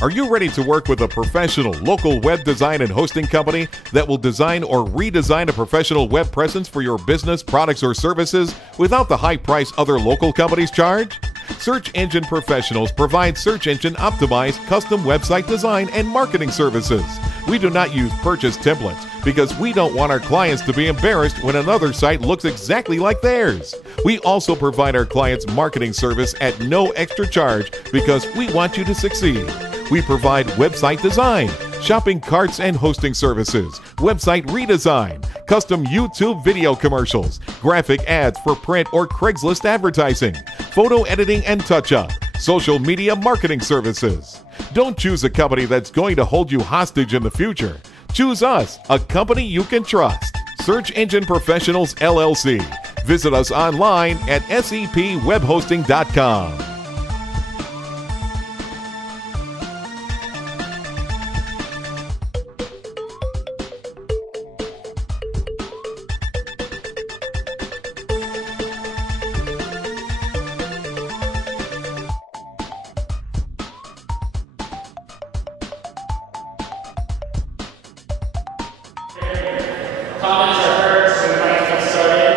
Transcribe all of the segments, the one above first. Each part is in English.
Are you ready to work with a professional local web design and hosting company that will design or redesign a professional web presence for your business, products, or services without the high price other local companies charge? Search Engine Professionals provide search engine optimized custom website design and marketing services. We do not use purchase templates because we don't want our clients to be embarrassed when another site looks exactly like theirs. We also provide our clients marketing service at no extra charge because we want you to succeed. We provide website design, shopping carts and hosting services, website redesign, custom YouTube video commercials, graphic ads for print or Craigslist advertising, photo editing and touch-up, social media marketing services. Don't choose a company that's going to hold you hostage in the future. Choose us, a company you can trust. Search Engine Professionals, LLC. Visit us online at sepwebhosting.com. Comments are heard, so we'd like to get started.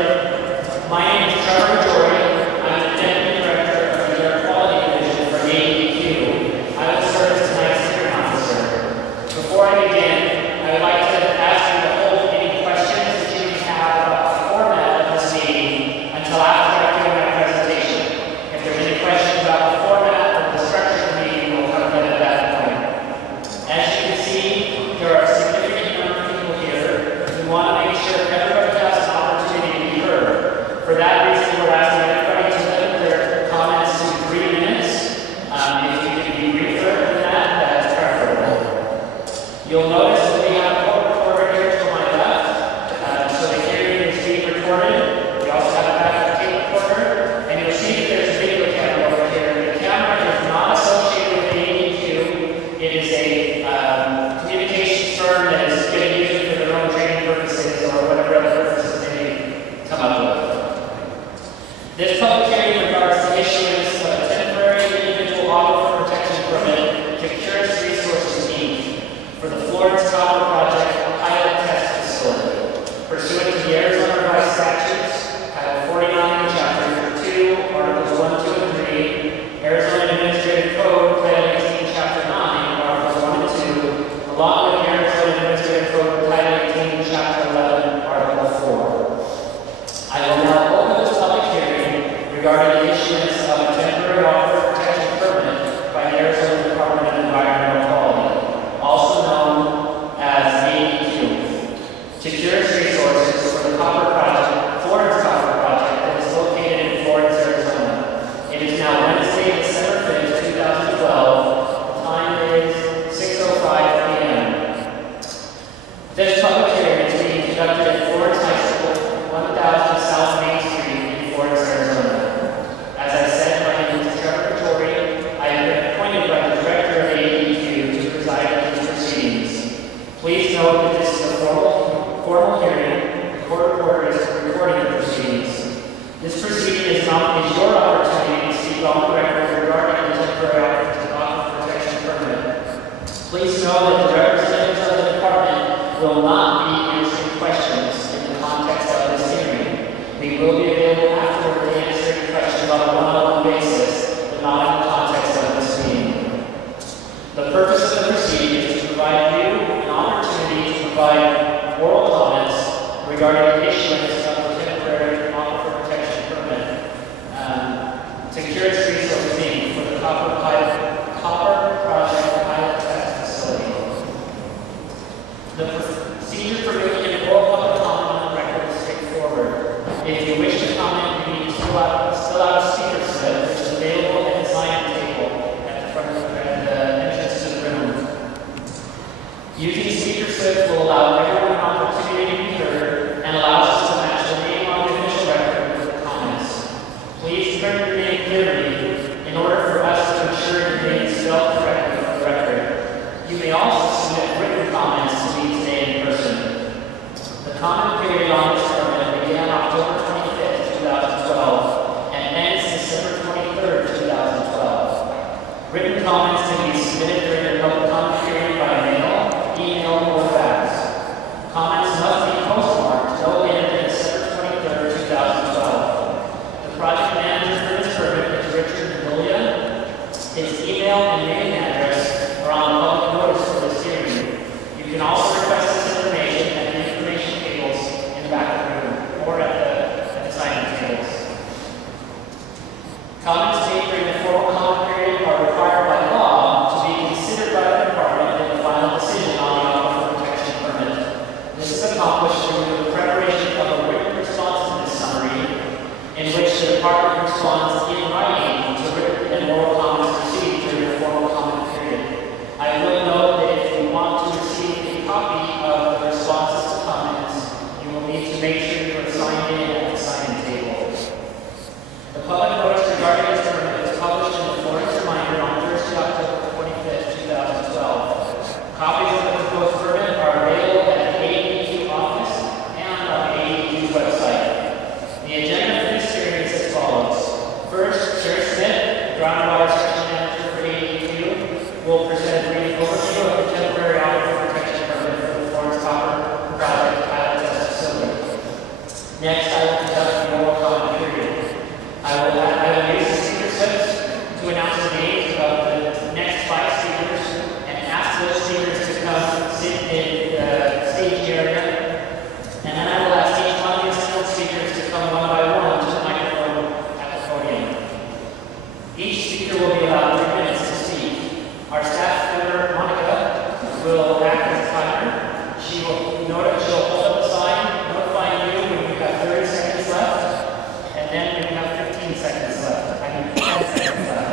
My name is Trevor Jory. I'm the Deputy Director of the Air Quality Division for ADEQ. I will serve as tonight's hearing officer. Before I begin, I would like to ask you to hold any questions that you may have about the format of this meeting until after I do my presentation. If there's any questions about the format or the structure of the meeting, we'll cover that at that point. As you can see, there are a significant number of people here. We want to make sure email and mailing address are on the public notice for this hearing. You can also request this information at the information tables in the back of the room or at the sign-in tables. Comments made during the formal comment period are required by law to be considered by the department in the final decision on the aquifer protection permit. This is accomplished through the preparation of a written response to this summary, in which the department responds in writing to written and oral comments received during the formal comment period. I will note that if you want to receive a copy of the responses to comments, you will need to make sure you are signed in at the sign-in table. The public notice regarding this permit was published in the Florence Reminder on Thursday, October 25th, 2012. Copies of the proposed permit are available at the ADEQ office and on the ADEQ website. The agenda for this hearing is as follows. First, Jerry Smith, the groundwater section manager for ADEQ, will present a brief overview of the temporary aquifer protection permit for the Florence Copper project pilot test facility. Next, I will conduct the oral comment period. I will use the speaker slips to announce the names of the next 5 speakers and ask those speakers to come sit in the stage area. And then I will ask each one of the assembled speakers to come one by one to the microphone at the podium. Each speaker will be allowed 3 minutes to speak. Our staff member, Monica, will act as a timer. She'll hold up the sign, notifying you when you have 30 seconds left, and then when you have 15 seconds left. I mean, 10 seconds left.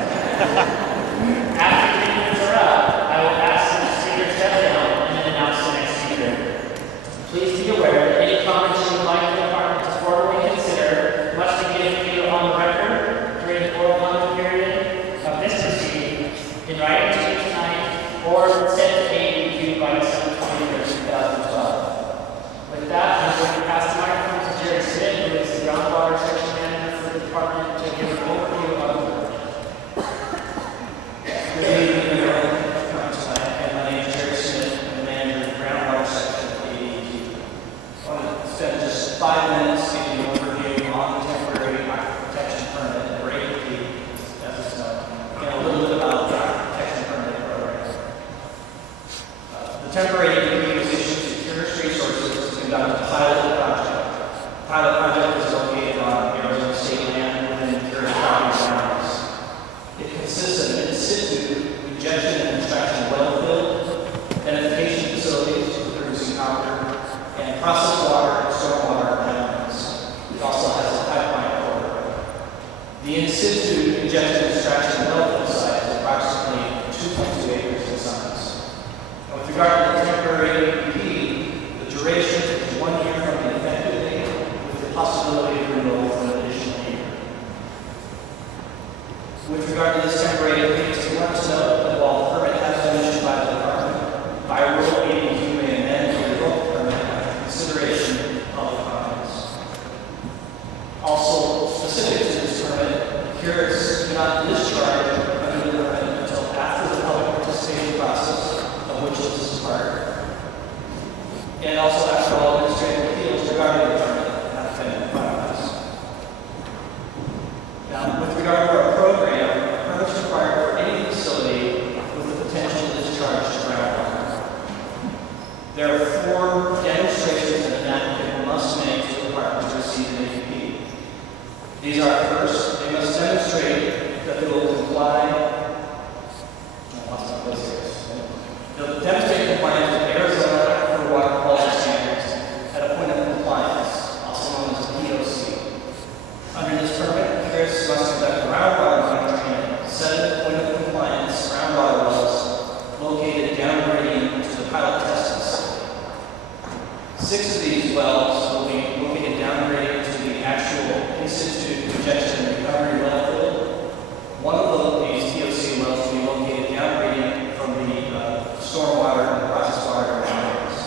After 3 minutes are up, I will ask the speaker to step down and then announce the next speaker. Please be aware that any comments you would like the department to formally consider must be given either on the record during the oral comment period of this proceeding, in writing to you tonight, or sent to ADEQ by December 23rd, 2012. With that, I'm going to pass the microphone to Jerry Smith, who is the groundwater section manager for the department, to give an overview of the work. Good evening, everyone. My name is Jerry Smith. I'm the manager of the groundwater section of ADEQ. I want to spend just 5 minutes giving you an overview on the temporary aquifer protection permit or ADEQ, as it's known, and a little bit about the aquifer protection permit program. The temporary ADEQ is issued to Curious Resources to conduct a pilot project. The pilot project is located on Arizona state land within Curious property boundaries. It consists of in situ injection and extraction well field, identification facilities for producing copper, and processed water and stormwater pipelines. It also has a pipeline corridor. The in situ injection and extraction well field site is approximately 2.2 acres in size. And with regard to the temporary ADEQ, the duration is 1 year from the effective date, with the possibility of renewal for an additional year. With regard to this temporary ADEQ, it's important to note that while the permit has been issued by the department, by rule ADEQ may amend the revoked permit after consideration of public comments. Also, specific to this permit, curious do not discharge under the permit until after the public participation process, of which this is part, and also after all administrative appeals regarding the permit have been finalized. Now, with regard to our program, permits required for any facility with the potential to discharge groundwater. There are 4 demonstrations that an applicant must make to the department to receive an ADEQ. These are: first, they must demonstrate that they will comply. They'll demonstrate compliance with Arizona Aquifer Water Quality Standards at a point of compliance, also known as POC. Under this permit, Curious must conduct groundwater monitoring at 7 point of compliance groundwater wells located down gradient to the pilot test facility. 6 of these wells will be located down gradient to the actual in situ injection and recovery well field. One of these POC wells will be located down gradient from the stormwater and processed water boundaries.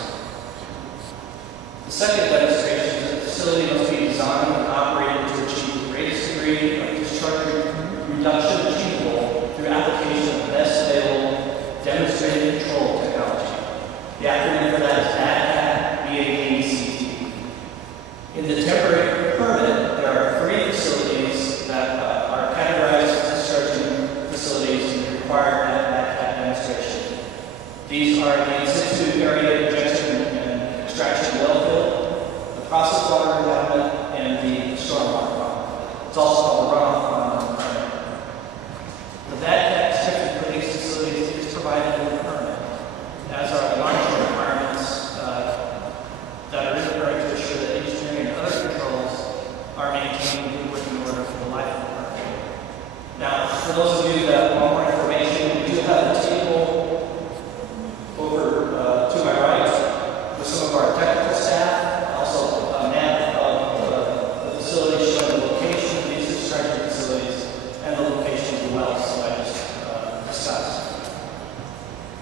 The second demonstration is that the facility must be designed and operated to achieve the greatest degree of discharge reduction achievable through application of the best available demonstrated control technology. The acronym for that is ADEQ. In the temporary permit, there are 3 facilities that are categorized as discharging facilities and require These are the in-situ area injection and extraction well field, the process water endowment, and the stormwater pond. It's also called the runoff pond. The bad cat certificate for these facilities is provided in the permit, as are the monitoring requirements that are in the permit to ensure that engineering and other controls are maintained in working order for the life of the permit. Now, for those of you that want more information, we do have a table over to my right with some of our technical staff, also a map of the facilities showing the location of these extraction facilities and the location of the wells that I just discussed.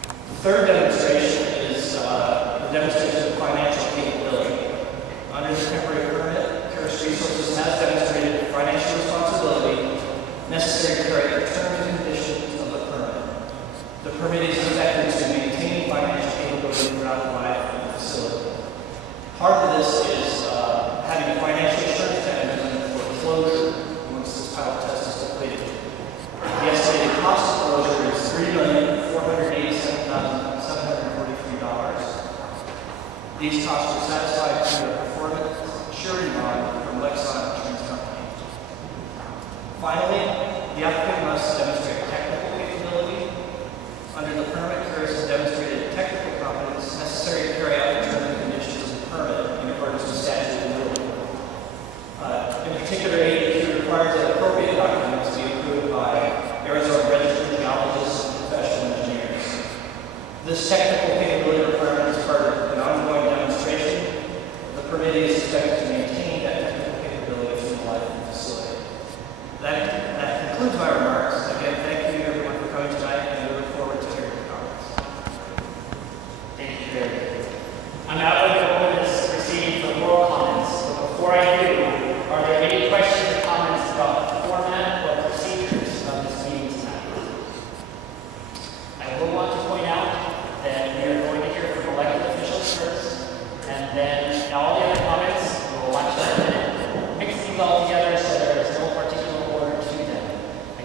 The third demonstration is the demonstration of financial capability. Under the temporary permit, Curtis Resources has demonstrated financial responsibility necessary to carry out the terms and conditions of the permit. The permit is expected to maintain financial capability throughout the life of the facility. Part of this is having a financial assurance mechanism for closure once this pilot test is completed. The estimated cost of closure is $3,487,743. These costs were satisfied through a performance surety bond from Lexon Insurance Company. Finally, the applicant must demonstrate technical capability. Under the permit, Curtis has demonstrated technical competence necessary to carry out the terms and conditions of the permit in accordance with statute and rule. In particular, ADEQ requires that appropriate documents be approved by Arizona registered geologists and professional engineers. This technical capability requirement is part of an ongoing demonstration. The permittee is expected to maintain that technical capability through the life of the facility. That concludes my remarks. Again, thank you everyone for coming tonight, and we look forward to hearing your comments. Thank you, Barry. I'm now going to open this proceeding for oral comments, but before I do, are there any questions or comments about the format or procedures of this meeting tonight? I will want to point out that we are going to hear from elected officials first, and then all the other comments we will watch for a minute, mix these all together so there is no particular order to them.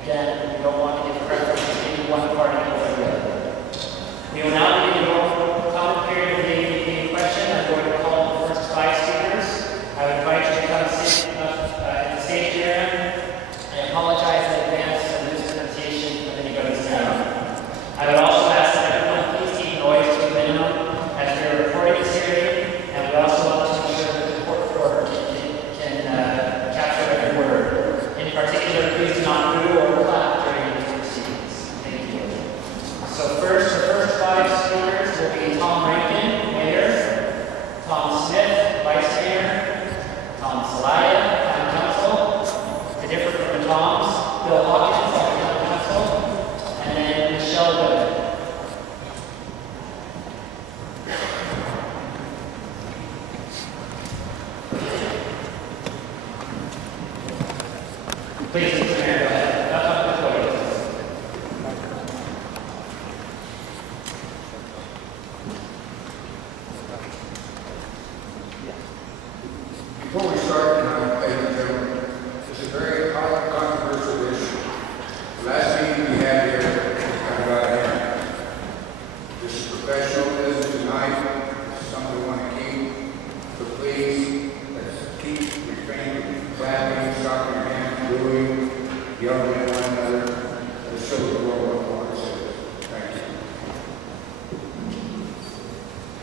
Again, we don't want to give preference to any one party over the other. We will now begin the oral comment period of the ADEQ question. I'm going to call the first 5 speakers. I would invite you to come sit in the stage area. I apologize in advance for the mispronunciation of anybody's name. I would also ask that everyone please keep noise to a minimum as we are recording this hearing, and we also want to ensure that the court reporter can capture every word. In particular, please do not boo or clap during these proceedings. Thank you. So first, the first 5 speakers will be Tom Rankin, Mayor, Tom Smith, Vice Mayor, Tom Salaya, Town Council. To differ from the Toms, Bill Hawkins, Town Council, and then Michelle Wood. Please, Mr. Mayor, go ahead. Up the podium. Before we start tonight, ladies and gentlemen, it's a very controversial issue. The last meeting we had here was kind of out of hand. This is professional business tonight. This is something we want to keep. So please, let's keep refraining from clapping, stopping your hands, booing, yelling at one another. Let's show the world what Florence is. Thank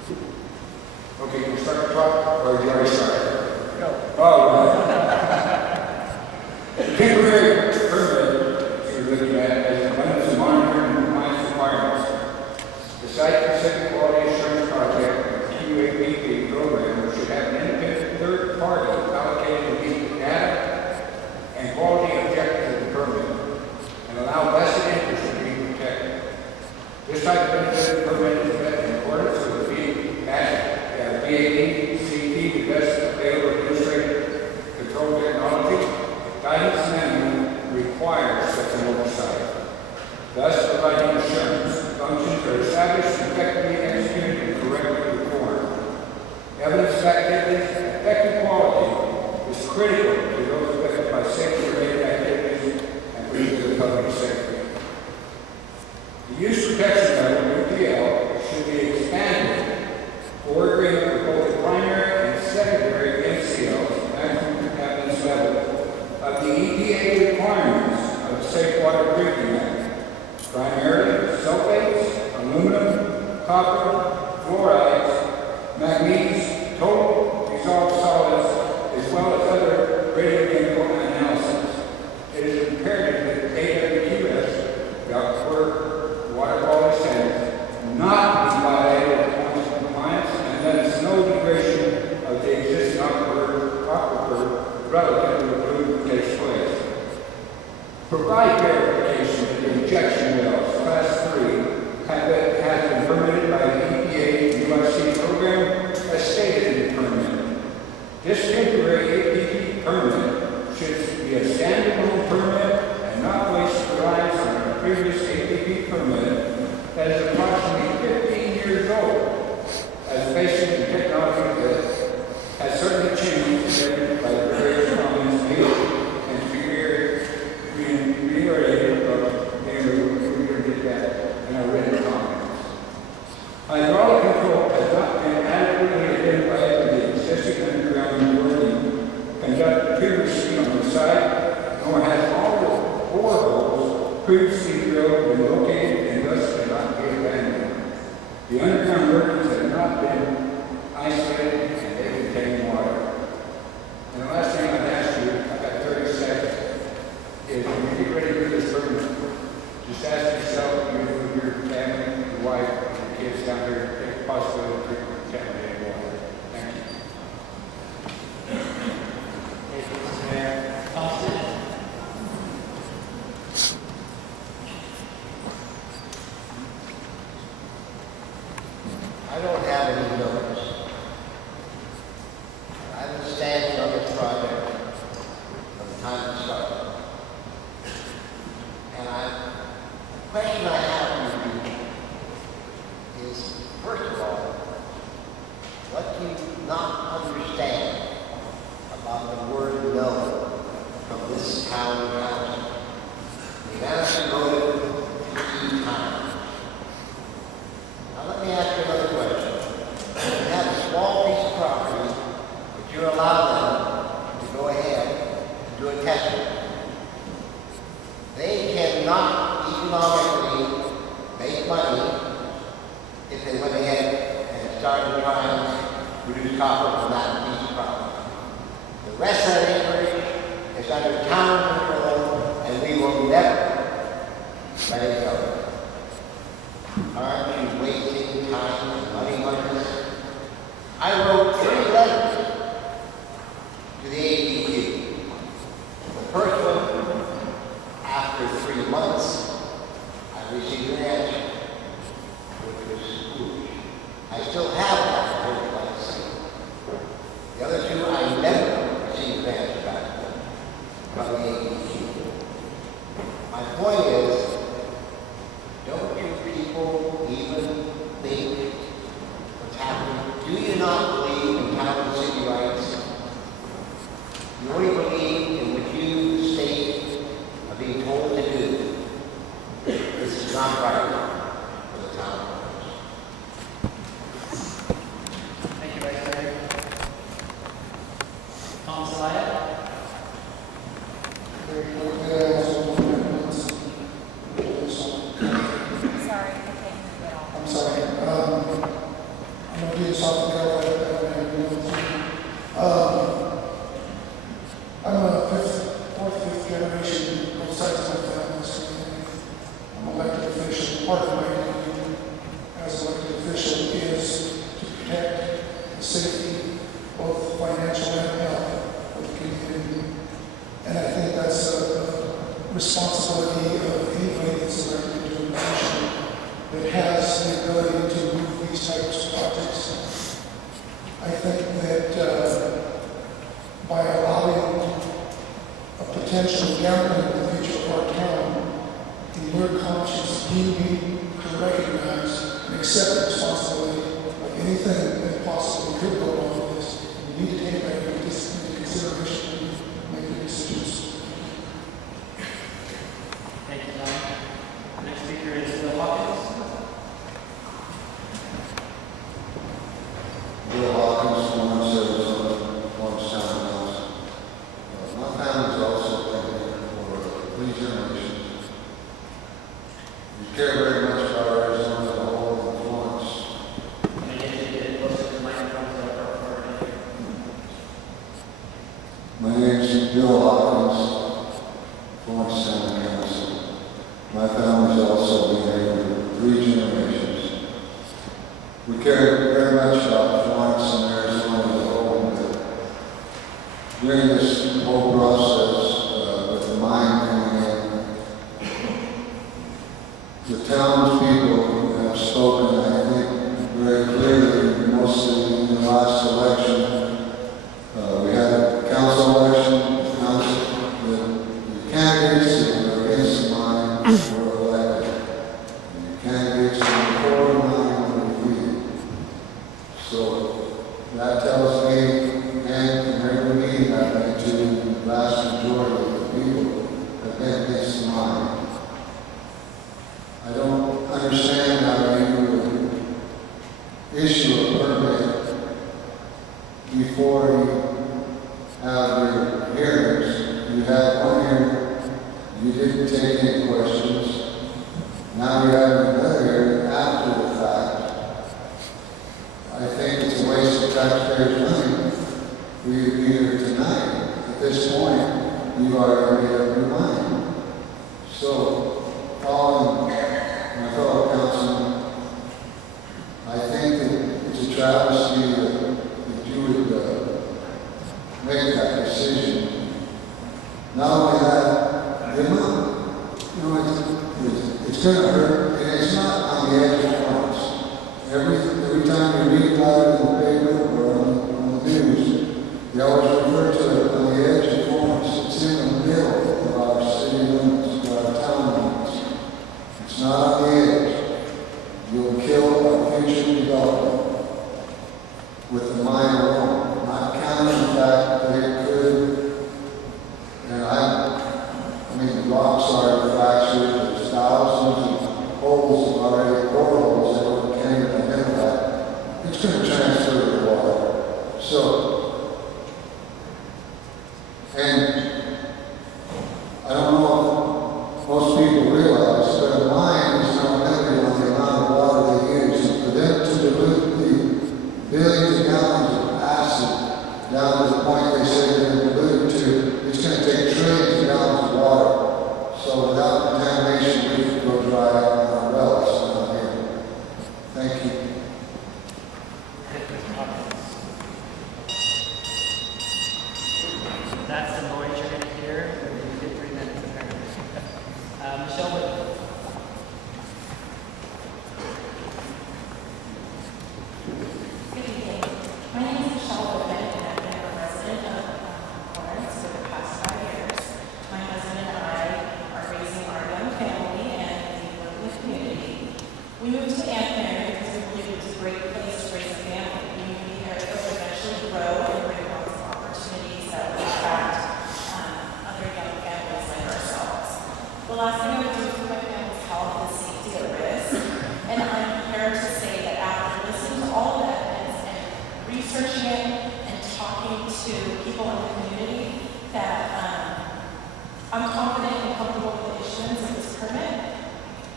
you. Okay, can we start the talk? Or have you already started? Oh, the temporary permit you're looking at is limits monitoring and compliance requirements. The site-specific quality assurance project, QAPP program, should have an independent third party allocated to meet the data and quality objectives of the permit and allow vested interest to be protected. This type of independent permit is met in accordance with the BAD, CT, the best available administrative control technology. Guidance manual requires such an oversight. Thus, providing assurance functions are established, effectively executed, and correctly performed. Evidence of activities affecting quality is critical to those affected by safety-related activities and for the public safety. The use protection level, UPL, should primarily sulfates, aluminum, copper, fluorides, manganese, total dissolved solids, as well as other radiochemical analysis. It is imperative that AWQS, the Aquifer Water Quality Standards, not be violated at points of compliance, and that is no degradation of the existing aquifer relative to the pollutant takes place. Provide verification that the injection wells, Class 3, has been permitted by the EPA UIC program as stated in the permit. This temporary APP permit should be a standalone permit and not place reliance on a previous APP permit that is approximately 15 years old, as basic and technology that has certainly changed by the various comments made and to be reiterated, but we're going to get that in our written comments. Hydraulic control has not been adequately identified in the existing underground working conducted previously on the site, nor has all the boreholes previously drilled been located and thus cannot be abandoned. The underground workings have not been isolated and they contain water. And the last thing I'd ask you, I've got 30 seconds, is when you get ready to do this permit, just ask yourself, your family, your wife, your kids down here, take the possibility of drinking contaminated water. Thank you. Thank you, Mr. Mayor. Thompson? I don't have any notes. I've been standing on this project from the time it started. And the question I have for you is, first of all, what do you not understand about the word no from this town council? We've asked to vote 3 times. Now let me ask you another question. You have a small piece of property, but you allow them to go ahead and do a test pit. They cannot economically make money if they went ahead and started trying to produce copper from that piece of property. The rest of the acreage is under town control, and we will never let it go. Aren't you wasting time and money on this? I wrote 3 letters to the ADEQ. The first one, after 3 months, I received an answer, which was foolish. I still have that very place. The other 2, I never received an answer back from the ADEQ. My point is, don't you people even think what's happening? Do you not believe in town and city rights? You only believe in what you, the state, are being told to do. This is not right for the town. Thank you, Vice Mayor. Tom Salaya? Sorry, I can't hear you at all. I'm sorry. I'm going to do this off the cuff. I'm a 4th generation, both sides of my family. So I'm an elected official. Part of my duty as an elected official is to protect the safety, both financial and health, of the community. And I think that's a responsibility of anybody that's elected to a position that has the ability to move these types of projects. I think that by allowing a potential gambling in the future of our town, the alert conscience need to recognize and accept the responsibility of anything that possibly could go wrong with this. We need to take that into consideration and make the decisions. Thank you, Tom. Next speaker is Bill Hawkins. Bill Hawkins, Florence Arizoan, Florence Town Council. My family is also playing for 3 generations. We've care very much about Arizona as a whole and Florence. And again, you get closer to the microphone so our My name is Bill Hawkins, Florence County Council. My family's also been here for 3 generations. We care very much about Florence and Arizona as a whole. But during this whole process, with the mine coming in, the townspeople have spoken, I think, very clearly, mostly in the last election. We had a council election, the candidates that were against the mine were elected. And the candidates that were for the mine were defeated. So that tells me, and from every meeting I've been to, the vast majority of the people have been against the mine. I don't understand how you would issue a permit before you have your hearings. You had one hearing, you didn't take any questions. Now you're having another hearing after the fact. I think it's a waste of taxpayers' money for you to be here tonight. At this point, you've already made up your mind. So, following my fellow councilman, I think that it's a travesty that you would make that decision. Not only that, the amount, it's going to hurt, and it's not on the edge of Florence. Every time you read about it in the paper or on the news, they always refer to it on the edge of Florence. It's in the middle of our city limits, of our town limits. It's not on the edge. You'll kill our future development with the mine alone, not counting the fact that it could, and I mean, the rocks are fractured, there's thousands of holes already, core holes that we can't even identify. It's going to transfer the water. So, and I don't know if most people realize, but a mine is not limited on the amount of water they use. And for them to dilute the billions of gallons of acid down to the point they say they're going to dilute to, it's going to take trillions of gallons of water. So without contamination, we could go dry on our wells down here. Thank you. That's the noise you're going to hear. You get 3 minutes apparently. Michelle Whitman. Good evening. My name is Michelle Whitman, and I've been a resident of Florence for the past 5 years. My husband and I are raising our young family and we work in the community. We moved to Anaheim because we believe it was a great place to raise a family. We knew the area would eventually grow and bring lots of opportunities that would attract other young families like ourselves. The last thing I would do for my family's health and safety at risk, and I'm here to say that after listening to all the evidence and researching it and talking to people in the community, that I'm confident and comfortable with the issuance of this permit.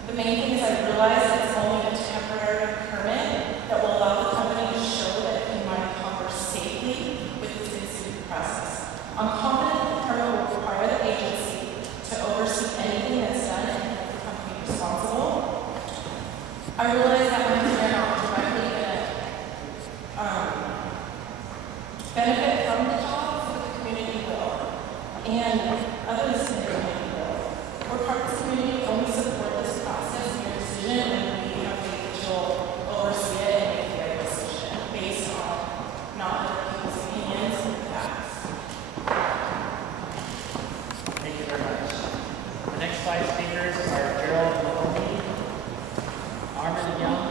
The main thing is I realize that it's only a temporary permit that will allow the company to show that it can mine copper safely with this institute process. I'm confident that the permit will require the agency to oversee anything that's done and hold the company responsible. I realize that my husband and I are directly going to benefit from the job, so the community will, and others in the community will. We're part of this community, and we support this process and your decision, and we have faith that you'll oversee it and make the right decision based on not other people's opinions and facts. Thank you very much. The next 5 speakers are Gerald Mahoney, Armin Young,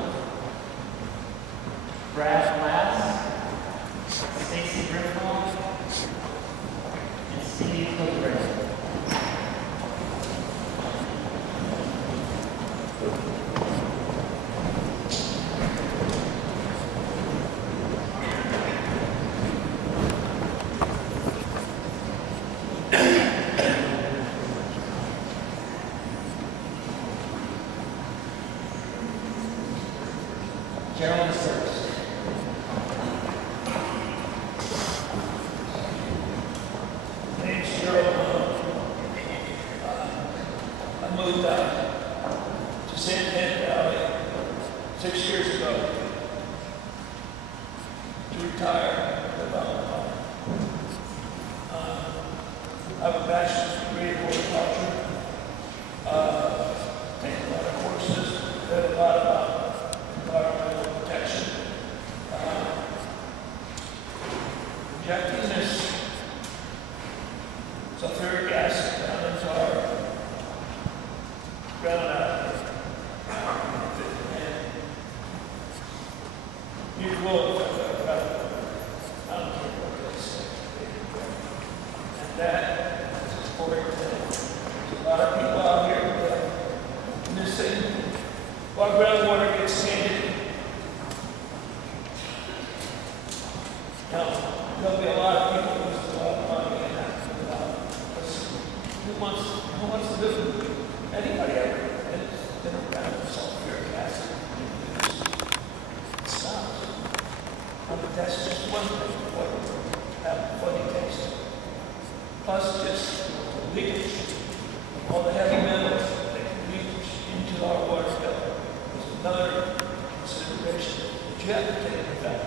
Brad Glass, Stacy Grimwald, and Steve Hildebrand. Gentlemen, sirs. Name's Gerald. I moved out to San Valley 6 years ago to retire and live out on the farm. I have a bachelor's degree in horticulture. Take a lot of courses, read a lot about environmental protection. Injecting this sulfuric acid down into our groundwater. And you will, I don't care what they say. And that is important. There's a lot of people out here in this thing, our groundwater gets tainted. Now, there'll be a lot of people who lose a lot of money in that. Who wants to live with anybody ever been around with sulfuric acid? It stops. But that's just one thing what have a funny taste. Plus just leakage. All the heavy metals that can leach into our water bill is another consideration that you have to take into account.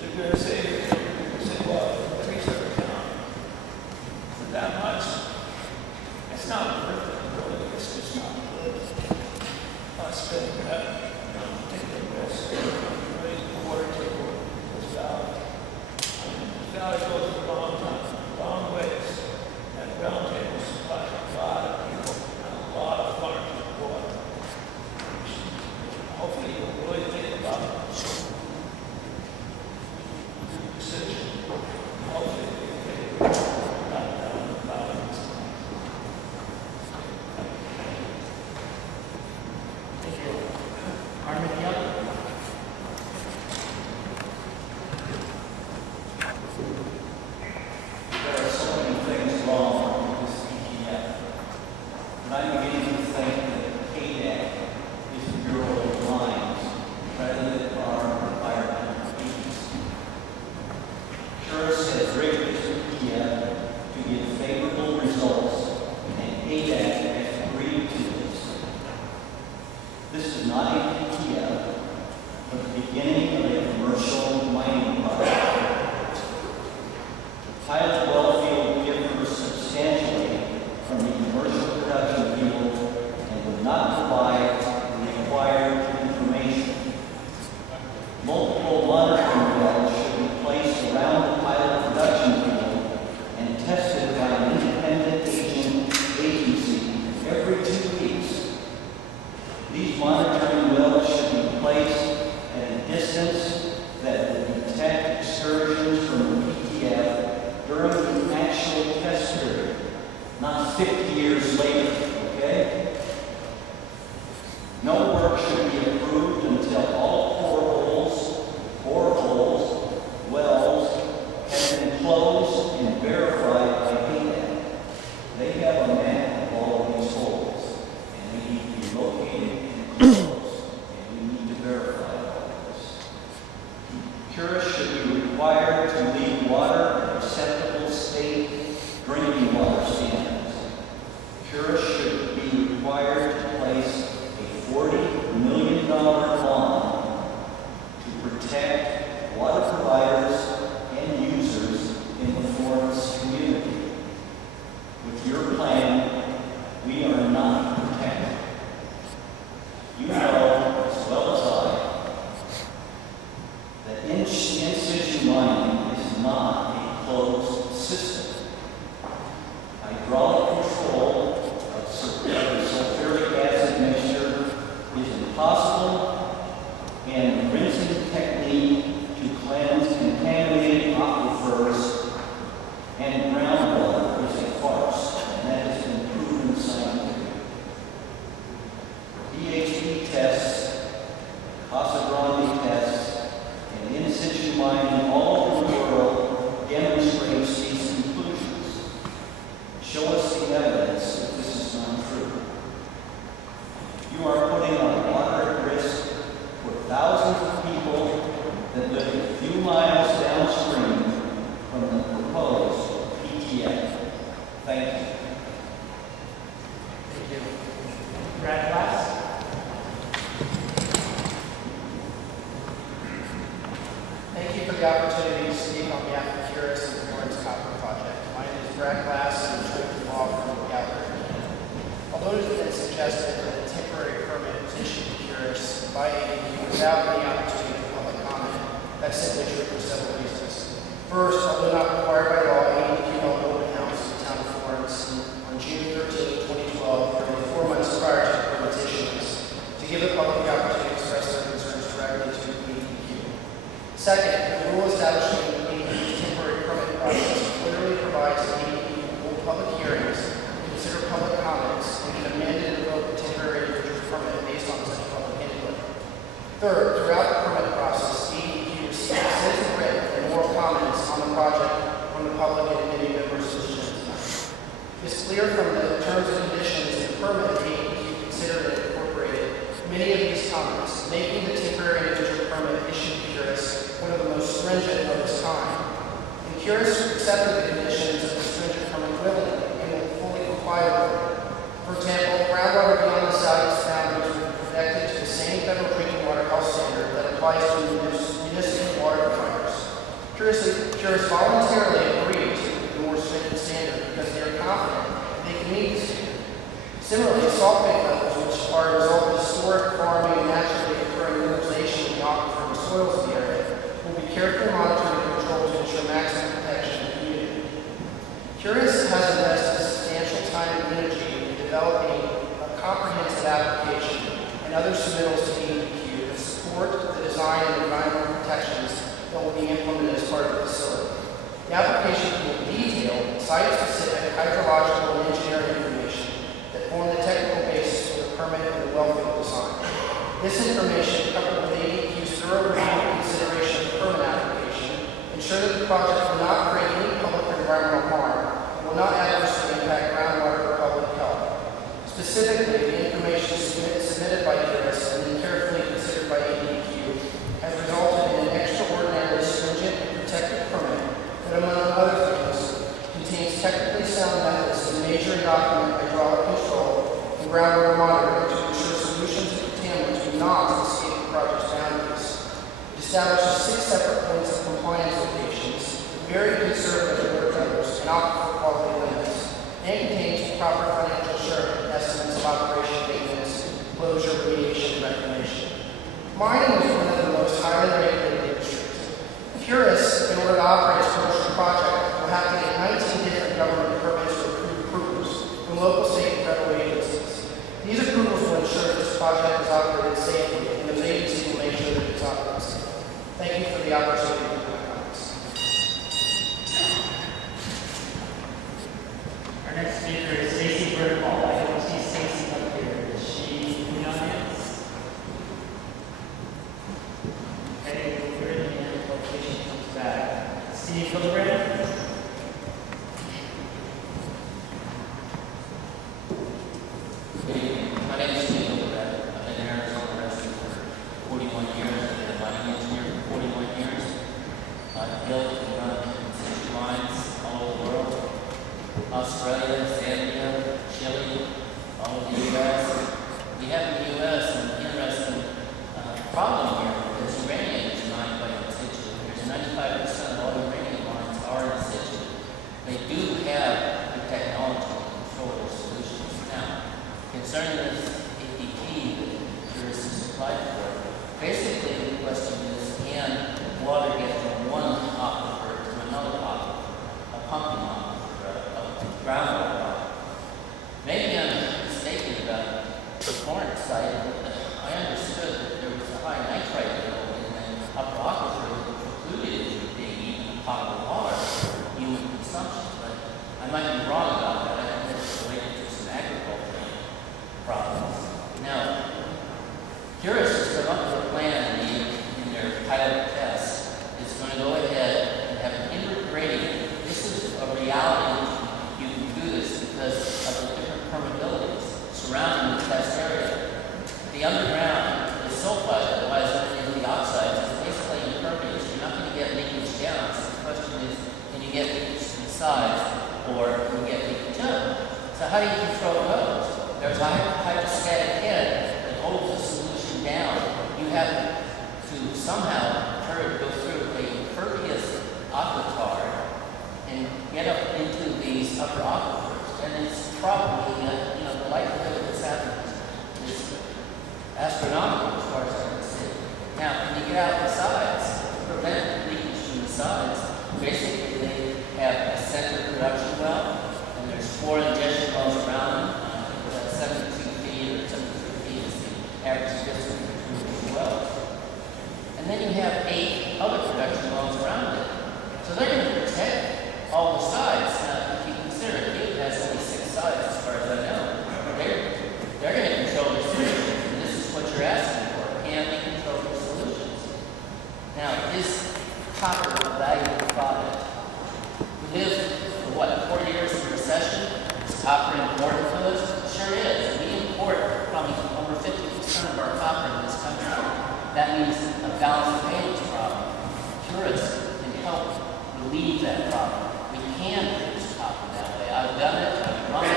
They're going to say, well, the trees are down for that much. It's not worth it, really. It's just not worth it. Spending that, taking the risk, raising the water table, this valley. This valley goes a long time, long ways. And round tables supply a lot of people and a lot of farms with water. Hopefully you'll really think about it. Decision. Hopefully we can get it not down the balance. Thank you. Armin Young. There are so many things wrong with this ETF. And I'm beginning to think that ADEQ is the Bureau of Mines rather than our environmental agency. Purist has rigged this ETF to give favorable results, and ADEQ has agreed to this. This is not a ETF, but the beginning of a commercial mining project. Pilot well field differs substantially from the commercial production field opportunity to speak on behalf of Curious and the Florence Copper project. My name is Brad Glass, and I'm with the law firm of Gallery. Although it has been suggested that a temporary permit was issued to Curious by ADEQ without any opportunity for public comment, that's simply true for several reasons. First, although not required by law, ADEQ held an open house in the town of Florence on June 13, 2012, nearly 4 months prior to the permit's issuance, to give the public the opportunity to express their concerns directly to ADEQ. Second, the rule establishing ADEQ's temporary permit process clearly provides that ADEQ will hold public hearings, consider public comments, and can amend and revoke the temporary individual permit based on such public input. Third, throughout the permit process, ADEQ received extensive written and oral comments on the project from the public and many members of the tonight. It's clear from the terms and conditions of the permit that ADEQ considered and incorporated many of these comments, making the temporary individual permit issued to Curious one of the most stringent of its kind. And Curious accepted the conditions of the stringent permit willingly and will fully comply with it. For example, groundwater beyond the southeast boundaries will be connected to the same federal drinking water health standard that applies to municipal water providers. Curious voluntarily agreed to the more stringent standard because they are confident they can meet the standard. Similarly, sulfate levels, which are a result of historic farming and naturally occurring mineralization in the aquifer and soils of the area, will be carefully monitored and controlled to ensure maximum protection of the community. Curious has invested substantial time and energy in developing a comprehensive application and other submittals to ADEQ that support the design and environmental protections that will be implemented as part of the facility. The application will detail site-specific hydrological and engineering information that form the technical basis for the permit and the wellfield design. This information, coupled with ADEQ's thorough review and consideration of the permit application, ensure that the project will not create any public or environmental harm and will not adversely impact groundwater or public health. Specifically, the information submitted by Curious and then carefully considered by ADEQ has resulted in an extraordinarily stringent and protective permit that, among other things, contains technically sound methods to measure and document hydraulic control and groundwater monitoring to ensure solutions to contaminants do not escape the project's boundaries. It establishes 6 separate points of compliance locations, very conservative water levels and aquifer quality limits, and contains proper financial assurance estimates of operation, maintenance, closure, remediation, and reclamation. Mining is one of the most highly regulated industries. Curious, in order to operate its commercial project, will have to get 19 different government permits or approvals from local, state, and federal agencies. These approvals will ensure that this project is operated safely, and those agencies will make sure that it's operated safely. Thank you for the opportunity to make comments. Our next speaker is Stacy Brittenball. I don't see Stacy up here. Is she in the audience? Okay, we'll hear it and location comes back. Steve Hildebrand? Good evening. My name is Steve Hildebrand. I've been in Arizona resident for 41 years. I've been a mining engineer for 41 years. I've built and run in mines all over the world. Australia, Zambia, Chile, all over the U.S. We have in the U.S. an interesting problem here because uranium is mined by in situ. There's 95% of all uranium mines are in situ. They do have the technology to control their solutions. Now, concerning this ADEQ that Curious has applied for, basically the question is, can water get from one aquifer to another aquifer, a pumping aquifer, a groundwater aquifer? Maybe I'm mistaken about the Florence site. I understood that there was a high nitrite level in the upper aquifer that precluded it being even potable water for human consumption, but I might be wrong about that. I think it's related to some agricultural problems. Now, Curious has come up with a plan in their pilot test. It's going to go ahead and have an inward gradient. This is a reality. You can do this because of the different permeabilities surrounding the test area. The underground is sulfide, otherwise in the oxides, is basically impervious. You're not going to get leakage down. So the question is, can you get leakage to the sides or can you get leakage up? So how do you control those? There's a hydrostatic head that holds the solution down. You have to somehow go through a impervious have 8 other production wells around it. So they're going to protect all the sides. Now, if you consider it has only 6 sides as far as I know. They're going to control their solutions, and this is what you're asking for. Can they control their solutions? Now, is copper a valuable product? We live for what, 4 years of recession? Is copper important to us? Sure is. We import probably over 50% of our copper in this country. That means a balance of payments problem. Tourists can help relieve that problem. We can produce copper that way. I've done it. I've run in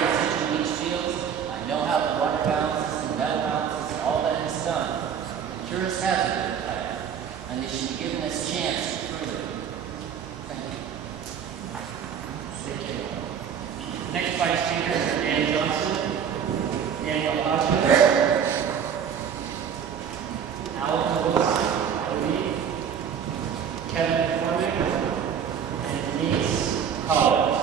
leach fields. I know how the water balances and metal balances and all that is done. The tourists have a good plan, and they should be given this chance to prove it. Thank you. Thank you. Next vice chair is Dan Johnson, Daniel Hodgman, Alan Lewis, Kevin Foreman, and Denise Collins.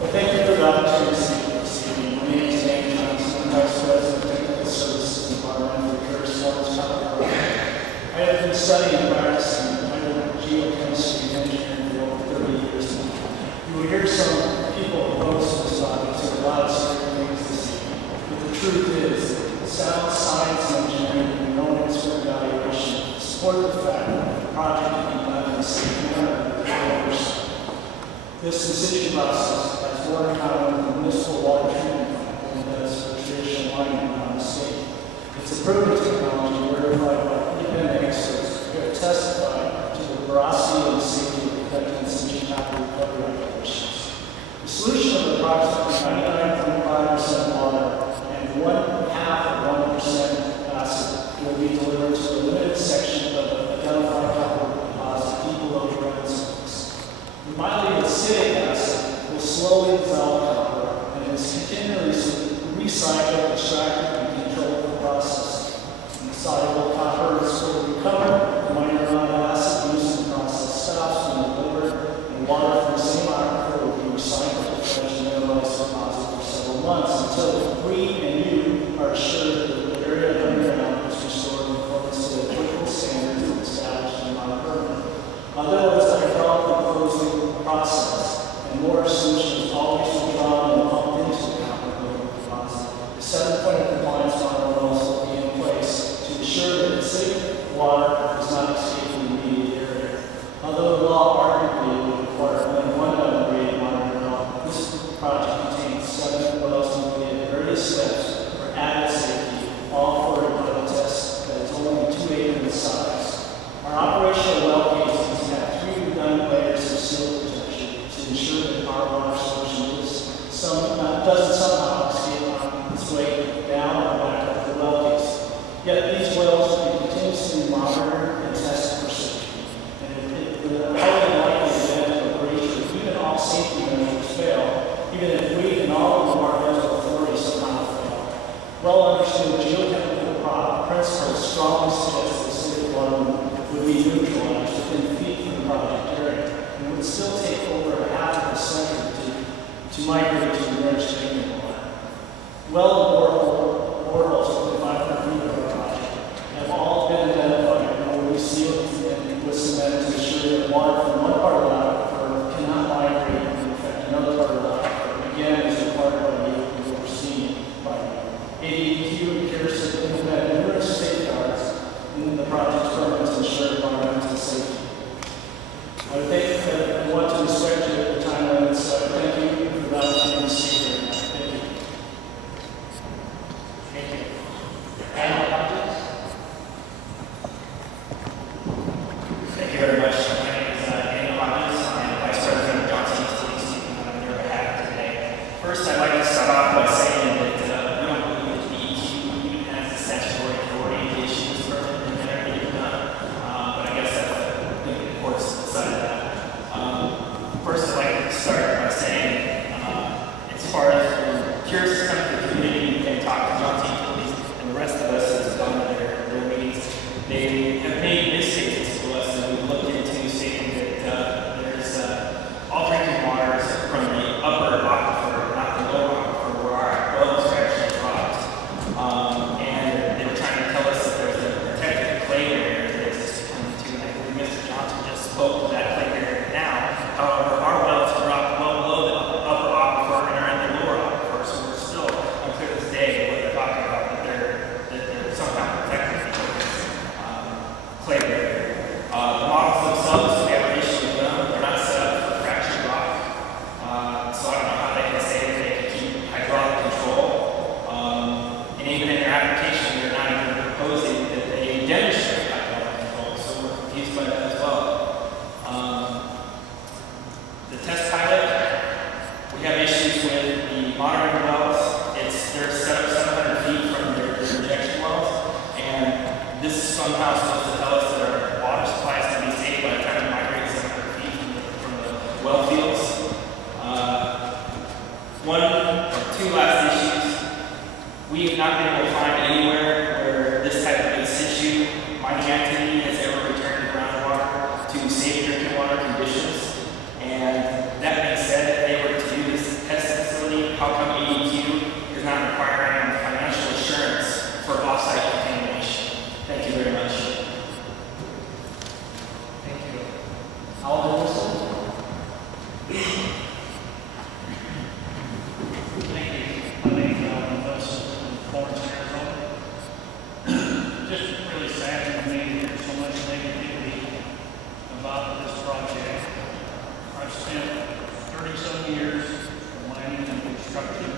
Well, thank you for the opportunity to speak this evening. My name is Dan Johnson, I'm Vice President of Technical Services Department for the Florence Copper. I have been studying and practicing geochemistry and engineering for over 30 years now. You will hear some people oppose this topic to a lot of certain things this evening. But the truth is, sound science and engineering and no expert evaluation support the fact that the project can be done in a safe manner with developers. This in-situ process has more in common with the municipal water treatment plant than it does with traditional mining around the state. It's a proven technology verified by independent experts who have testified to the veracity and safety of conducting in-situ capital recovery operations. The solution of approximately 99.5% water and 0.5% acid will be delivered to a limited section of the identified capital deposit deep below the ground surface. The mildly acidic acid will slowly dissolve copper and is continually recycled, extracted, and controlled the process. And the soluble copper is fully recovered, the minor amount of acid used in the process stops when delivered, and water from the same aquifer will be recycled to fetch and mineralized deposit for several months until we and you are assured that the area underground is restored in accordance to the applicable standards established in our permit. Although it's a hydraulically closed process, and more solution is always withdrawn and pumped into the copper deposit, the 7-point compliance model will also be in place to ensure that safe water does not escape the immediate area. Although the law arguably would require only one upgrade monitoring well, this project contains 7 wells completed at various steps for added safety, all for a pilot test that is only 2 acres in size. Our operational well casings have 3 redundant layers of seal protection to ensure that our water solution doesn't somehow escape on its way down or back up the well case. Yet these wells will be continuously monitored and tested for safety. And the highly likely event of a breach or even all safety measures fail, even if we and all of our environmental authorities somehow fail. Well understood geochemical principles strongly suggest that safe water would be neutralized within feet from the project area, and would still take over half of a century to migrate to enriched drinking water. Well boreholes within 500 feet of our project have all been identified and will be sealed and with cement to ensure that water from one part of the aquifer cannot migrate and affect another part of the aquifer. Again, as required by you and overseen by you. ADEQ appears to implement numerous safeguards in the project's program to ensure environmental safety. I want to respect your time limits, so thank you for that opportunity to speak here. Thank you. monitoring wells, they're set up 700 feet from their injection wells, and this is somehow supposed to tell us that our water supply is going to be safe by the time it migrates 700 feet from the well fields. One or two last issues. We have not been able to find anywhere where this type of in situ mining activity has ever returned to groundwater to safe drinking water conditions. And that being said, if they were to do this test facility, how come ADEQ is not requiring financial assurance for offsite contamination? Thank you very much. Thank you. Alderman Wilson? Thank you. My name is Alvin Wilson from Florence, Arizona. Just really sad to me to hear so much negativity about this project. I've spent 37 years of mining and construction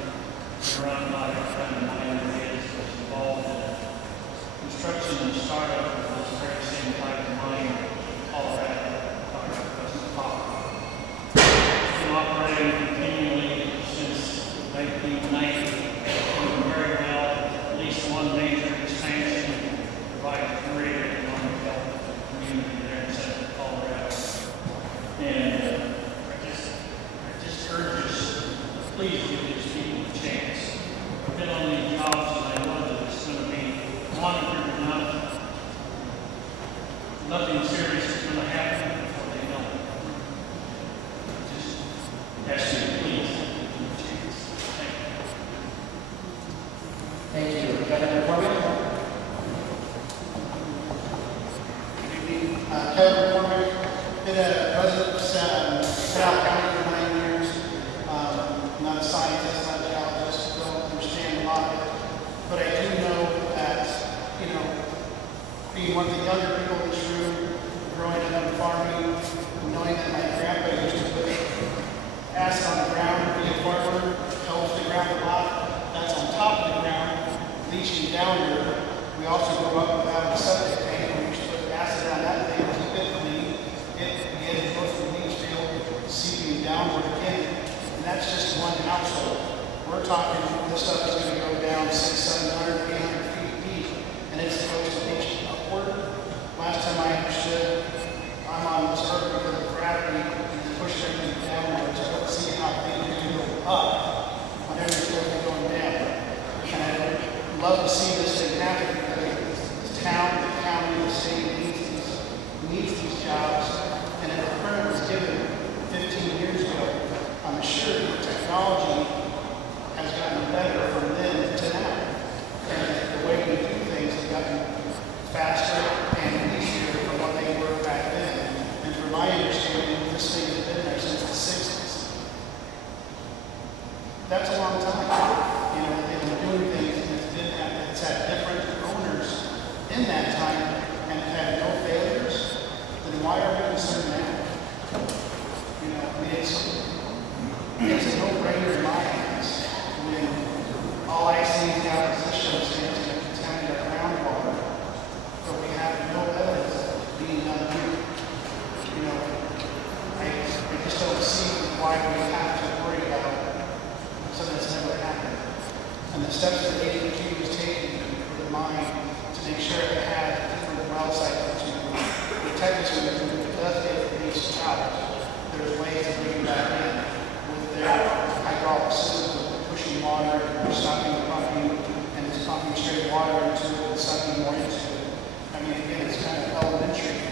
around my kind of mine is involved in construction and startup of this very same type of mine in Colorado, Florence Copper. It's been operating continually since 1990, doing very well. At least one major expansion provided great economic development to the community there in central Colorado. And I just urge us, please give these people a chance. I've been on these jobs and I know that it's going to be monitored enough. Nothing serious is going to happen before they know it. Just ask you to please give them a chance. Thank you. Thank you. Kevin McCormick? Kevin McCormick, been a resident of South County for 9 years. Not a scientist, not a geologist, don't understand a lot of it. But I do know that, being one of the younger people in this room, growing up farming, knowing that my grandpa used to put acid on the ground and be a farmer, helps the ground a lot. That's on top of the ground, leaching downward. We also grew up with having a septic tank, and we used to put acid on that thing, keep it clean. It begins both the leach field, seeping downward again. And that's just one household. We're talking, this stuff is going to go down 600, 700, 800 feet deep, and it's supposed to reach upward. Last time I understood, I'm on this earth because of gravity, and push everything downwards. I don't see how things can go up when everything's supposed to be going down. And I'd love to see this thing happen because this town, the county, the state needs these jobs. And if the permit was given 15 years ago, I'm sure the technology has gotten better from then to now. And the way we do things has gotten faster and easier from what they were back then. And from my understanding, this thing has been there since the 60s. That's a long time. They've been doing things and it's had different owners in that time and it had no failures. Then why are we concerned now? It's a no-brainer in my hands when all I see is the opposition saying it's going to contaminate our groundwater, but we have no evidence being done here. I just don't see why we have to worry about something that's never happened. And the steps that ADEQ is taking for the mine to make sure it has different well cycles to protect us when it does get released out. There's ways to bring it back in with their hydraulic systems of pushing water, stopping the pumping, and it's pumping straight water into it and sucking more into it. I mean, again, it's kind of elementary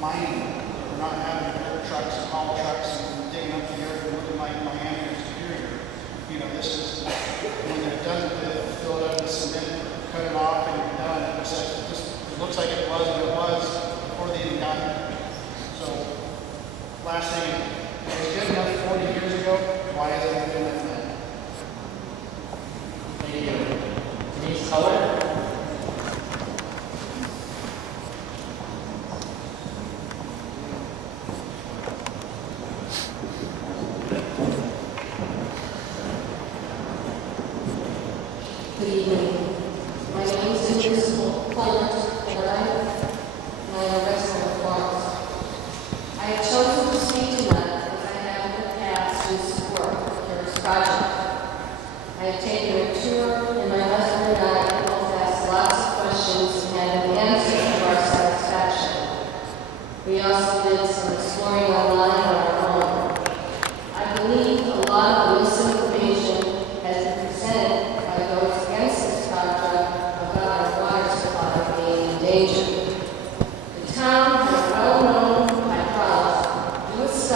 mining. We're not having dirt trucks and haul trucks and digging up the earth and looking like Miami or Superior. This is, when they're done with it, fill it up with cement, cut it off, and you're done. It looks like it was what it was before they even got here. So, last thing, it was good enough 40 years ago. Why is it not good enough now? Thank you. Denise Color? Good evening. My name is Denise Florence, and I am a resident of Florence. I have chosen to speak tonight because I have in the past to support this project.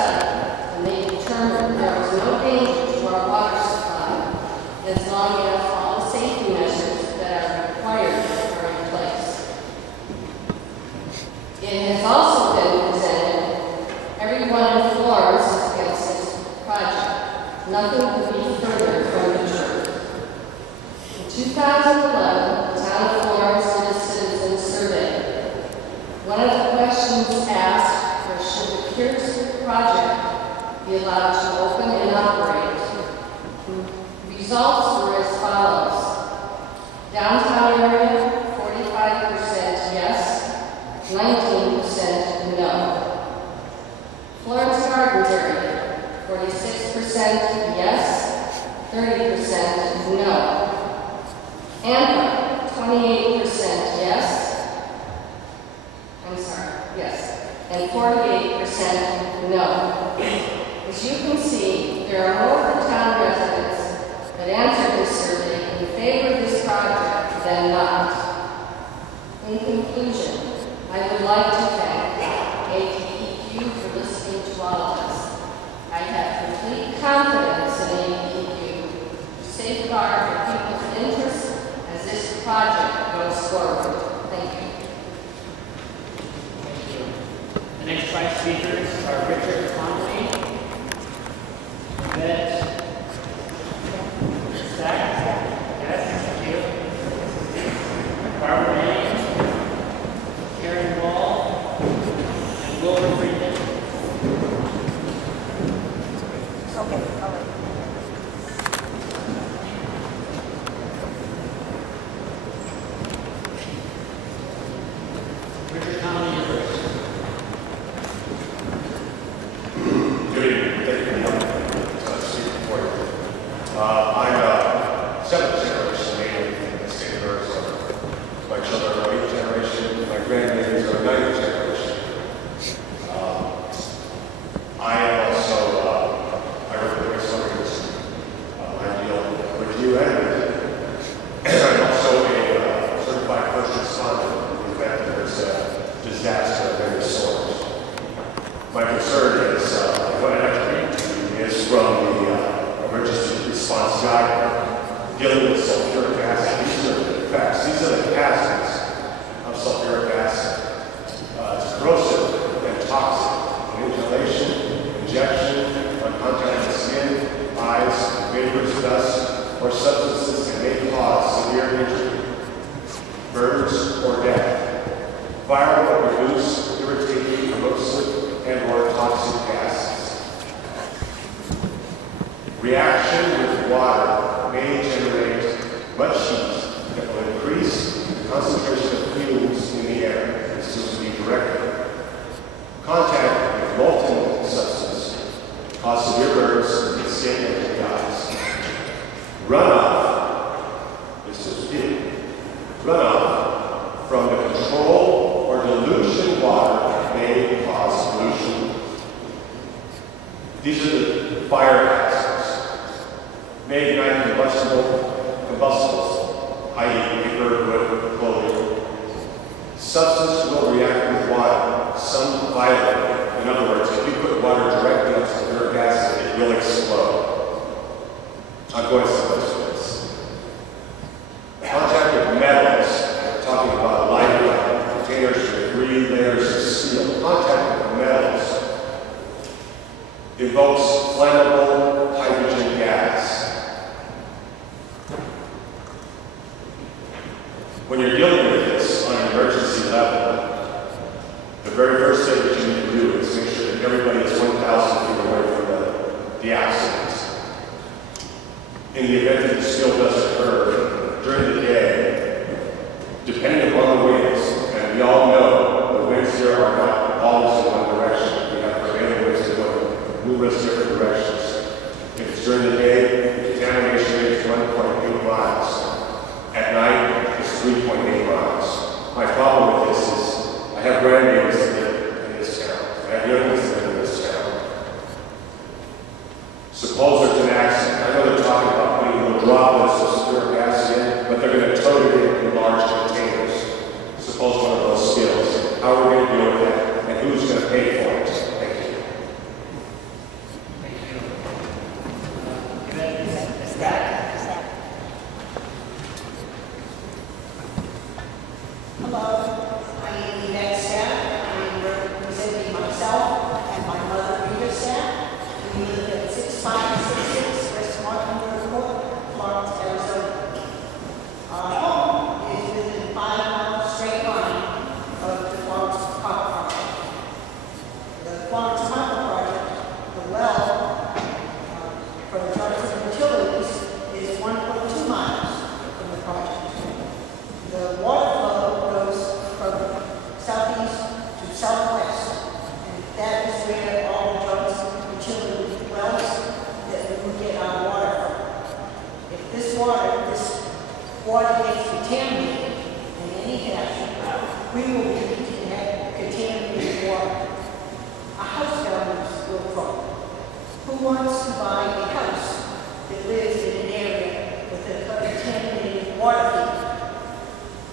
study, and they determined there was no danger to our water supply as long as all the safety measures that are required are in place. It has also been presented, everyone in Florence is against this project. Nothing could be further from the truth. In 2011, the town of Florence did a citizen survey. One of the questions asked was, should the Pierce project be allowed to open and operate? Results were as follows. Downtown area, 45% yes, 19% no. Florence Gardens area, 46% yes, 30% no. Amber, 28% yes, and 48% no. As you can see, there are more of the town residents that answered this survey in favor of this project than not. In conclusion, I would like to thank ADEQ for listening to all of us. I have complete confidence in ADEQ to safeguard the people's interests as this project goes forward. Thank you. The next 5 speakers are Richard Conley, Yvette Stack, yes, thank you, Barbara Manning, Karen Wall, and Wilbur Friedman. Okay, all right. Richard Conley, you're first. Good evening. Thank you for coming. Speaking for you. I'm a 7th generation native in the state of Arizona. My children are 8th generation. My grandbabies are 9th generation. I am also, I work with voice learners. I deal with you and with you. I'm also a certified first responder in the event that there's a disaster of any sort. My concern is, what I'd like to read to you is from the emergency response guide dealing with sulfuric acid. These are the facts. These are the hazards of sulfuric acid. It's corrosive and toxic. Inhalation, injection, on contact with skin, eyes, vapors, dust, or substances that may cause severe injury, burns, or death. Fire will produce irritating, corrosive, and/or toxic gases. Reaction with water may generate much heat that will increase the concentration of fumes in the air. This is to be directed. Contact with molten substance cause severe burns in skin and the eyes. Runoff, this is big. Runoff from the control or dilution water may cause pollution. These are the fire hazards. May ignite combustibles, i.e. paper, wood, clothing. Substance will react with water, some violently. In other words, if you put water directly on sulfuric acid, it will explode. I'm going somewhere with this. Contact with metals, we're talking about light containers with 3 layers of steel. Contact with metals evokes flammable hydrogen gas. When you're dealing with this on an emergency level, the very first thing that you need to do is make sure that everybody is 1,000 feet away from the accident. In the event that the spill does occur during the day, depending upon the winds, and we all know the winds here are not always in one direction. We have prevailing winds that go numerous different directions. If it's during the day, the contamination rate is 1.8 miles. At night, it's 3.8 miles. My problem with this is I have grandbabies that live in this town. I have young ones that live in this town. Suppose there's an accident. I know they're talking about putting little droplets of sulfuric acid in, but they're going to tote it in large containers. Suppose one of those spills. How are we going to deal with that? And who's going to pay for it? Thank you. wants to buy a house that lives in an area with a contaminated water heater?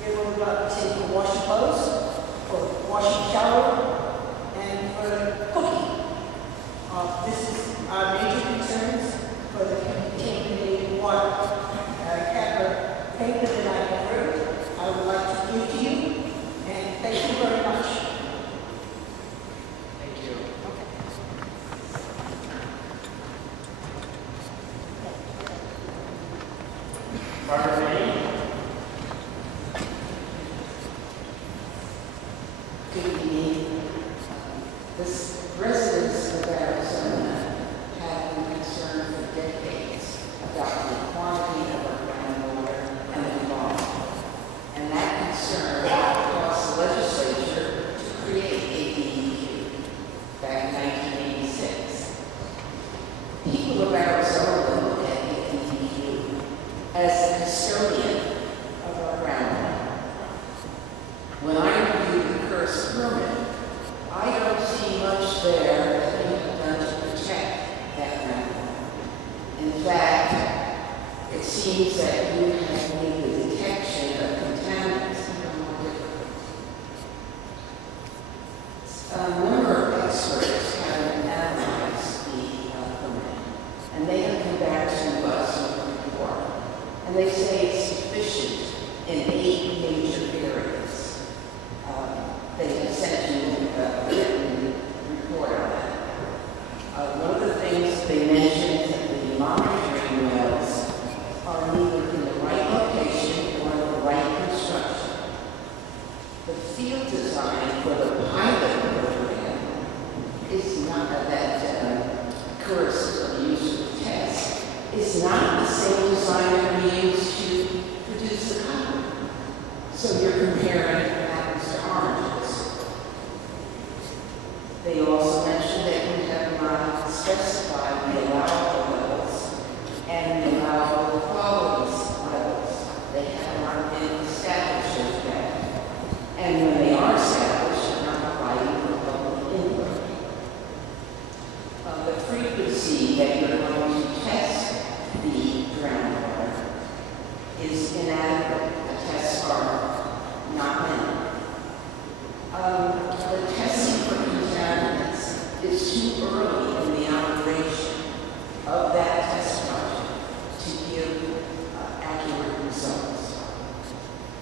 They will take for washing clothes, for washing shower, and for cooking. This is our major concerns for the contaminated water. I have a paper that I have written. I would like to give to you, and thank you very much. Thank you. Robert Rennie. Good evening. This residents of Arizona have been concerned for decades about the quantity of our groundwater and the law. And that concern caused the legislature to create ADEQ back in 1986. People of Arizona look at ADEQ as the custodian of our groundwater. When I reviewed the first permit, I don't see much there that we have done to protect that groundwater. In fact, it seems that you have made the detection of contaminants even more difficult. A number of experts have analyzed the permit, and they have come back to us with a report, and they say it's sufficient in 8 major areas. They have sent you a written report on that. One of the things they mentioned is that the monitoring wells are neither in the right location or the right construction. The field design for the pilot program is not that course of use of test is not the same design that we use to produce the copper. So you're comparing apples to oranges. They also mentioned that we have not specified the allowable levels and the allowable qualities levels. They have not been established as yet. And when they are established, they're not providing for public input. The frequency that you're going to test the groundwater is inadequate. The tests are not many. The testing for contaminants is too early in the operation of that test project to give accurate results.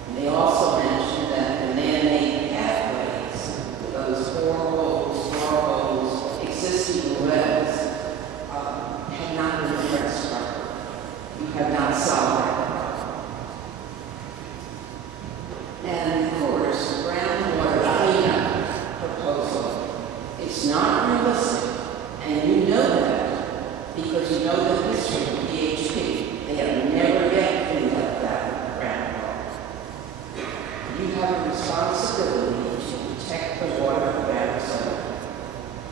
And they also mentioned that the man-made pathways, those boreholes, existing wells, have not been addressed properly. We have not solved that problem. And of course, groundwater cleanup proposal is not realistic, and you know that because you know the history of PHP. They have never yet cleaned up that groundwater. You have a responsibility to protect the water of Arizona.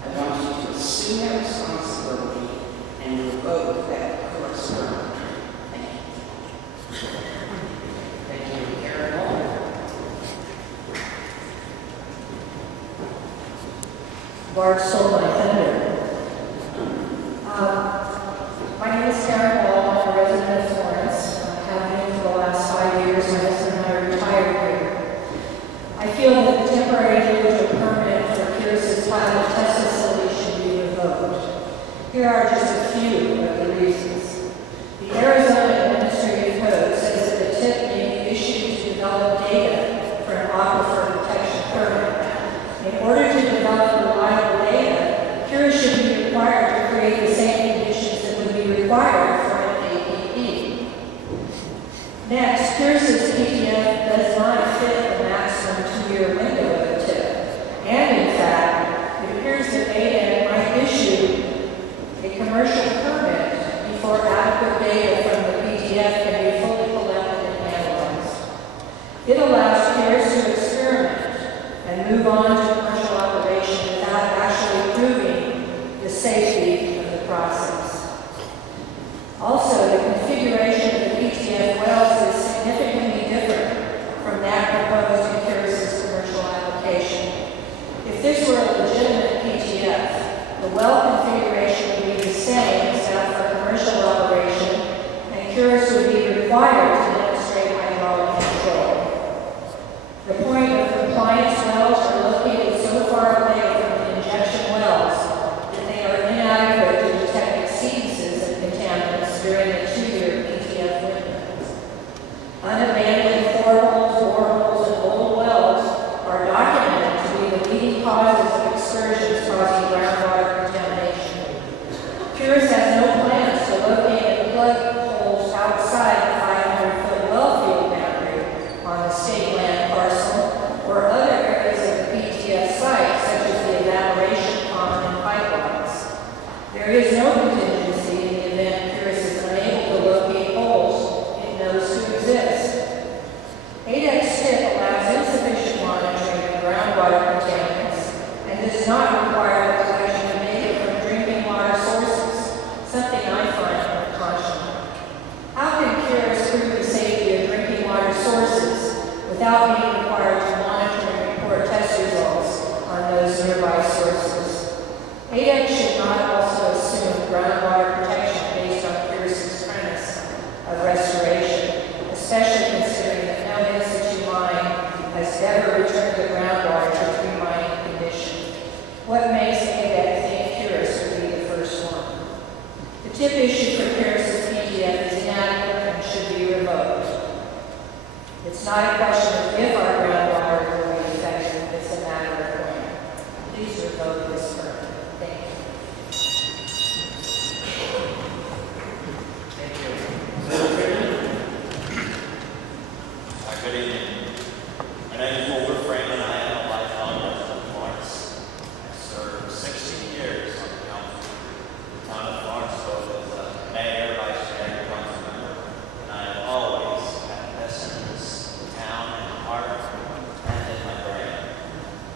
I want you to assume that responsibility and revoke that correspondence. Thank you. Thank you. Karen Hall. Bart stole my thunder. My name is Karen Hall. I'm a resident of Florence. I have been for the last 5 years. My husband and I are retired here. I feel that the temporary individual permit for Pierce's pilot test facility should be revoked. Here are just a few of the reasons. The Arizona Administrative Code says that the tip may be issued to develop data for an aquifer protection permit. In order to develop reliable data, Pierce should be required to create the same conditions that would be required for an ADEQ. Next, Pierce's PTF does not fit the maximum 2-year window of the tip. And in fact, it appears that ADEQ might issue a commercial permit before adequate data from the PTF can be fully collected and analyzed. It allows Pierce to experiment and move on to commercial operation without actually proving the safety of the process. Also, the configuration of the PTF wells is significantly different from that proposed in Pierce's commercial application. If this were a legitimate PTF, the well configuration would be the same required to demonstrate hydraulic control. The point of compliance wells are located so far away from the injection wells that they are inadequate to detect exceedances of contaminants during the 2-year PTF window. Unabandoned boreholes, and old wells are documented to be the leading causes of excursions causing groundwater contamination. Purist has no plans to locate any plug holes outside the 500-foot well field boundary on the state land parcel or other areas of the PTF site, such as the evaporation pond and pipelines. There is no contingency in the event Purist is unable to locate holes it knows to exist. ADEQ STIP allows insufficient monitoring of groundwater contaminants and does not require the collection of data from drinking water sources, something I find unconscionable. How can Purist prove the safety of drinking water sources without being required to monitor and report test results on those nearby sources? ADEQ should not also assume groundwater protection based on Purist's premise of restoration, especially considering that no in-situ mine has ever returned the groundwater to pre-mining condition. What makes ADEQ think Purist would be the first one? The tip issue for Purist's PTF is inadequate and should be revoked. It's not a question of if our groundwater will be effective, it's a matter of when. Please revoke this permit. Thank you. Good evening. My name is Wilbur Freeman. I am a lifelong resident of Florence. I served 16 years on the council of the town of Florence, both as a mayor, vice mayor, and council member. And I have always had the best interests of the town in my heart and in my brain.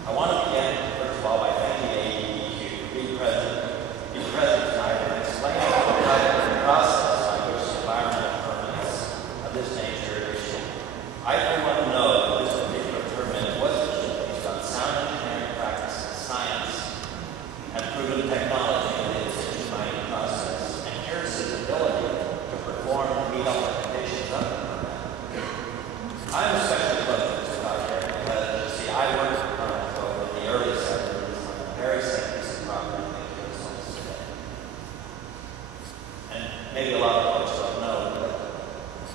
I want to begin, first of all, by thanking ADEQ for being present tonight and explaining the process by which the environmental permits of this nature are issued. I want to know that this particular permit was issued based on sound engineering practice and science and proven technology in the in-situ mining process and Purist's ability to perform and meet all the conditions of the permit. I'm especially close to this project because, you see, I worked for Florence over in the early 70s on the very same piece of property that Purist owns today. And maybe a lot of folks don't know, but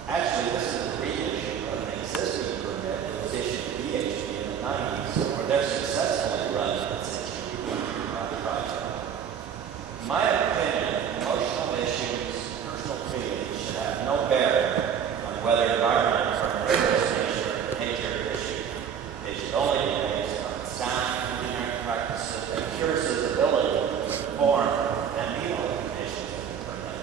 actually this is a reissue of an existing permit that was issued to BHP in the 90s, where they're successfully running its project. In my opinion, emotional issues, personal feelings should have no bearing on whether environmental permits of this nature are a major issue. They should only be based on sound engineering practices and Purist's ability to perform and meet all the conditions of the permit.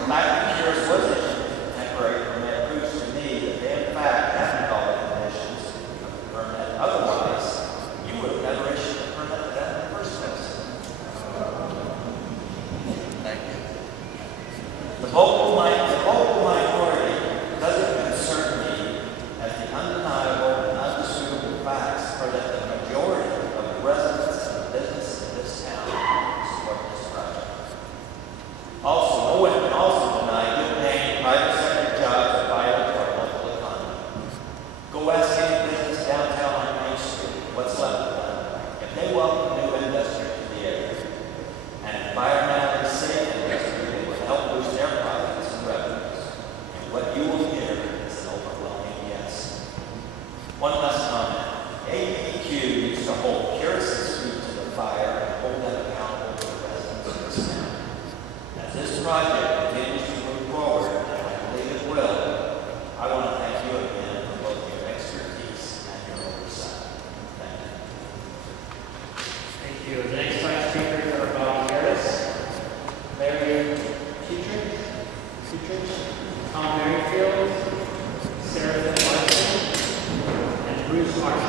In fact, the Purist was issued a temporary permit proves to me that they in fact have met all the conditions of the permit. Otherwise, you would have never issued a permit to them in the first place. Thank you. The vocal minority doesn't concern me as the undeniable and undisputable facts are that the majority of the residents and the businesses of this town support this project. Also, no one can also deny good paying private sector jobs are vital to our local economy. Go ask any business downtown on Main Street what's left of them if they welcome new industry to the area. And environmentally safe industry that would help boost their profits and revenues. And what you will hear is an overwhelming yes. One last comment. ADEQ needs to hold Purist's feet to the fire and hold them accountable to the residents of this town. As this project continues to move forward, and I believe it will, I want to thank you again for both your expertise and your oversight. Thank you. Thank you. The next five speakers are Bob Harris, Larry Teachers, Tom Merrifield, Sarah Larson, and Bruce Marsh.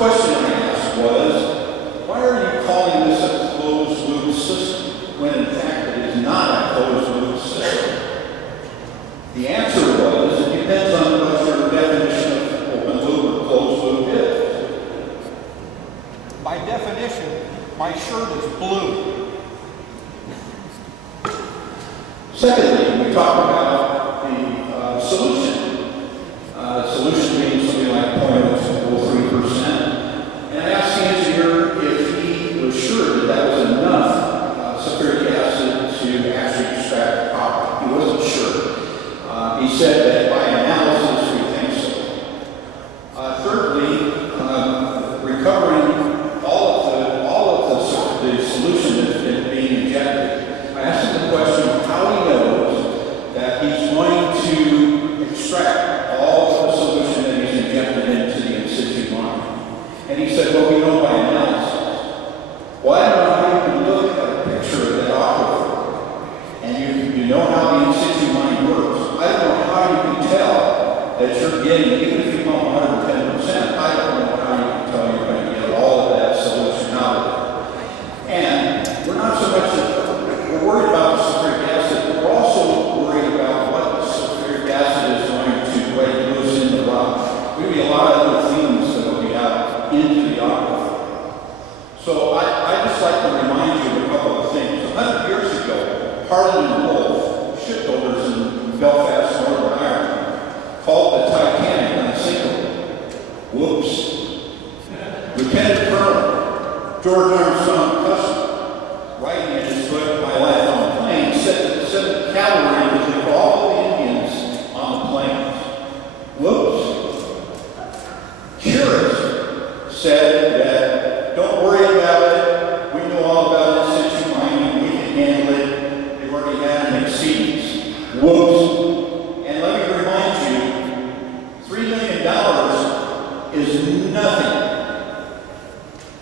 question I asked was, why are you calling this a closed-loop system when in fact it is not a closed-loop system? The answer was, it depends on what your definition of open loop or closed loop is. By definition, my shirt is blue. Secondly, we talk about the solution. Solution being something like 0.03%. And I asked the engineer if he was sure that that was enough sulfuric acid to actually extract copper. He wasn't sure. He said that by analysis we think so. Thirdly, recovering all of the solution that's been being injected. I asked him the question how he knows that he's going to extract all of the solution that he's injected into the in-situ mine. And he said, well, we know by analysis. Well, I don't know how you can look at a picture of that aquifer and you know how the in-situ mine works. I don't know how you can tell that you're getting, even if you pump 110%, I don't know how you can tell you're going to get all of that solution out of it. And we're not so much, we're worried about the sulfuric acid, but we're also worried about what the sulfuric acid is going to break loose in the rock. There will be a lot of other things that will be out into the aquifer. So I just like to remind you of a couple of things. 100 years ago, Harlan and Wolff, shipbuilders in Belfast, Northern Ireland, called the Titanic unsinkable. Whoops. Lieutenant Colonel George Armstrong Custer, writing in his book, My Life on the Plains, said that the cavalry would leave all the Indians on the plains. Whoops. Curious said that don't worry about it. We know all about it. Since you mining, we can handle it. They've already had an exceedance. Whoops. And let me remind you, $3 million is nothing.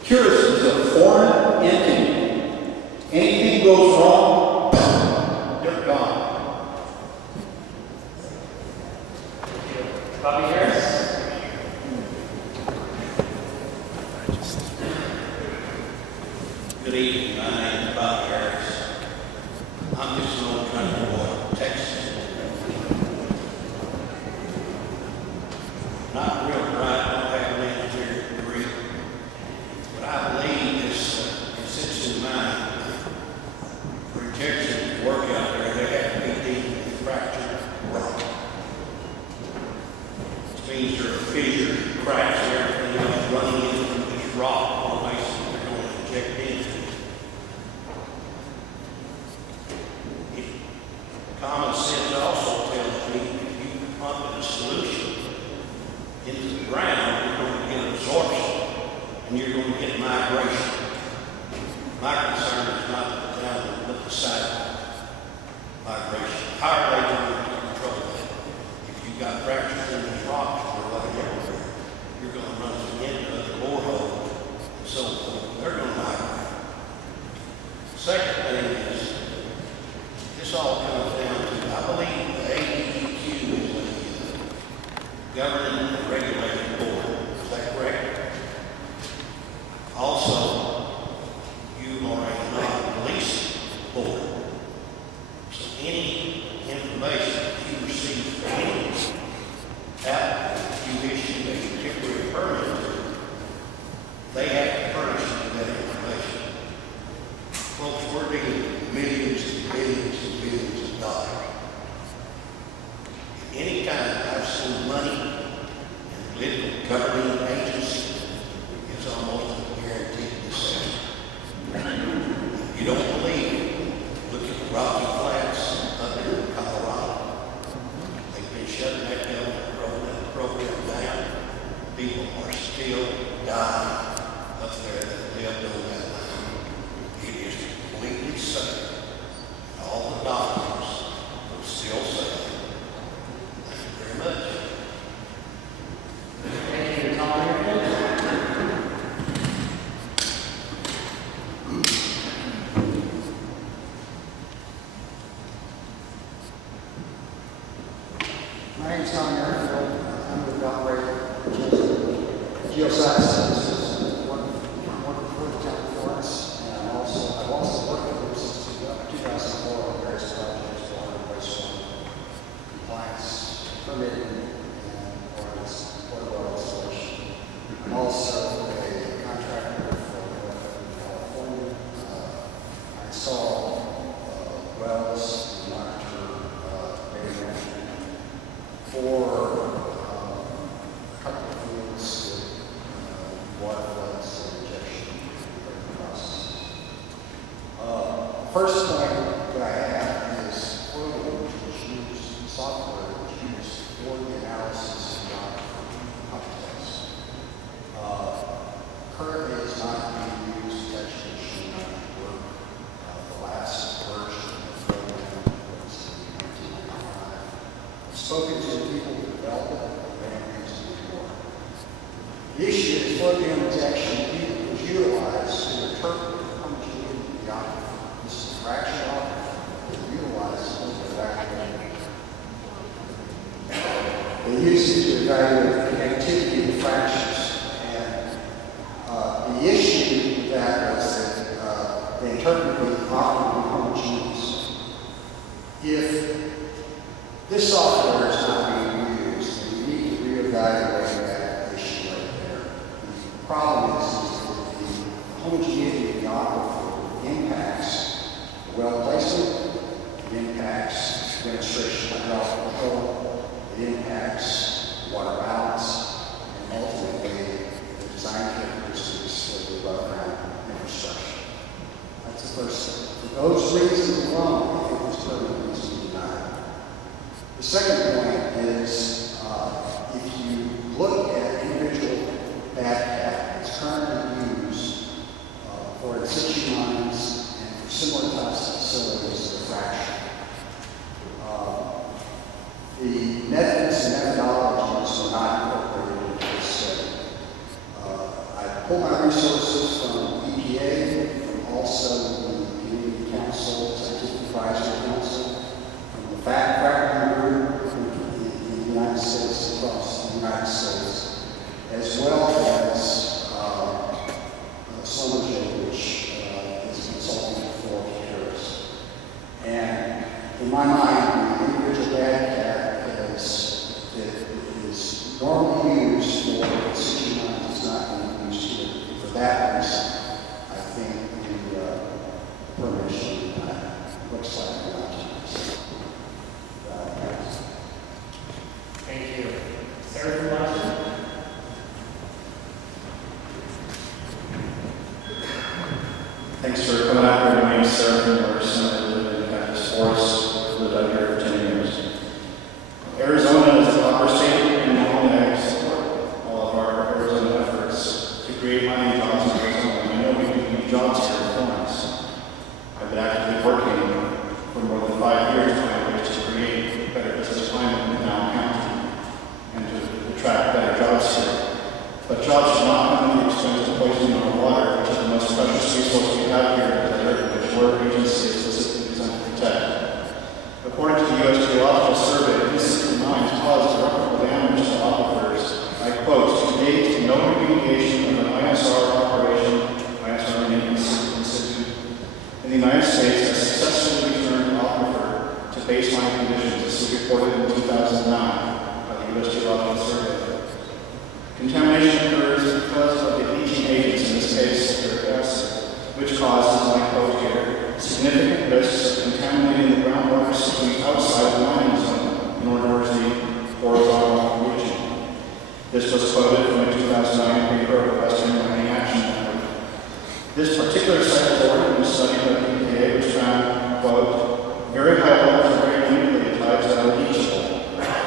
Curious is a foreign entity. Anything goes wrong, they're gone. Bobby Harris. Good evening, my name is Bobby Harris. I'm just an old country boy, Texas. Not real bright, don't have an engineering degree, but I believe this in-situ mine protection work out there, they have to be deep in fractured rock. Which means there are fissures, cracks, and everything else running into this rock formation they're going to inject into. Common sense also tells me if you pump in a solution into the ground, you're going to get absorption and you're going to get migration. My concern is not down but the side migration. Higher rate to control that. If you've got fractures in these rocks or whatever, you're going to run into other boreholes and so forth. They're going to migrate. Second thing is, this all comes down to, I believe the ADEQ is a governing and regulating board. Is that correct? Also, you are a non-police board. So any information that you receive from any applicant you issue a temporary permit to, they have to furnish you that information. Folks, we're dealing with millions and billions and billions of dollars. Anytime I've seen money in political governing agency, it's almost a guaranteed disaster. If you don't believe, look at the Rocky Flats up in Colorado. They've been shutting that program down. People are still dying up there that lived on that land. It is completely safe. All the doctors will still say, thank you very much. Thank you, Tom Harrington. My name's Tom Aaron. I'm the operator of Geoscience. first point that I have is Florida, which uses software which uses for the analysis of context. Currently, it's not being used to actually machine learning work. The last version of the program was in 1995. I've spoken to the people who developed it, and they don't use it anymore. The issue is flow dam detection was utilized to interpret homogeneity geography. This is a fraction algorithm that utilizes they use it to evaluate the connectivity of fractions. The issue that was that they interpreted optimally homogeneous. If this software is not being used, then we need to reevaluate that issue right there. The problem is that the homogeneity of the aquifer impacts well placement, it impacts demonstration of hydraulic control, it impacts water balance, and ultimately the design characteristics of the above-ground infrastructure. That's the first thing. For those reasons alone, I think this permit needs to be denied. The second point is if you look at individual bad cat that's currently used for in situ mines and for similar types of facilities that are fractured. The methods and methodologies are not incorporated into this study. I pull my resources from EPA, from also the Community Council, Scientific Advisory Council, from the fracking group in the United States, across the United States, as well as Schlumberger, which is consulting for Harris. And in my mind, the individual bad cat is normally used for situ mines, is not being used here. For that reason, I think the permission looks like an option. Thank you. Sarah Martin. Thanks for coming out here. My name is Sarah Morrison. I live in Cactus Forest. Lived out here for 10 years. Arizona is a copper state, and I support all of our Arizona efforts to create mining jobs in Arizona. I know we need jobs here in Florence. I've been actively working for more than 5 years trying ways to create better business climate in Allen County and to attract better jobs here. But jobs should not come at the expense of poisoning our water, which is the most precious resource we have here in the desert, which our agency is specifically designed to protect. According to the U.S. Geological Survey, these mines cause irreparable damage to aquifers. I quote, "To date, no remediation of an ISR operation, ISR Maintenance Institute, in the United States has successfully returned an aquifer to baseline conditions," as reported in 2009 by the U.S. Geological Survey. Contamination occurs because of the leaching agents, in this case, sulfuric acid, which causes, and I quote here, "significant risks of contaminating the groundwater systems outside the mining zone in order to the horizontal region." This was quoted from a 2009 paper of the Western Mining Action Network. This particular site was ordered in a study by the EPA, which found, quote, "very high levels of radionucleotides that are leachable."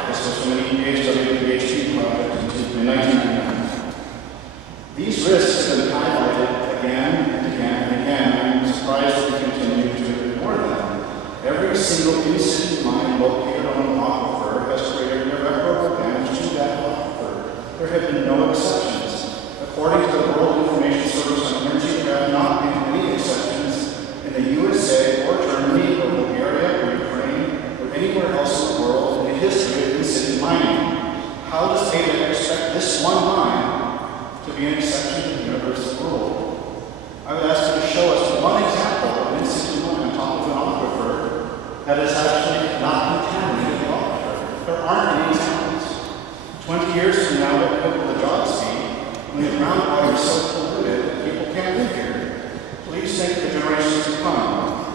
This was from an EPA study of the PhD project in 1999. These risks have been highlighted again and again and again. I'm surprised that we continue to ignore them. Every single in situ mine located on an aquifer has created irreparable damage to that aquifer. There have been no exceptions. According to the World Information Service on Energy, there have not been any exceptions in the USA or Germany or Bulgaria or Ukraine or anywhere else in the world in the history of in situ mining. How does ADEQ expect this one mine to be an exception to the universal rule? I would ask you to show us one example of an in situ mine on top of an aquifer that is actually not contaminated the aquifer. There aren't any examples. 20 years from now, what will the jobs be when the groundwater is so polluted that people can't live here? Please think of the generations to come.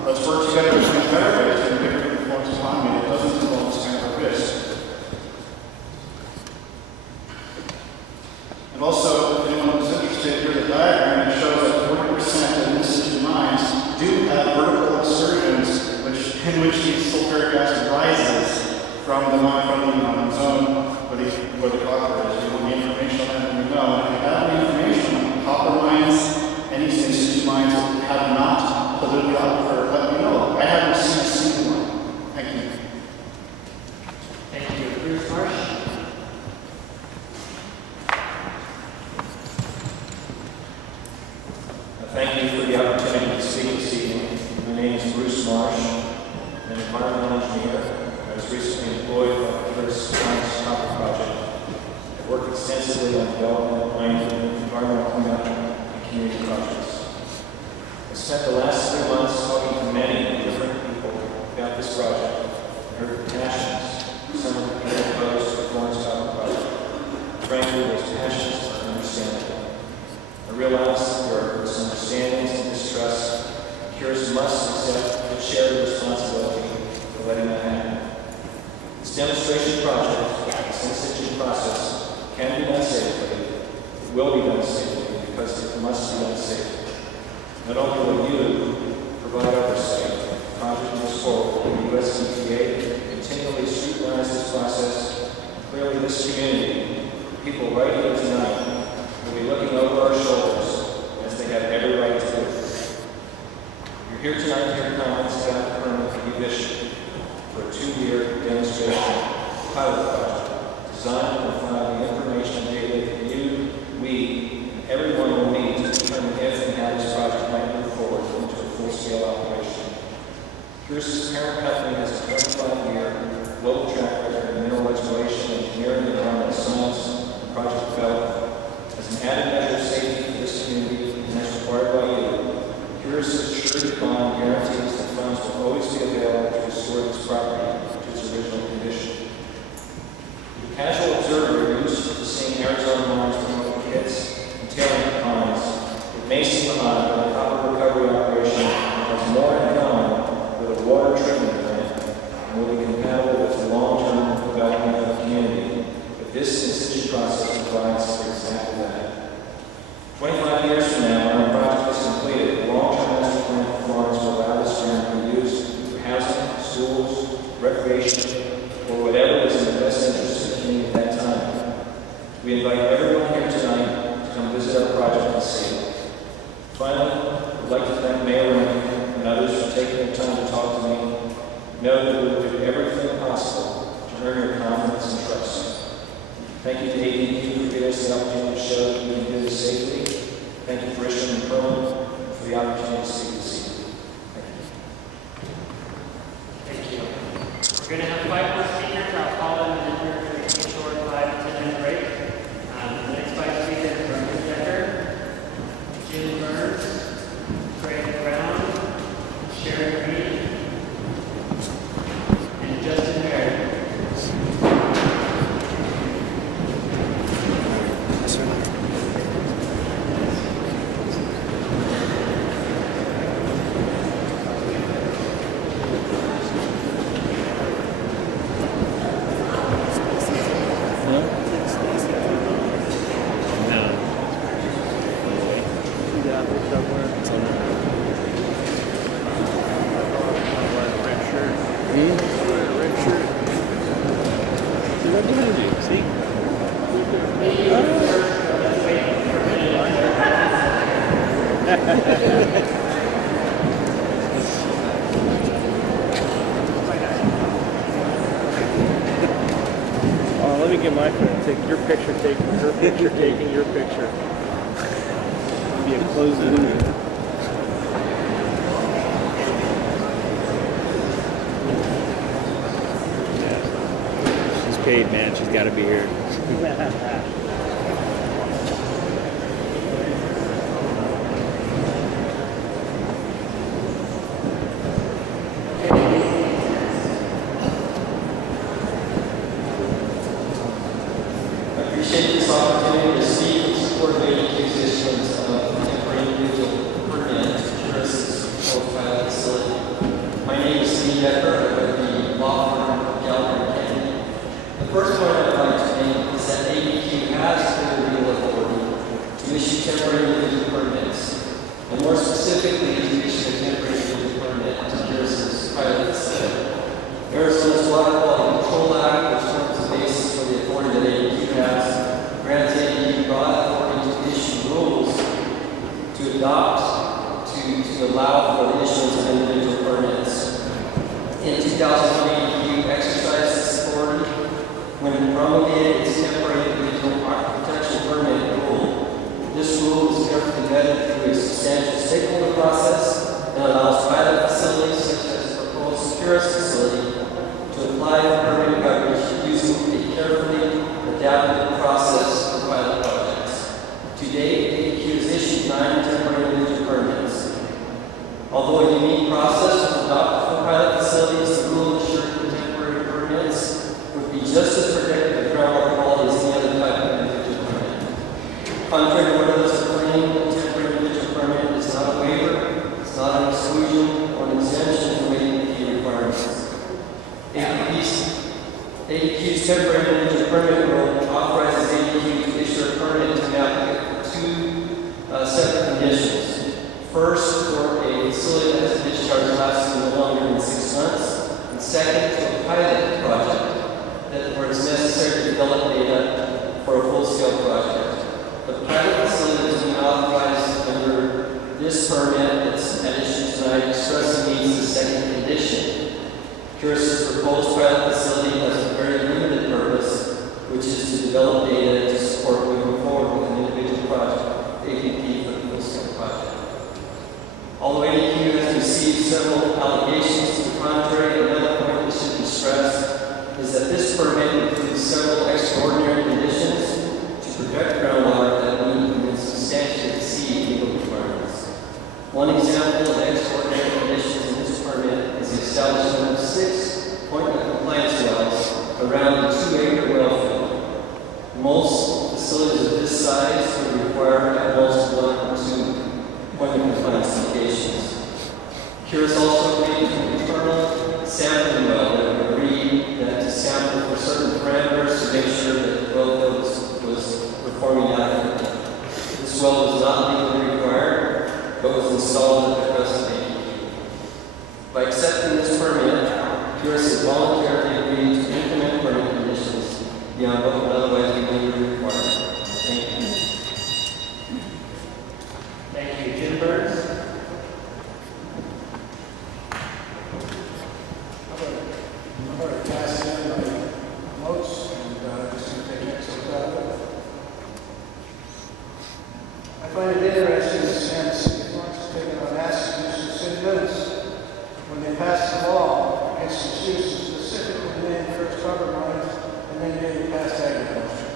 Let's work together to find better ways to invigorate the Florence economy that doesn't involve this kind of risk. And also, if anyone was interested, here's a diagram that shows that 40% of in situ mines do have vertical excursions which the sulfuric acid rises from the zone where the copper is. We want the information on that, and we know. And if we have the information on copper mines, any in-situ mines that have not polluted the aquifer, let me know. I haven't seen a single one. Thank you. Thank you. Bruce Marsh. Thank you for the opportunity to speak this evening. My name is Bruce Marsh. I'm an environmental engineer. I was recently employed by the Florence Copper project. I worked extensively on development, planning, environmental cleanup, and community projects. I spent the last 3 months talking to many different people about this project. I heard the passions. Some of the people opposed to the Florence Copper project. Frankly, those passions are understandable. I realize that there are misunderstandings and distrust. Cures must accept and share the responsibility for letting that happen. This demonstration project, this in-situ process, can be done safely. It will be done safely because it must be done safely. Not only will you provide oversight, the project moves forward, the U.S. EPA continually scrutinize this process. Clearly, this community, people right here tonight, will be looking over our shoulders as they have every right to do. You're here tonight to hear comments about the permit that you've issued for a 2-year demonstration pilot project designed to provide the information and data that you, we, and everyone will need to determine if and how this project might move forward into a full-scale operation. Pierce's parent company has a 25-year global track record in mineral exploration, engineering, and environmental science, and project development. As an added measure of safety for this community, and as required by you, Pierce's surety bond guarantees that funds will always be available to restore this property to its original condition. The casual observer used to seeing Arizona mines from open pits and tailing ponds, it may seem odd that a copper recovery operation has more in common with a water treatment plant and will be compatible with the long-term development of the community. But this in-situ process provides for exactly that. 25 years from now, when our project is completed, the long-term master plan for Florence will allow this ground to be used for housing, schools, recreation, or whatever is in the best interest of the community at that time. We invite everyone here tonight to come visit our project and see it. Finally, I'd like to thank Mayor Rankin and others for taking their time to talk to me. Know that we will do everything possible to earn your confidence and trust. Thank you to ADEQ for giving us the opportunity to show that we can do this safely. Thank you for issuing the permit and for the opportunity to speak this evening. Thank you. We're going to have 5 more speakers. I'll call them and then we're going to take a short 5 to 10 minute break. The next 5 speakers are Rick Decker, Jim Burns, Craig Brown, Sharon Reed, and Justin Merritt. Let me get my phone. Take your picture, taking her picture, taking your picture. Be a closed loop. Yeah. She's paid, man. She's got to be here. temporary use permits, and more specifically, to issue a temporary use permit permit to Pierce's pilot facility. Arizona's Water Quality Control Act, which forms the basis for the authority that ADEQ has, grants ADEQ broad authority to issue rules to adopt, to allow for the issuance of individual permits. In 2001, ADEQ exercised this authority when it promulgated its temporary individual protection permit rule. This rule is carefully vetted through a substantial stakeholder process and allows pilot facilities such as the proposed Securus facility to apply for permit coverage using a carefully adapted process for pilot projects. To date, ADEQ has issued 9 temporary individual permits. Although a unique process was adopted for pilot facilities, the rule ensured that temporary permits would be just as protective of groundwater quality as any other type of individual permit. Contrary to what others have claimed, a temporary individual permit is not a waiver, it's not an exclusion or an exemption from ADEQ requirements. ADEQ's temporary individual permit rule authorizes ADEQ to issue a permit to an applicant for 2 separate conditions. First, for a facility that has a discharge lasting no longer than 6 months, and second, to a pilot project where it's necessary to develop data for a full-scale project. The pilot facility is being authorized under this permit that's at issue tonight expressly meets the second condition. Pierce's proposed pilot facility has a very limited purpose, which is to develop data to support moving forward with an individual project, ADP for the full-scale project. Although ADEQ has received several allegations to the contrary, another point that should be stressed is that this permit includes several extraordinary conditions to protect groundwater that meet and substantially exceed legal requirements. One example of extraordinary conditions in this permit is the establishment of 6 point of compliance wells around the 2-acre well field. Most facilities of this size would require at most 1 or 2 point of compliance locations. Pierce also agreed to an internal sampling well that would agree that to sample for certain parameters to make sure that the well field was performing adequately. This well was not legally required, but was installed at the request of ADEQ. By accepting this permit, Pierce has voluntarily agreed to implement permit conditions beyond what would otherwise be legally required. Thank you. Thank you. Jim Burns. I'm going to pass in my notes and just going to take excerpts out of it. I find it interesting in the sense Florence has taken on asking use of city limits when they passed the law against its use specifically named first cover mines and then getting past agriculture.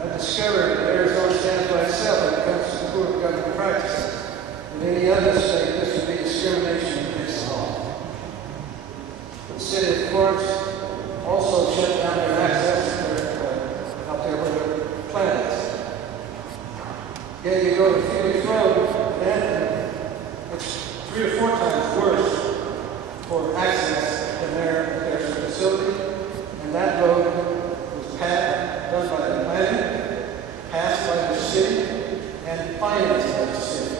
I discovered that Arizona stands by itself when it comes to poor government practices. In any other state, this would be discrimination against the law. The city of Florence also shut down their access to out there where their plant is. Yet you go to Felix Road, and it's 3 or 4 times worse for access than there's a facility, and that road was done by the planning, passed by the city, and financed by the city.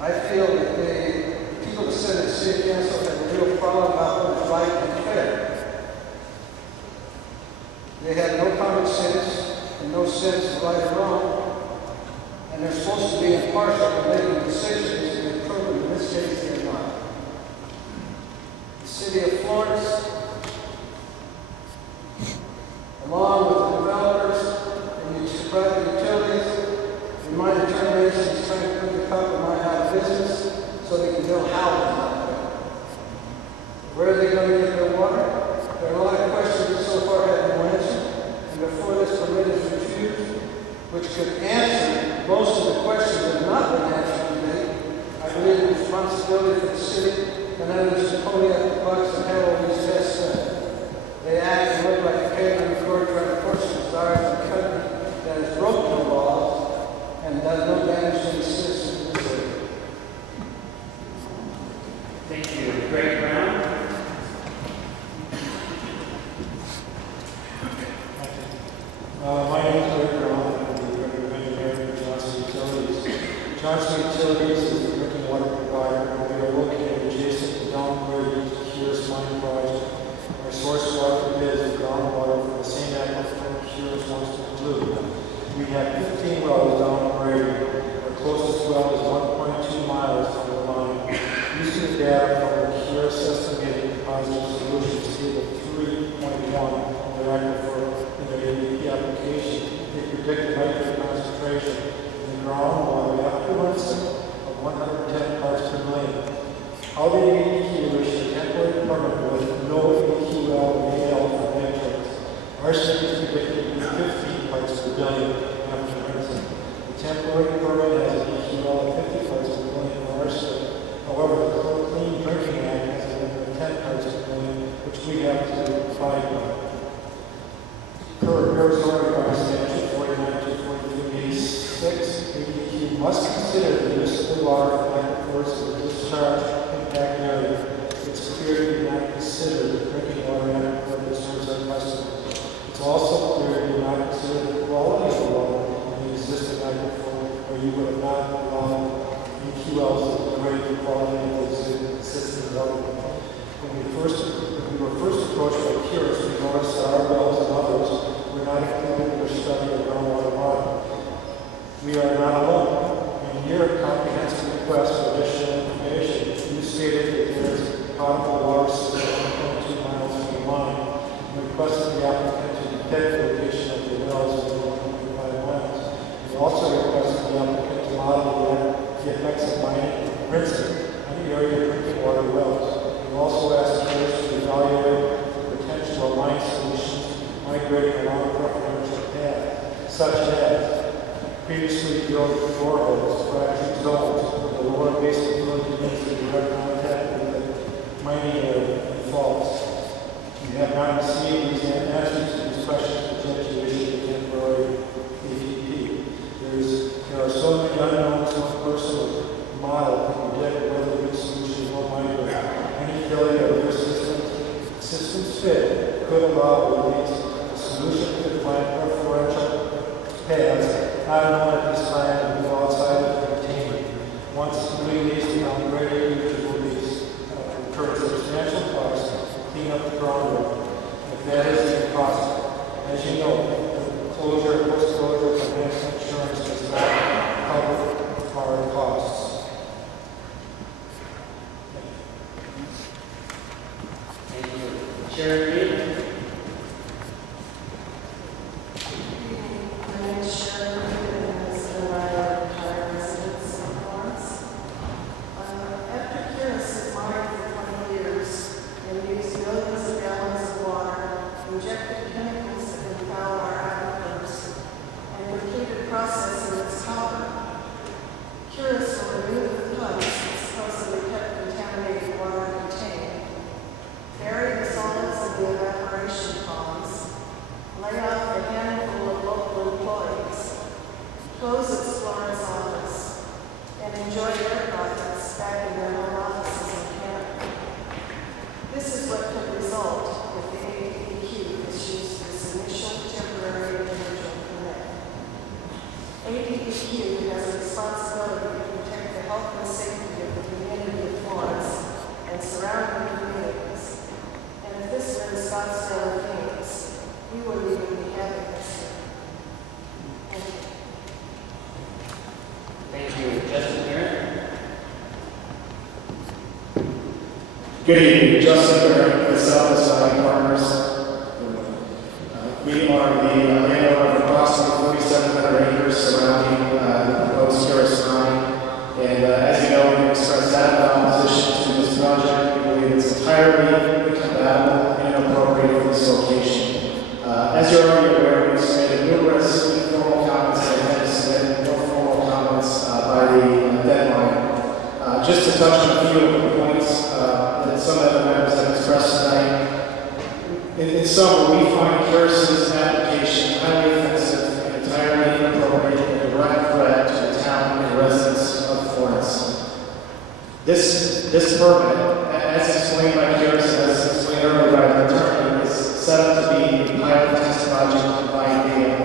I feel that the people that sit in the city council have a real problem about what is right and fair. They have no common sense and no sense of right or wrong, and they're supposed to be impartial in making decisions, and they've proven in this case they're not. The city of Florence, along with the developers and the private utilities, in my determination is trying to put the Copper mine out of business so they can build houses out there. Where are they going to get their water? There are a lot of questions that so far have been answered, and before this permit is refused, which could answer most of the questions that have not been answered Utilities is the drinking water provider, and we are located adjacent to downgrade Cures Mine Project. Our source water is groundwater from the same aquifer Cures wants to include. We have 15 wells downgrade. Our closest well is 1.2 miles from the line. Using the data from the Cures estimated positive solutions table 3.1 of their aquifer in their ADEQ application, they predict a nitrate concentration in the groundwater after rinsing of 110 parts per million. How the ADEQ issued a temporary permit with no AQL AL for nitrates. Arsenic is predicted to be 15 parts per billion after rinsing. The temporary permit has an AQL of 50 parts per million for arsenic. However, the Clean Drinking Act has a limit of 10 parts per million, which we have to abide by. Per Arizona Revised Statute 49-243-86, ADEQ must consider the use of the water from aquifers in the discharge impact area. It's clear we do not consider the drinking water aquifer that serves our customers. It's also clear we do not consider the quality of the water in the existing aquifer, or you would have not allowed EQLs to degrade the quality of the existing water. When we were first approached by Cures, we noticed that our wells and others were not included in their study of groundwater water. We are not alone. In your comprehensive request for additional information, you stated that there is a potable water system 1.2 miles from the line. You requested the applicant to detect the location of the wells within 1.5 miles. You also requested the applicant to model the effects of mining and rinsing on the area of drinking water wells. You also asked Cures to evaluate the potential of mine solutions migrating along the preferential path, such as previously drilled boreholes, fractured zones, the lower basin fluid begins in direct contact with the mining area and faults. You have not received these answers to these questions until you issue the temporary ADP. There are so many unknowns one person with model can predict whether the solution will migrate. Any failure of your system's fit could allow release. The solution could find preferential paths not known at this time and move outside of the containment. Once released, the downgraded users will incur substantial costs to clean up the groundwater. If that is even possible, as you know, the closure, post-closure, financial insurance does not cover our costs. Thank you. Sharon Reed. My name is Sharon Reed, and I are retired residents of Florence. After Cures has mined for 20 years and used millions of gallons of water, injected chemicals that can foul our aquifers, and completed processing its copper, Cures will remove the pumps that supposedly kept contaminated water contained, bury the solids in the evaporation ponds, lay off a handful of local employees, close its Florence office, and enjoy their profits back in their home offices in Canada. This is what could result if the ADEQ issues this initial temporary individual permit. ADEQ has a responsibility to protect the health and safety of the community of Florence and surrounding communities. And if this were in Scottsdale and Phoenix, we wouldn't even be having this here. Thank you. Thank you. Justin Garrett. Good evening, Justin Barrett with Southwest Valley Partners. We are the landowner of approximately 4,700 acres surrounding the proposed Cures mine. And as you know, we expressed that opposition to this project. We believe it's entirely incompatible and inappropriate for this location. As you're already aware, we've submitted numerous informal comments and had to submit more formal comments by the deadline. Just to touch on a few of the points that some of the members have expressed tonight. In summary, we find Cures' application highly offensive and entirely inappropriate and a direct threat to the town and residents of Florence. This permit, as explained by Cures and as explained earlier by the attorney, is set up to be a pilot test project by data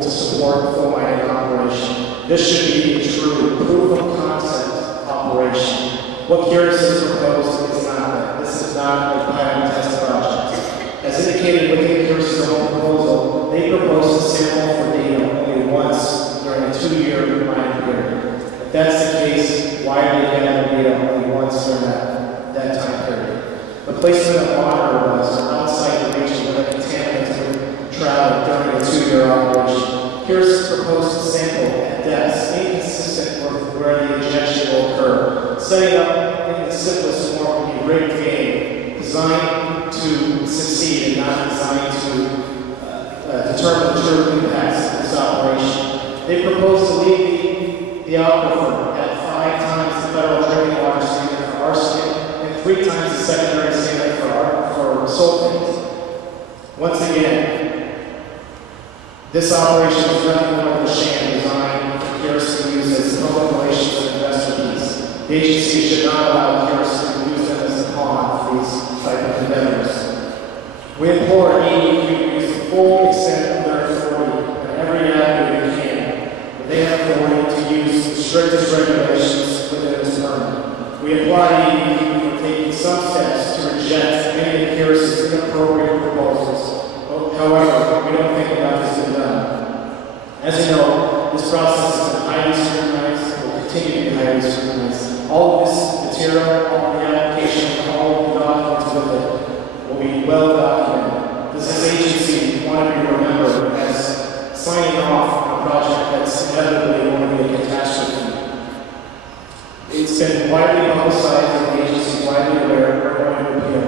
to support full mining operation. This should be a true proof of concept operation. What Curious has proposed is not that. This is not a pilot test project. As indicated within Curious' own proposal, they propose to sample for data only once during a 2-year planning period. If that's the case, why do they gather data only once during that time period? The placement of water wells outside the region where the contaminants would travel during a 2-year operation. Curious proposed to sample at depths inconsistent with where the injection will occur. Setting up in the simplest form would be rigged game, designed to succeed and not designed to determine the true impacts of this operation. They propose to leave the aquifer at 5 times the federal drinking water standard for arsenic and 3 times the secondary standard for sulfates. Once again, this operation is nothing more than a sham designed for Curious to use as public relations and investor piece. The agency should not allow Curious to use them as a pawn for these type of endeavors. We implore ADEQ to use the full extent of their authority in every avenue they can. They have authority to use the strictest regulations within this permit. We applaud ADEQ for taking some steps to reject many of Curious's inappropriate proposals. However, we don't think enough has been done. As you know, this process has been highly scrutinized and will continue to be highly scrutinized. All of this material, all of the application, all of the documents with it will be well documented. Does this agency want to be remembered as signing off on a project that's inevitably going to be a catastrophe? It's been widely publicized and the agency is widely aware we're going to appeal.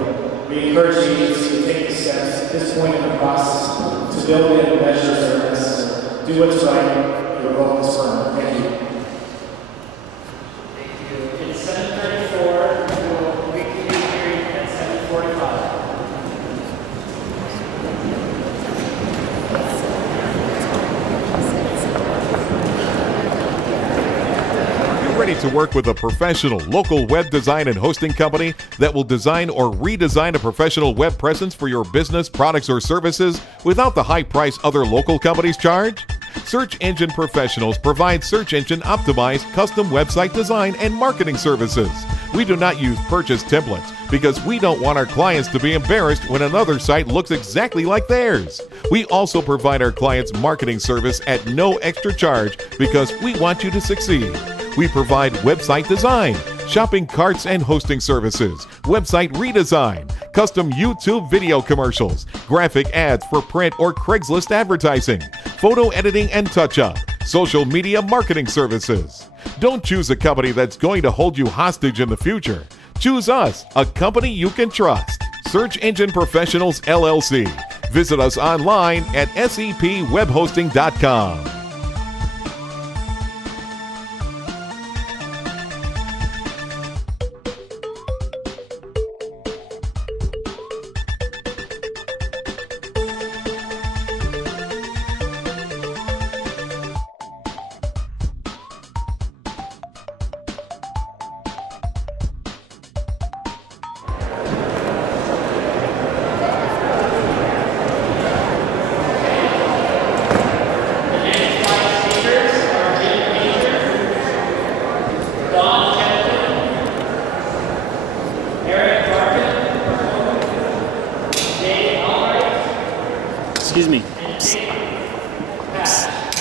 We encourage the agency to take the steps at this point in the process to build in measures that are necessary. Do what's right and revoke this permit. Thank you. Thank you. It's 7:34. We will reconvene the hearing at 7:45. Ready to work with a professional local web design and hosting company that will design or redesign a professional web presence for your business, products, or services without the high price other local companies charge? Search Engine Professionals provide search engine optimized custom website design and marketing services. We do not use purchase templates because we don't want our clients to be embarrassed when another site looks exactly like theirs. We also provide our clients marketing service at no extra charge because we want you to succeed. We provide website design, shopping carts and hosting services, website redesign, custom YouTube video commercials, graphic ads for print or Craigslist advertising, photo editing and touch-up, social media marketing services. Don't choose a company that's going to hold you hostage in the future. Choose us, a company you can trust. Search Engine Professionals, LLC. Visit us online at sepwebhosting.com. Excuse me.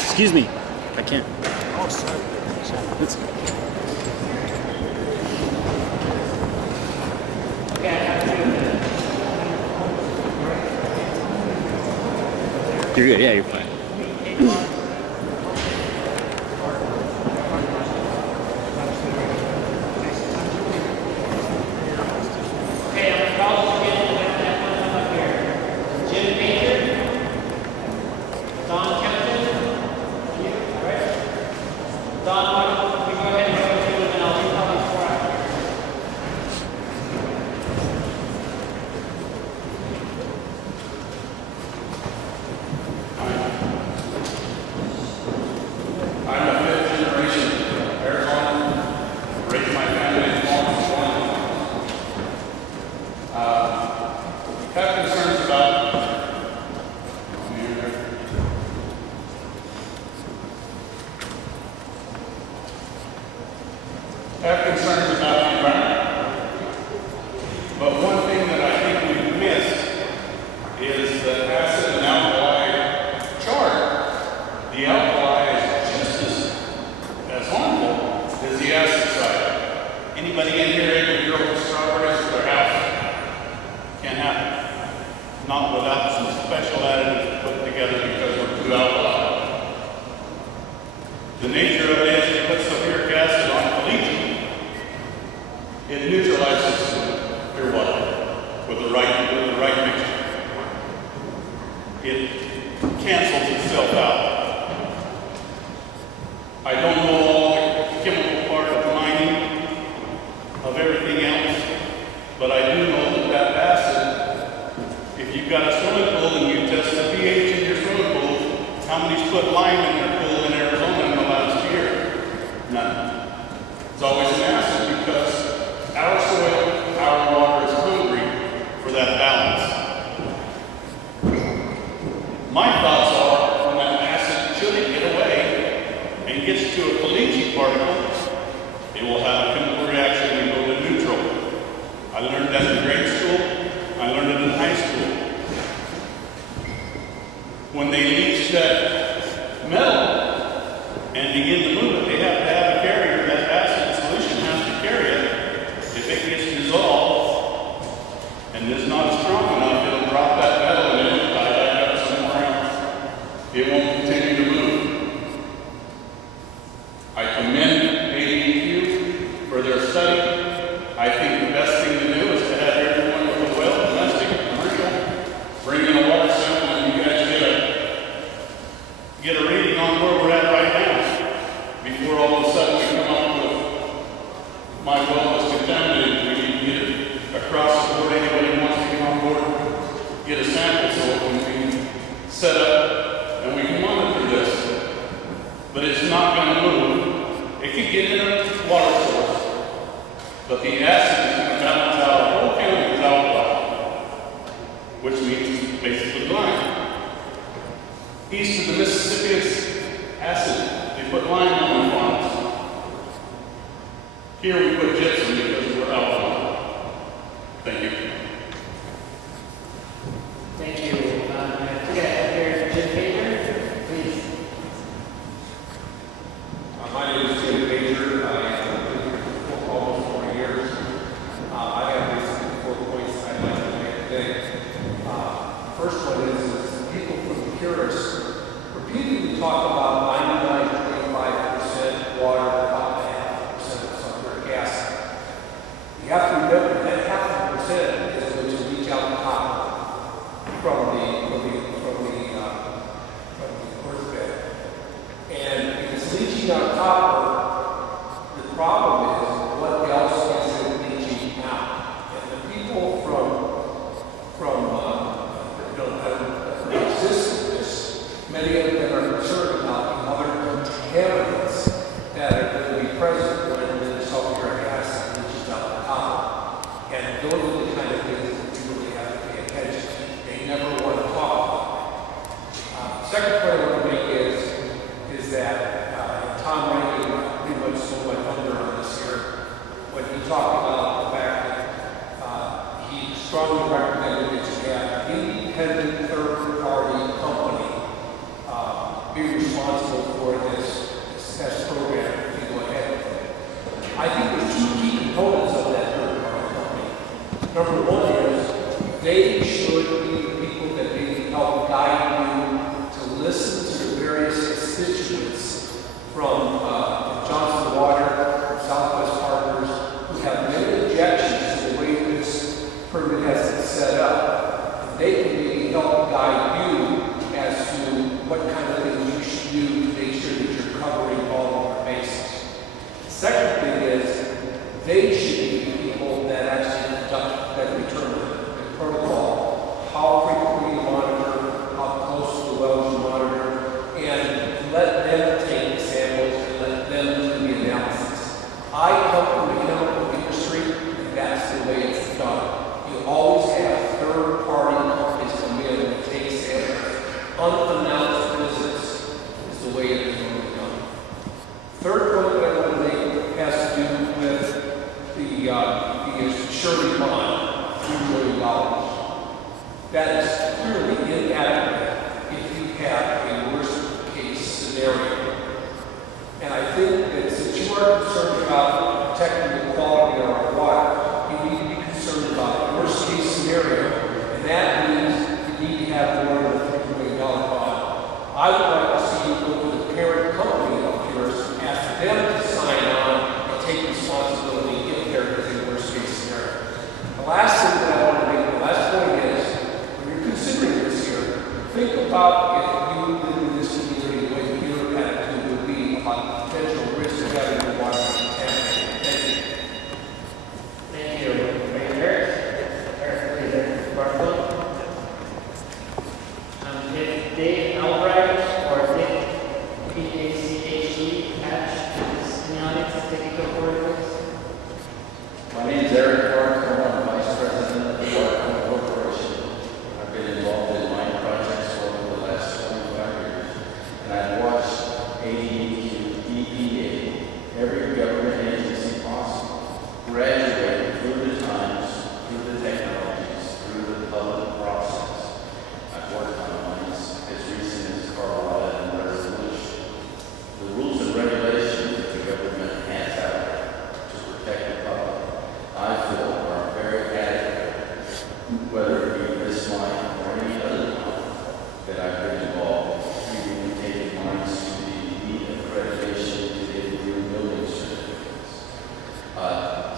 Excuse me. I can't. Oh, sorry. It's, you're good. Yeah, you're fine. is the acid and alkali chart. The alkali is just as harmful as the acid side. Anybody in here able to grow strawberries for their house? Can't happen. Not without some special additives put together because we're too alkali. The nature of it is you put sulfuric acid on caliche, it neutralizes your water with the right mixture. It cancels itself out. I don't know all the chemical part of mining, of everything else, but I do know that acid, if you've got a swimming pool and you test the pH in your swimming pool, how many's put lime in their pool in Arizona in the last year? None. It's always an acid because our soil, our water is hungry for that balance. My thoughts are when that acid should get away and gets to a caliche particle, it will have a chemical reaction and go to neutral. I learned that in grade school. I learned it in high school. When they leach that metal and begin to move it, they have to have a carrier. That acid solution has to carry it. If it gets dissolved and is not strong enough, it'll drop that metal and it'll die back up somewhere else. It won't continue to move. I commend ADEQ for their study. I think the best thing to do is to have everyone with a well, domestic, commercial, bring in a water sample and you guys get a reading on where we're at right now. Before all of a sudden we come up with my well is contaminated, we need to get it across the board. Anybody who wants to come on board, get a sample so we can set up and we can monitor this. But it's not going to move. It could get in a water source, but the acid is going to balance out the whole county with alkali, which means basically lime. East of the Mississippi is acid. They put lime on their farms. Here we put gypsum because we're alkali. Thank you. Thank you. I think I have here Jim Pager, please. My name is Jim Pager. I've been here for almost 4 years. I have basically 4 points I'd like to make today. First one is people from the purists repeatedly talk about 99.5% water, about 0.5% sulfuric acid. You have to remember that 0.5% is going to leach out the copper from the earth bed. And if it's leaching out copper, the problem is what else is it leaching out? And the people that exist in this, many of them are concerned about the other contaminants that are going to be present when the sulfuric acid leaches out the copper. And those are the kind of things that you really have to pay attention to. They never want to talk about. Second point I want to make is that Tom Rankin pretty much stole my thunder on this here when he talked about the fact that he strongly recommended that you have an independent third-party company be responsible for this test program if you go ahead with it. I think there's 2 key components of that third-party company. Number one is they should be the people that maybe help guide you to listen to the various constituents from Johnson Water, from Southwest Partners, who have many objections to the way this permit has been set up. And they can maybe help guide you as to what kind of things you should do to make sure that you're covering all of your bases. The second thing is they should be the people that actually conduct that return protocol I would like to see you go to the parent company of yours and ask them to sign on and take responsibility if there is a worst case scenario. The last thing that I want to make, the last point is, when you're considering this here, think about if you live in this community, what your attitude would be about the potential risk of having your water contaminated. Thank you. Thank you. Mayor Eric Barfield. If Dave Albright or Nick PACHE Patch is in the audience, if they can go forward, please. My name is Eric Barfield. I'm Vice President of the Waterfront Corporation. I've been involved in mine projects for over the last 25 years, and I've watched ADEQ, EPA, every government agency possible graduate through the times, through the technologies, through the public process. I've worked on mines as recent as Colorado and Resolution. The rules and regulations that the government has out there to protect the public, I feel, are very adequate, whether it be this mine or any other mine that I've been involved in, even taking mines to the accreditation to the green building certificates.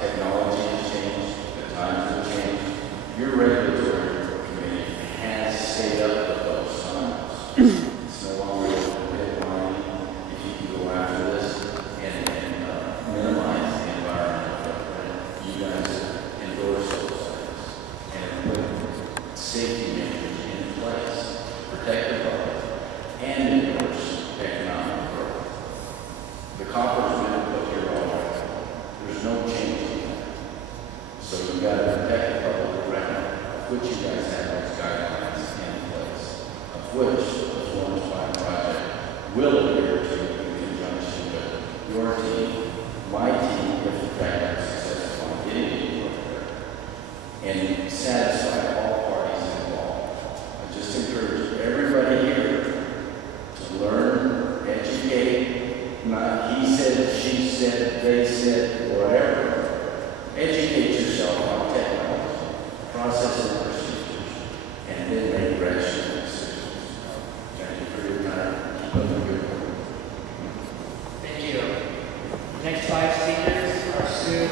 Technology has changed, the times have changed. Your regulatory committee has stayed up with those times. It's no longer a bit mining if you can go after this and minimize the environmental footprint. You guys endorse those things and put safety measures in place, protect the public, and endorse economic growth. The copper's been put here already. There's no change in that. So you've got to protect the public record, of which you guys have those guidelines in place, of which the Florence project will adhere to in conjunction with your team, my team, if in fact I'm successful in getting you over there, and satisfy all parties involved. I just encourage everybody here to learn, educate, not he said, she said, they said, whatever. Educate yourself on technology, process and procedures, and then make rational decisions. Thank you for your time. Keep up the good work. Thank you. Next 5 speakers are Sue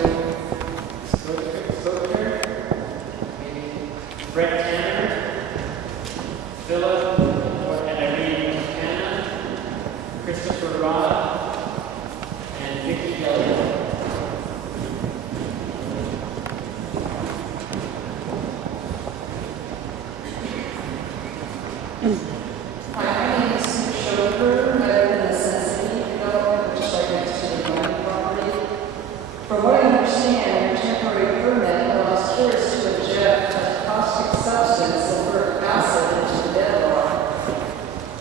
Stoker, Brett Tanner, Philip and Irene Hannah, Christopher Rod, and Vicki Gilliam. Hi, my name is Sue Stoker. I live in the Sun City development, which is right next to the mining property. From what I understand, your temporary permit allows tourists to inject a caustic substance, sulfuric acid, into the bedrock.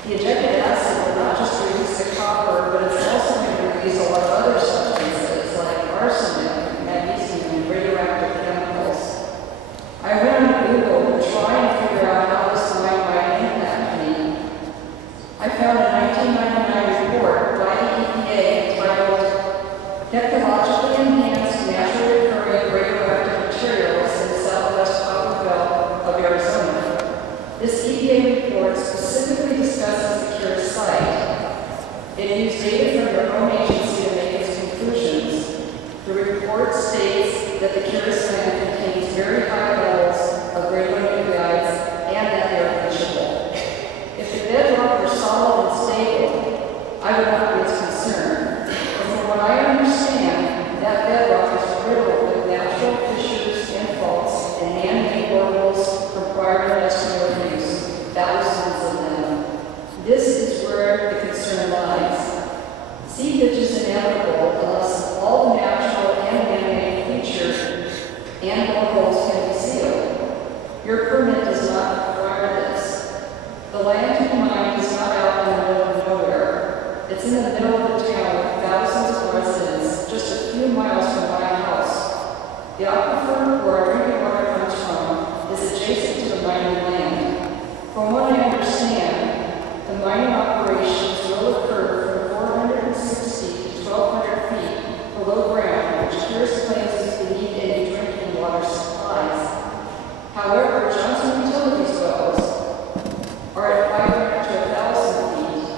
The injected acid will not just release the copper, but it's also going to release a lot of other substances like arsenic, magnesium, and radioactive chemicals. I went on Google to try and figure out how this mine might impact me. I found a 1999 report by the EPA entitled Technologically Enhanced Naturally Occurring Radioactive Materials in the Southwest Copper Belt of Arizona. This EPA report specifically discusses the Cure site. It used data from their own agency to make its conclusions. The report states that the Cure site contains very high levels of radionuclides and that they are leachable. If the bedrock were solid and stable, I would not be as concerned. But from what I understand, that bedrock is riddled with natural fissures and faults and man-made boreholes from prior industrial use, thousands of them. This is where the concern lies. Seepage is inevitable unless all the natural and man-made features and boreholes can be sealed. Your permit does not require this. The land to be mined is not out in the middle of nowhere. It's in the middle of the town with thousands of residents, just a few miles from my house. The aquifer where our drinking water comes from is adjacent to the mining land. From what I understand, the mining operations will occur from 460 to 1,200 feet below ground, which Pierce claims is beneath any drinking water supplies. However, Johnson Utilities wells are at 500 to 1,000 feet,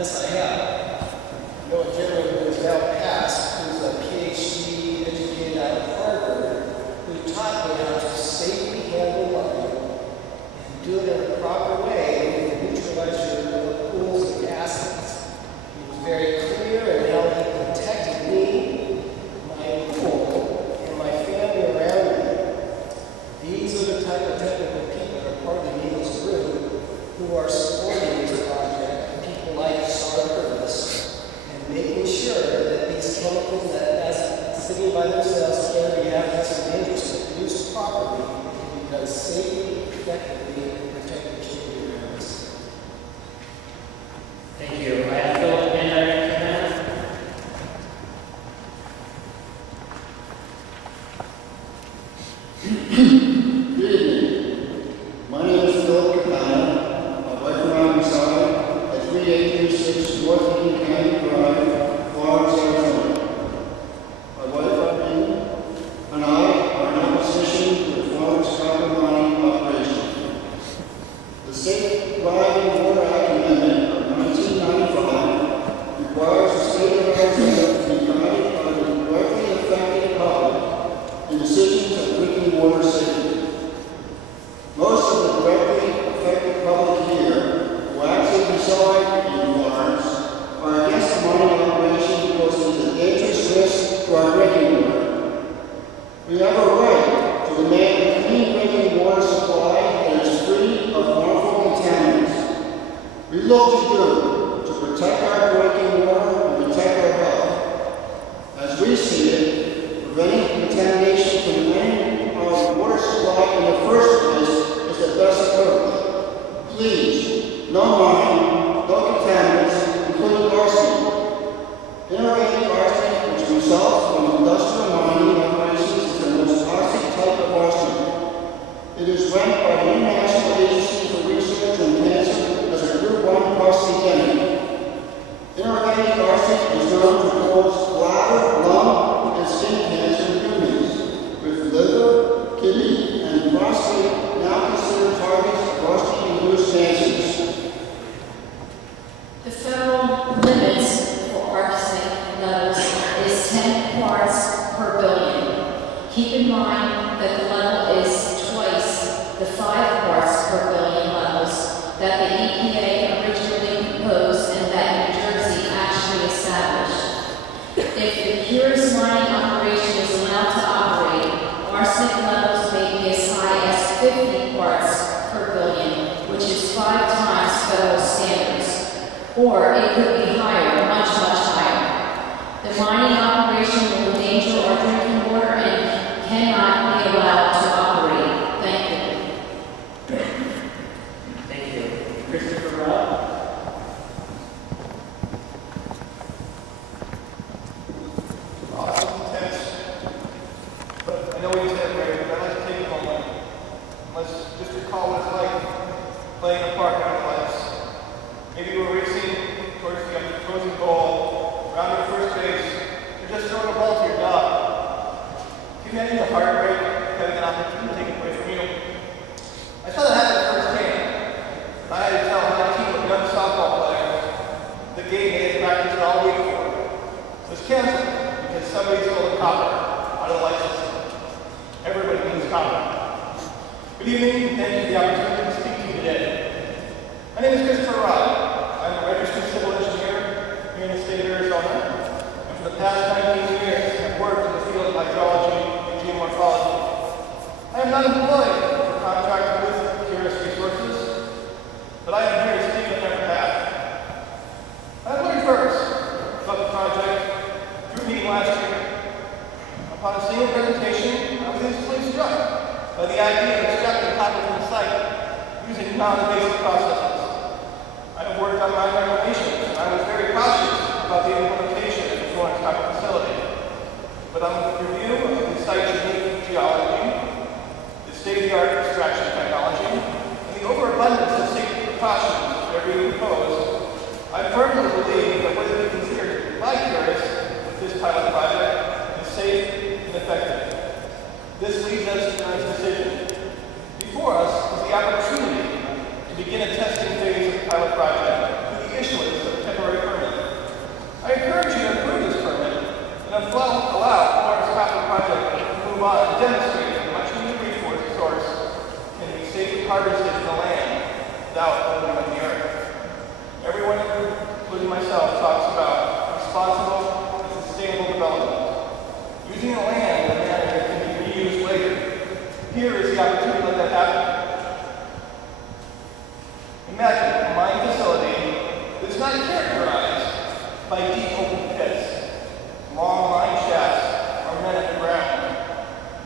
Yes, I have. I know a gentleman who is now passed, who's a PhD educated out of Harvard, who taught me how to safely handle lighting and do it in a proper way to neutralize your pools and acids. He was very clear in how he protected me, my pool, and my family around me. These are the type of technical people that are part of the Needles group who are supporting this project, and people like Sarah Curtis, and making sure that these chemicals that, as sitting by themselves, can be hazardous and dangerous, but used properly, can be done safely, effectively, and protect the community around us. Thank you. I have Philip Bender comment. Good evening. My name is Philip Capano. I work for Arizoan at 3836 North Union County Drive, Florence, Arizona. My wife, Irene, and I are in opposition to the Florence Copper mining operation. The Safe Driving Water Act Amendment of 1995 requires the state of Arizona to be guided by the directly affected public in decisions of drinking water safety. Most of the directly affected public here who actually reside in Florence are against the mining operation because it is a dangerous risk to our drinking water. We have a right to demand a clean drinking water supply that is free of harmful contaminants. We look to you to protect our drinking water and protect our health. As we see it, preventing contamination from entering our water supply in the first place is the best approach. Please, no mining, no contaminants, including arsenic. Inorganic arsenic, which results from industrial mining operations, is the most toxic type of arsenic. It is ranked by the International Agency for Research on Cancer as a Group 1 carcinogenic. Inorganic arsenic is known to cause bladder, lung, and skin cancer in humans, with liver, kidney, and prostate now considered targets of arsenic-induced cancers. The federal limits for arsenic levels is 10 parts per billion. Keep in mind that the level is twice the 5 parts per billion levels that the EPA originally proposed and that New Jersey actually established. If the purest mining operation is allowed to operate, arsenic levels may be as high as 50 parts per billion, which is 5 times federal standards. Or it could be higher, much higher. The mining operation will endanger our drinking water and cannot be allowed to operate. Thank you. Thank you. Christopher Robb. But I know he's that way, but I'd like to take a moment. Let's just recall what it's like playing in a park out of lights. Maybe we're racing towards the opposing goal, around your first base, you're just throwing a ball to your dog. Can you imagine the heartbreak having an opportunity to take it away from you? I saw that happen firsthand. I had to tell my team of young softball players the game they had practiced all week for was canceled because somebody stole a copper out of the light system. Everybody needs copper. Good evening, and thank you for the opportunity to speak to you today. My name is Christopher Robb. I'm a registered civil engineer here in the state of Arizona, and for the past 19 years, I've worked in the field of hydrology and geomorphology. I am not employed or contracted with Curious Resources, but I am here to speak on their behalf. I learned first about the project through meeting last year. Upon a single presentation, I was instantly struck by the idea of extracting copper from the site using non-invasive processes. I have worked on mine regulations, and I was very cautious about the implementation of the Florence Copper facility. But on the review of the site's unique geology, the state-of-the-art extraction technology, and the overabundance of safety precautions that are being proposed, I firmly believe that what is being considered by Curious with this pilot project is safe and effective. This leads us to tonight's decision. Before us is the opportunity to begin a testing phase of the pilot project through the issuance of a temporary characterized by deep open pits, long line shafts, or men at the ground.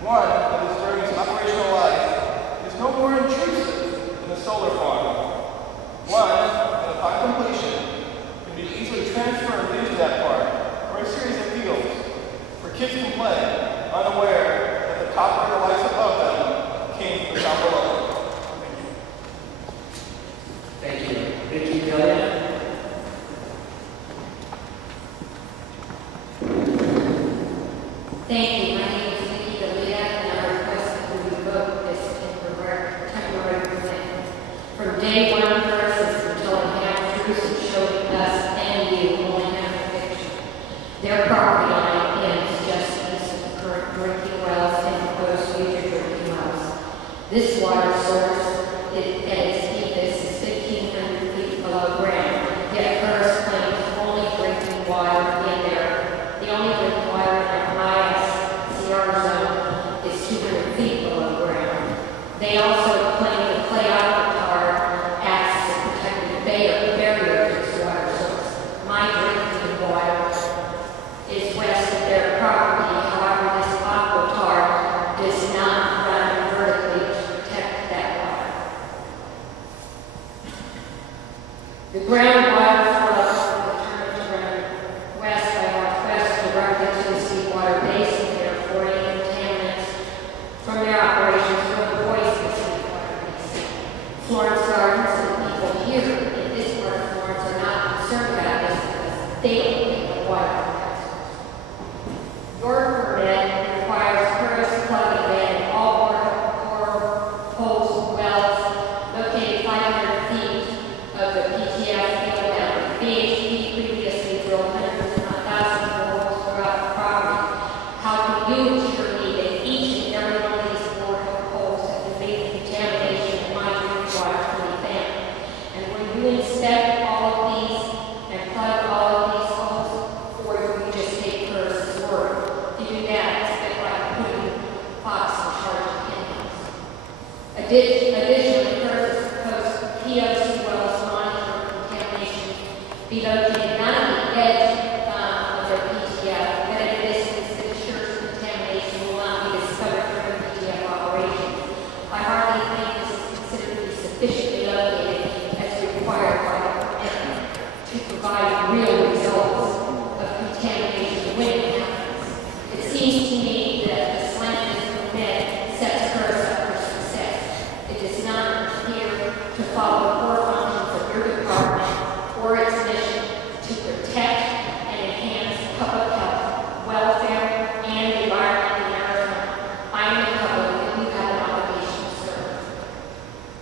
One that is during its operational life is no more intrusive than a solar farm. One that upon completion can be easily transferred into that park or a series of fields where kids can play, unaware that the copper that lights above them came from the copper below. Thank you. Vicki Gillian. Thank you. My name is Vicki Gillian, and I request that we revoke this temporary permit. From day one versus until a half-truth showed us and you only have a picture. Their property line ends just east of the current drinking wells and proposed future drinking wells. This water source at its deepest is 1,500 feet below ground, yet first claims only drinking water in there. The only drinking water in their Arizoan is 200 feet below ground. They also claim the clay aquifer acts as a protective barrier to this water source. My drinking water is west of their property. However, this aquifer does not run vertically to protect that water. The groundwater flow will turn to run west by northwest directly to the seawater basin. From their operations for the voice of the seawater basin. Florence Gardens and people here in this part of Florence are not concerned about this because they don't get the water. Your permit requires first plug and abandon all boreholes, wells located 500 feet of the PTF field boundary. BHP previously drilled hundreds, if not thousands of holes throughout the property. How can you assure me that each and every one of these boreholes have been made contamination of my drinking water can be found? And when you inspect all of these and plug all of these holes, or do you just take Curtis's word? To do that, it's a bit like putting Fox in charge of pennies. Additionally, Curtis proposed POC wells monitoring contamination be located not on the edge of their PTF, but at a distance that ensures contamination will not be discovered during PTF operations. I hardly think this is considered to be sufficiently located as required by the permit to provide real results of contamination when it happens. It seems to me that the slant of this permit sets Curtis up for success. It does not appear to follow the core functions of your department or its mission to protect and enhance public health, welfare, and the environment in Arizona. I am the public that you have an obligation to serve.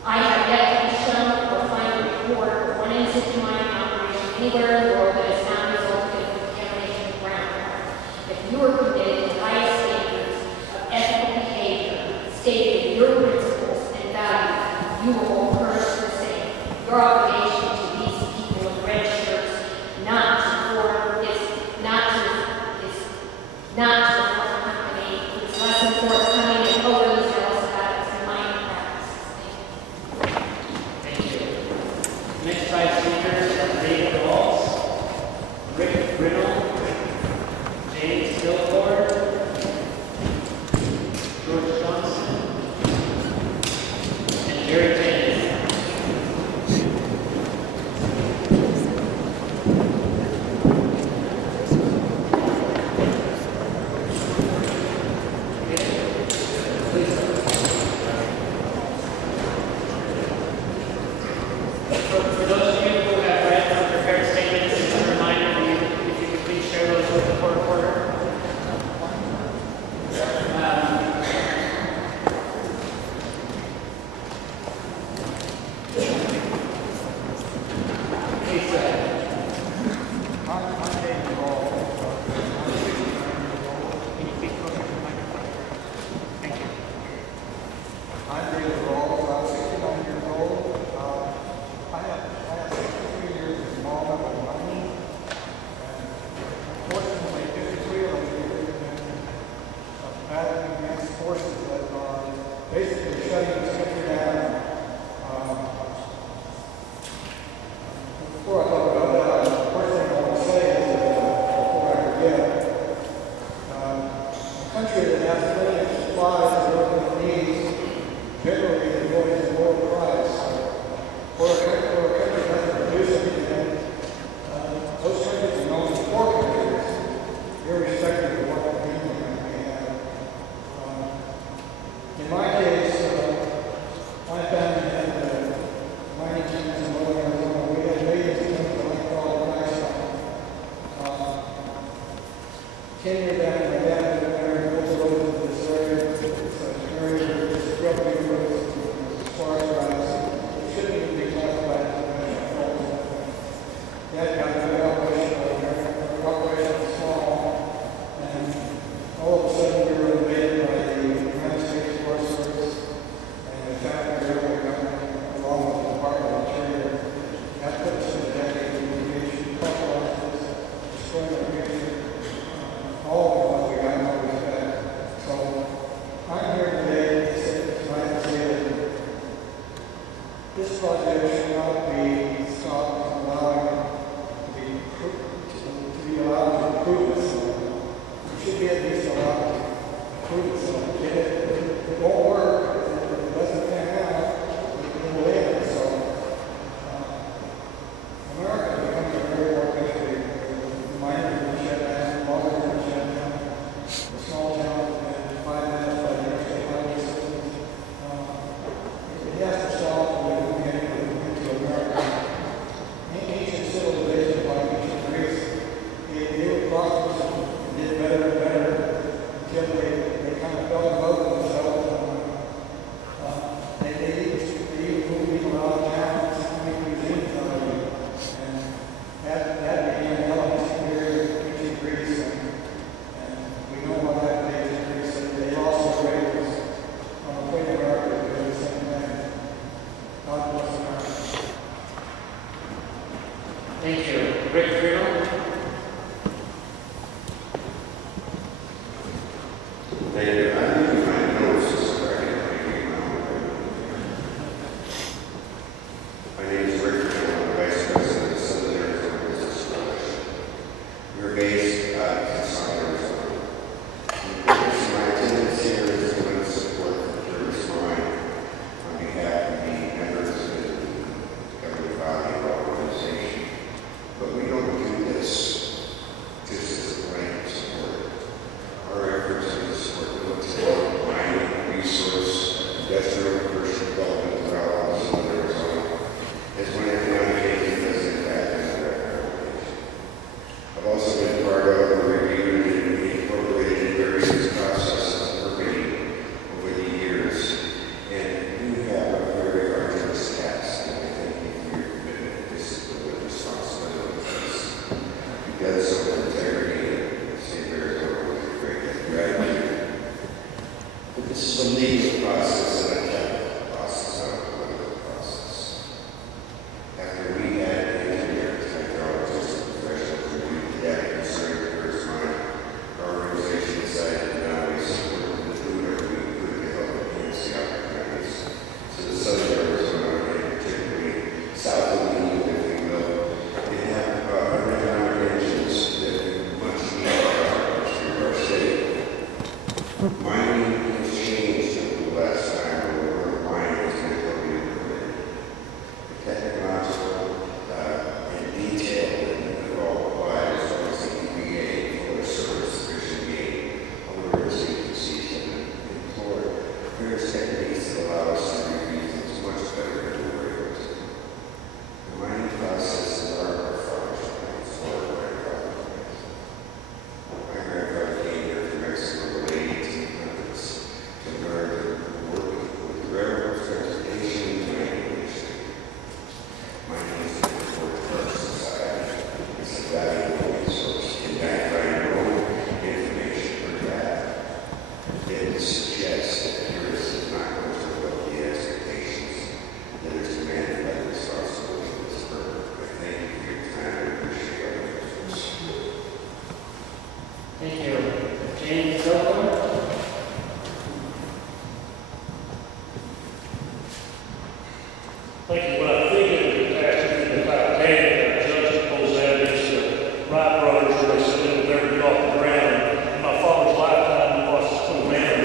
I have yet to be shown or find a report of one in-situ mining operation anywhere in the world that has not resulted in contamination of groundwater. If you are committed to high standards of ethical behavior stated in your principles and values, you will hold Curtis the same. Your obligation to these people in red shirts not to form a company who's less than forthcoming and overly zealous about its mining practices. Thank you. Next five speakers are David Walls, Rick Grinnell, James Guilford, George Johnson, and Jerry Jennings. 10 years after my dad was married, both roads in this area. It's an area that is struggling with as far as rights. It shouldn't even be classified as a national. Dad got a operation over there. The operation was small, and all of a sudden we were invaded by the United States Forest Service and the Factory Railway Company, along with the Department of Interior. That put us in a decade of litigation, compromises, destroying our future, all of what we got over his back. So I'm here today tonight to say that this project should not be stopped from allowing to be allowed to improve itself. It should be at least allowed to improve itself. If it won't work, if it doesn't pan out, it will end. So America is becoming a very war country. The miners are being shut down, loggers are being shut down, the small towns and 5 minutes by the interstate highway systems. It has to stop when we move into America. Ancient civilizations like ancient Greece, they were prosperous and did better and better until they kind of fell in love with themselves. They even moved people out of town and make museums out of it. And that began the Hellenistic period of ancient Greece, and we know what happened to ancient Greece. They lost their races on the way to America to do the same thing. God bless America. Thank you. Rick Freeland. Thank you. I think my notes is correct. My name is Rick Freeland. I'm the Vice President of the Southern Arizona Business Coalition. We're based out of Tucson, Arizona. The purpose of my attendance here is to lend support for the Curious Mind on behalf of the members of the governing body of our organization. But we don't do this just as a blanket support. Our efforts are to support military, mining, resource, industrial, commercial development throughout all of Southern Arizona, as when economic activity does impact another economic. I've also been part of the review and incorporated various processes of permitting over the years, and we have a very arduous task, and I thank you for your commitment, discipline, and responsibilities. You done so with integrity and stay very good with great gratitude. But this is a legal process and a technical process, not a political process. After we had engineers, technologists, and professionals review the data concerning the Curious Mind, our organization decided to not only support the food whatever we could to help enhance the opportunities. So the Southern Arizona, and particularly south of the Union, if you will, they have economic engines that much need for our state. Mining has changed over the last time, and where mining has been totally implemented. The technological and detail that it all applies as well as the EPA, Forest Service, Fish and Game, other agencies and employ various techniques that allow us to do things much better than we were able to. The mining process is our frontier. It's one of our problems. My grandfather came here from Mexico in the late 1800s to learn to work with railroads, transportation, and mining. Mining is an important part of society. It's a valuable resource. And backed by your own information for that, it suggests that Curious is not going to fulfill the expectations that is demanded by the responsibility of this program. I thank you for your time. I appreciate your efforts. Thank you. James Silver. Thank you. When I think of the attachment to the Titanic, I judge those addict to Wright brothers where they said they would never get off the ground. In my father's lifetime, he watched this little man.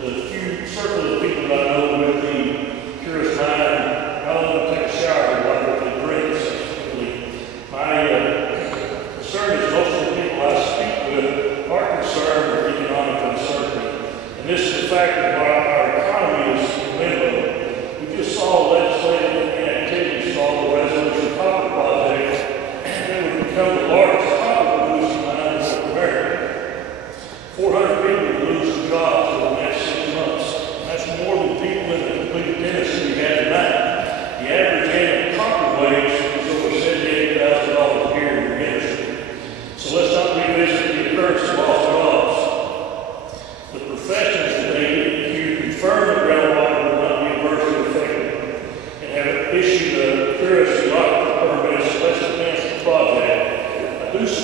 The few circle of people that I know with the Curious Mind, I don't want to take a shower, but I want to drink subsequently. My concern is most of the people I speak with are concerned with economic uncertainty. And this is the fact that our economy is in limbo. We just saw legislative inactivity, saw the Resolution Copper project, that would become the largest copper producing mine in North America.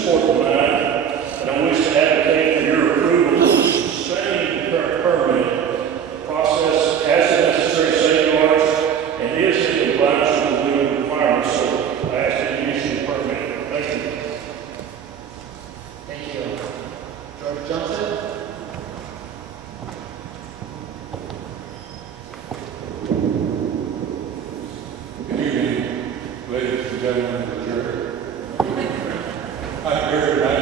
support of mine, and I wish to advocate for your approval to sustain the current permit process has the necessary safeguards and is in compliance with the legal requirements. So I ask that you issue the permit. Thank you. Thank you. George Johnson? Good evening, ladies and gentlemen of the jury. I'm here tonight,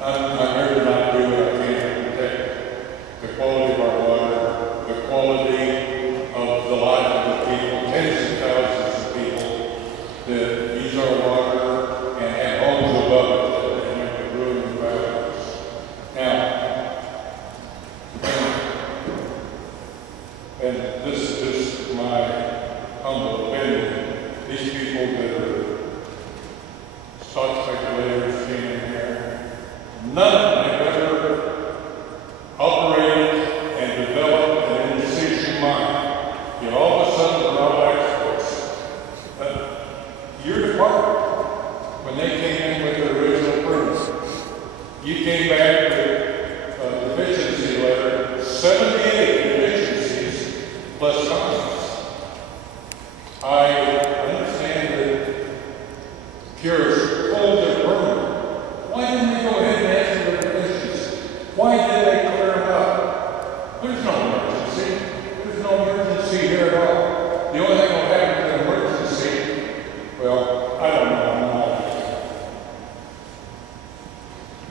I'm here tonight to do what I can to protect the quality of our water, the quality of the life of the people, tens of thousands of people that use our water and have homes above it that have been ruined and values. Now, and this is just my humble opinion, these people that are stock speculators came in here, none of them have ever operated and developed an indecision mind. You know, all of a sudden they're all experts. But your department, when they came in with their original proof, you came back with a deficiency letter, 78 deficiencies plus comments. I understand that Cures closed their permit. Why didn't they go ahead and ask for the deficiencies? Why did they clear them up? There's no emergency. There's no emergency here at all. The only thing that will happen to an emergency, well, I don't know. I'm not.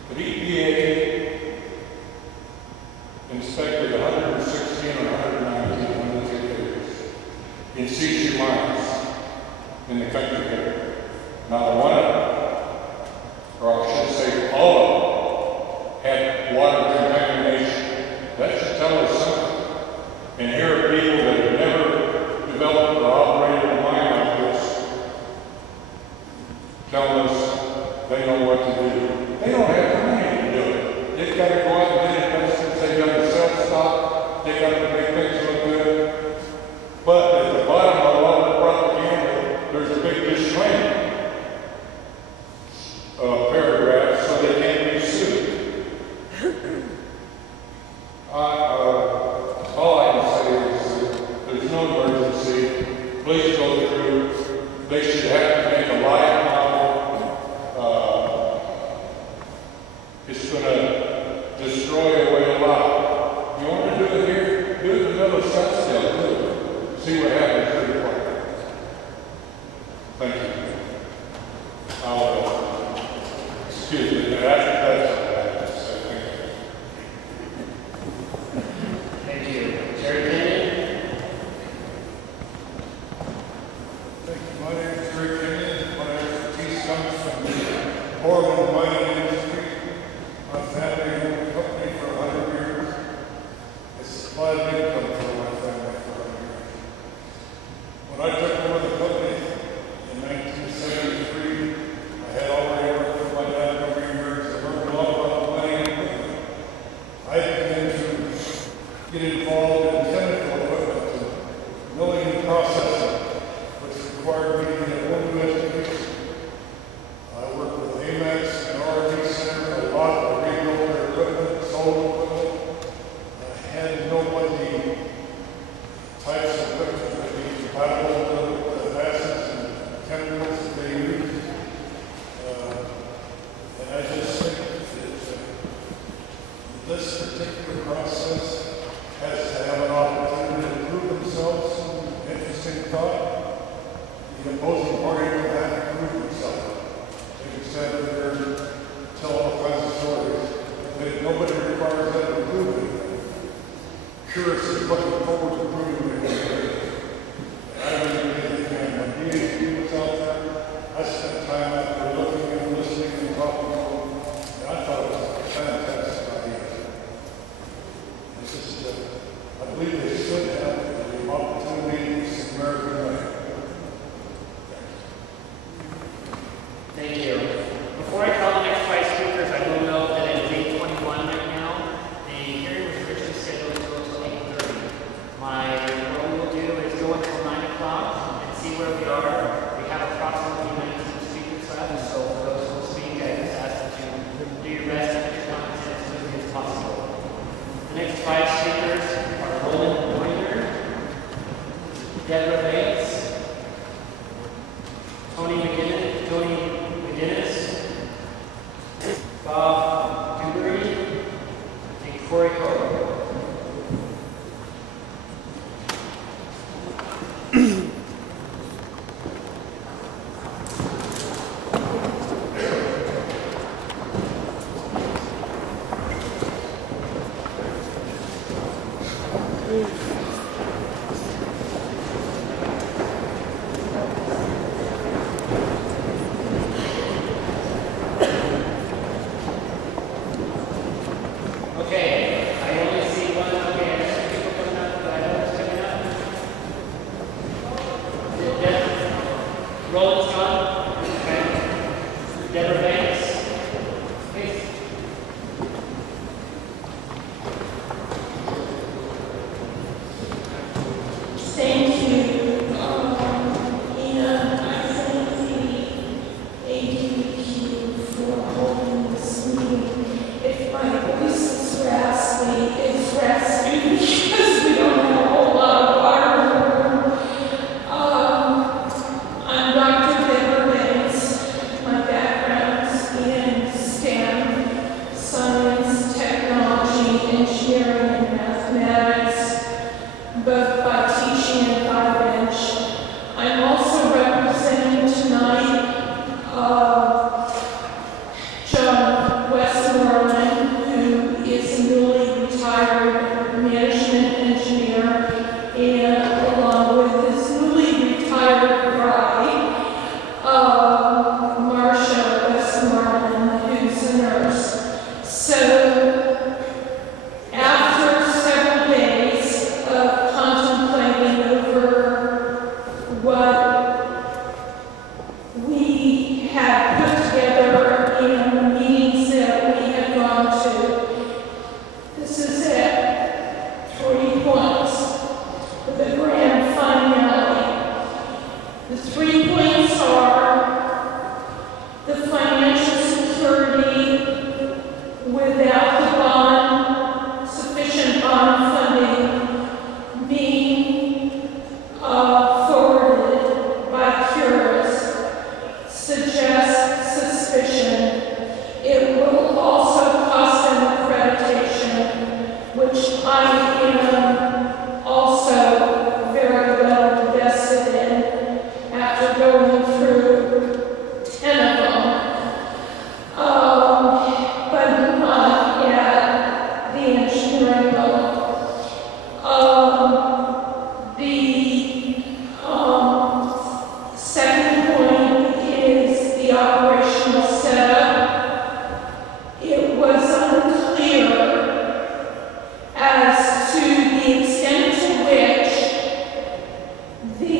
But EPA inspected 116 or 119 one of the activities in CC mines in the country here. Not one of them, or I should say all of them, had water contamination. That should tell us something. And here are people that have never developed or operated a mine like this telling us they know what to do. They don't have the money to do it. They've got to go out and get investments. They've got to sell stock. They've got to make things look good. But at the bottom of all the propaganda, there's a big disclaimer. Paragraph so they can't be sued. All I can say is there's no emergency. Please go through. They should have to make a live model. It's going to destroy away a lot. You want to do it here? Do it in the middle of Scottsdale, too. See what happens to the park. Thank you. Excuse me, that's what I have to say. Thank you. Jerry Kenny? Thank you. My name is Jerry Kenny. My expertise comes from the oil mining industry. My family owned a company for 100 years. It supplied income for my family for 100 years. When I took over the company in 1973, I had already worked with my dad over years. I learned a lot about mining equipment. I began to get involved in chemical equipment and milling and processing, which required me to get one new education. I worked with AMEX and R&D Center a lot to rebuild their equipment, sold equipment. I had to know what the types of equipment that would be compatible with the acids and chemicals that they use. And I just think that this particular process has to have an opportunity to prove themselves. Interesting thought. The opposing party will have to prove themselves. They can stand up there and tell all kinds of stories. But nobody requires them to prove anything. Curious is looking forward to proving anything. I really believe that when DHP was out there, I spent time out there looking and listening and talking to them. And I thought it was a fantastic idea. It's just, I believe they should have the opportunity to use American land. Thank you. Before I call the next five speakers, I will note that it is 8:21 right now. The hearing was originally scheduled to go until 8:30. What we will do is go until 9 o'clock and see where we are. We have approximately 19 speakers left, so for those position. It will also cost them accreditation, which I am also very well invested in after going through 10 of them. But not yet the engineering level. The second point is the operational setup. It was unclear as to the extent to which the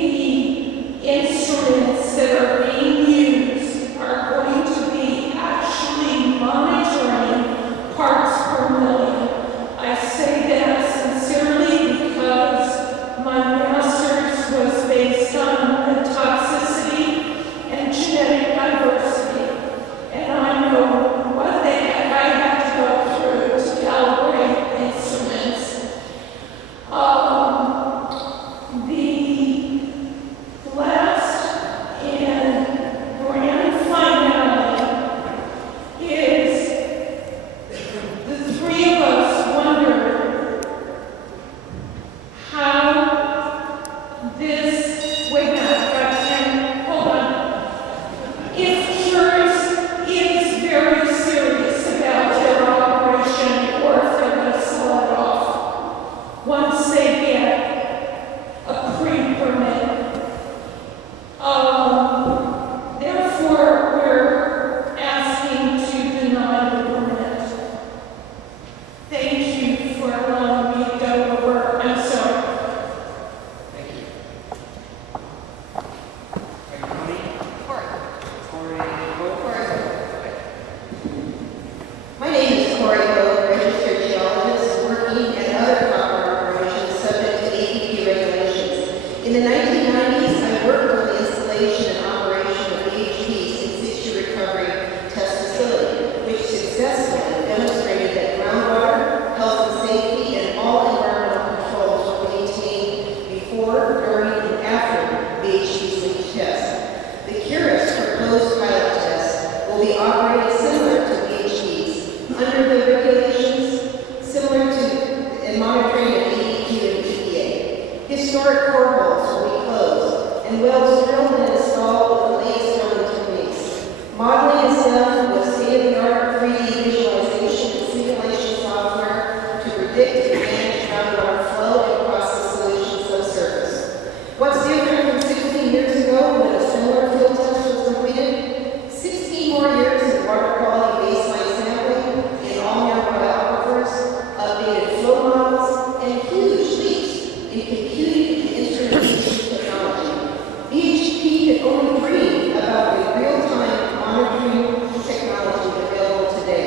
instruments that are being used are going to be actually monitoring parts per million. I say that sincerely because my master's was based on the toxicity and genetic diversity, and I know what the heck I had to go through to calibrate instruments. The last and grand finale is the three of us wondered how this, wait a minute, I've got 10, hold on. If Cures is very serious about their operation or if they're going to sell it off once they get a pre-permit. Therefore, we're asking to deny the permit. Thank you for allowing me to go over. I'm sorry. Thank you. Are you Tony? Corey. My name is Corey Bogue, registered geologist working at other copper operations subject to ADEQ regulations. In the 1990s, I worked on the installation and operation of BHP's in-situ recovery test facility, which successfully demonstrated that groundwater, health and safety, and all environmental controls were maintained before, during, and after BHP's leak test. The Cures proposed pilot test will be operated similar to BHP's under the regulations similar to and monitoring of ADEQ and EPA. Historic boreholes will be closed and wells drilled and installed with the latest drilling techniques. Modeling is done with state-of-the-art 3D visualization and simulation software to predict and manage groundwater flow and process solutions subsurface. What's different from 16 years ago when a similar field test was completed? 16 more years of water quality baseline sampling in all nearby aquifers, updated flow models, and huge leaps in computing and instrumentation technology. BHP could only dream about the real-time monitoring technology available today.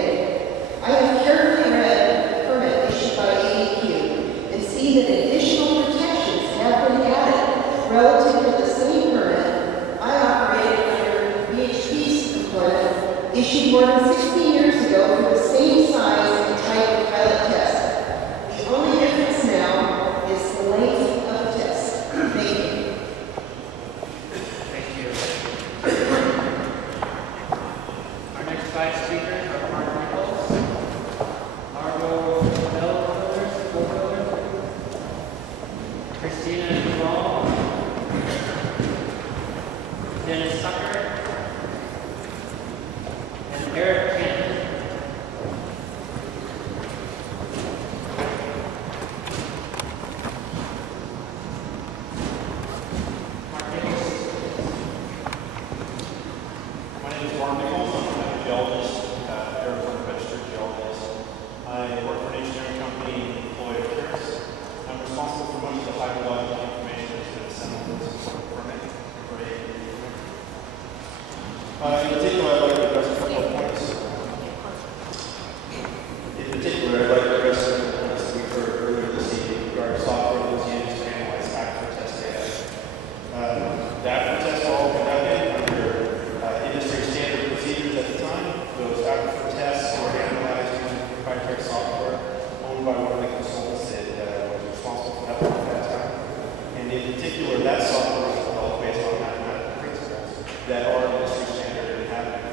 I have carefully read the permit issued by ADEQ and see that additional protections have been added relative to the same permit I operated under BHP's employment issued more than 16 years ago for the same size and type of pilot test. The only difference now is the length of the test. Thank you. Thank you. Our next five speakers are Mark Nichols, Margot Bellwiller, Christina Duval, Dennis Sucker, and Eric Cannon. My name is Mark Nichols. I'm a geologist, Arizona registered geologist. I work for an engineering company employed at Cures. I'm responsible for much of the hydrologic information that's been assembled in this permit for ADEQ. In particular, I'd like to address a couple of points. In particular, I'd like to address a couple of points that we heard earlier this evening regarding software that was used to analyze aquifer test data. The aquifer tests were all conducted under industry standard procedures at the time. Those aquifer tests were analyzed using proprietary software owned by one of the consultants that was responsible for that work at that time. And in particular, that software was developed based on mathematical principles that are industry standard and have been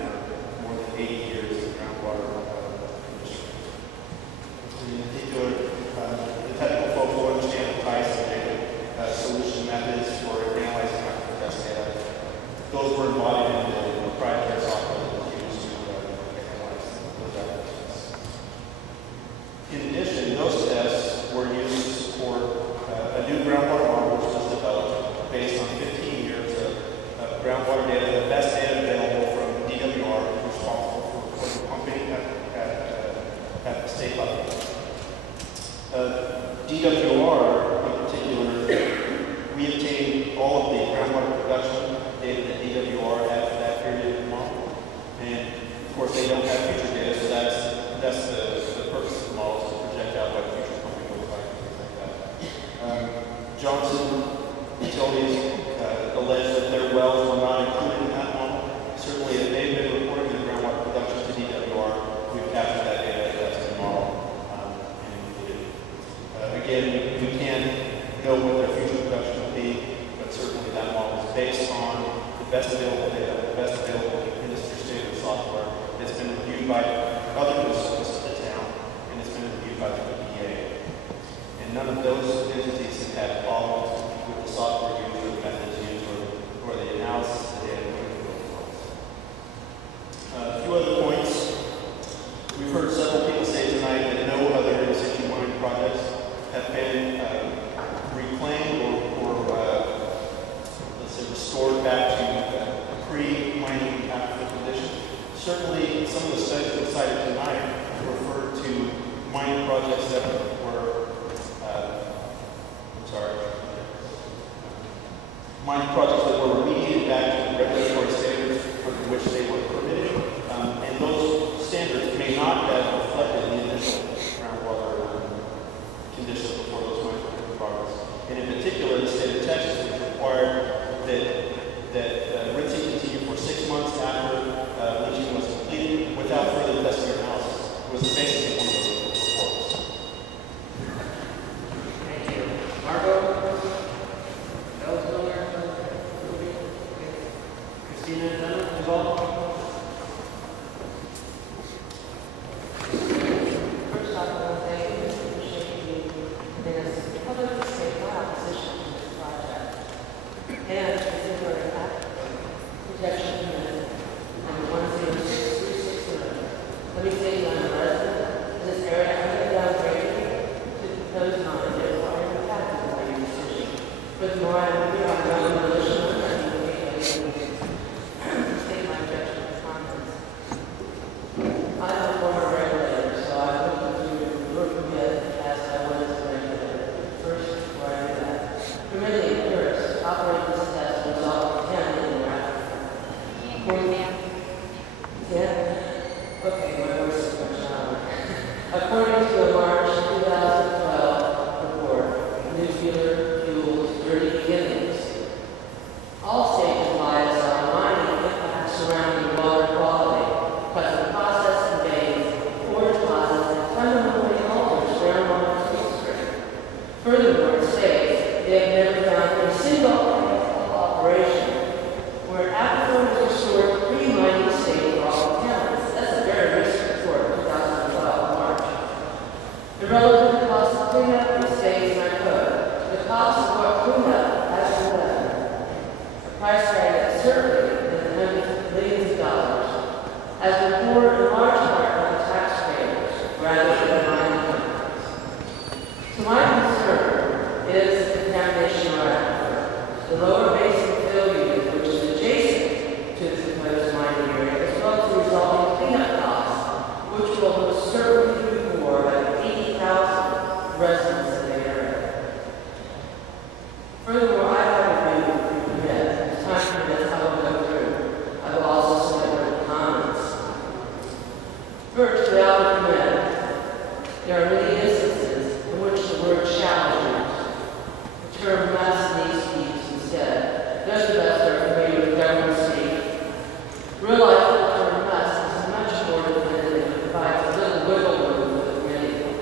DWR in particular, we obtained all of the groundwater production data that DWR had for that period of the model. And of course, they don't have future data, so that's the purpose of the model, is to project out what the future pumping looks like and things like that. Johnson Utilities alleged that their wells were not included in that model. Certainly, if they've been reporting the groundwater production to DWR, we've captured that data that's in the model and included. Again, we can't know what their future production will be, but certainly that model is based on the best available data, the best available industry standard software that's been reviewed by other municipalities of the town, and it's been reviewed by the EPA. And none of those entities have had problems with the software used or the methods used or the analysis of the data going through those models. A few other points. We've heard several people say tonight that no other in-situ mining projects have been reclaimed or let's say restored back to pre-mining aquifer condition. Certainly, some of the studies we cited tonight refer to mining projects that were, mining projects that were remediated back to the regulatory standards under which they were permitted, and those standards may not have reflected the initial groundwater conditions before those mines were in progress. And in particular, the state of Texas has required that rinsing continue for 6 months after leaching was completed without further testing or analysis. It was the basis of one of those reports. Thank you. Margot? Christina Duval? First off, I want to thank you for appreciating you giving us public state opposition to this project. And particularly that protection unit number 106369. Let me say I'm a resident of this area. I live down to those mines. There's already a patent for your decision. Furthermore, I'm here on my own militia. State my objection to comments. I'm a former regulator, so I looked into your permit as I was a regulator. First, before I do that, permitting first, operating this test was all 10 in the round. Yeah? Okay, my voice is much louder. According to a March 2012 report, nuclear fuels dirty beginnings. All stages lies on mining impacts surrounding water quality, but the process conveys ore deposits and fundamentally alters groundwater chemistry. Furthermore, it states they have never found a single operation where aquifer was restored pre-mining state for all counties. That's a very recent report, 2012 March. The relative cost of cleanup states in our code. The cost of what cleanup has been done, a price tag that certainly in the hundreds of millions of dollars, has been poured in large part by the taxpayers rather than mining companies. So my concern is the contamination of our aquifer, the lower basin fill unit, which is adjacent to the proposed mining area, as well as the resulting cleanup costs, which will most certainly be more than 80,000 residents in the area. Furthermore, I have a review permit. As time permits, I will go through. I will also submit written comments. First, without a permit, there are many instances in which the word shall is used. The term must needs to be used instead. Those of us that are familiar with government speak realize that the term must is much more definitive and provides a little wiggle room for the committee.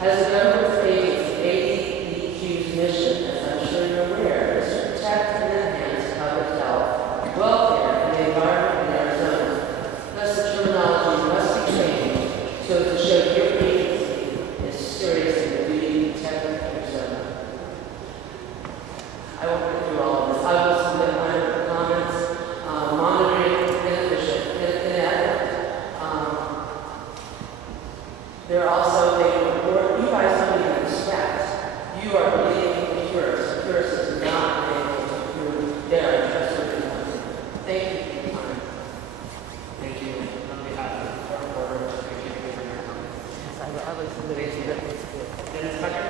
As a government agency, ADEQ's mission, as I'm sure you're aware, is to protect and enhance public health, welfare, and the environment in Arizona. Thus, the terminology must be changed so as to show your agency is serious in the duty to protect Arizona. I won't go through all of this. I will submit my comments, monitoring inefficient, inadequate. There are also a report, you guys don't even expect. You are believing the Purist. Purist is not able to prove their trustworthy company. Thank you for your time. Thank you. On behalf of our board, thank you for your comments. I was submitting to that. Dennis Tucker?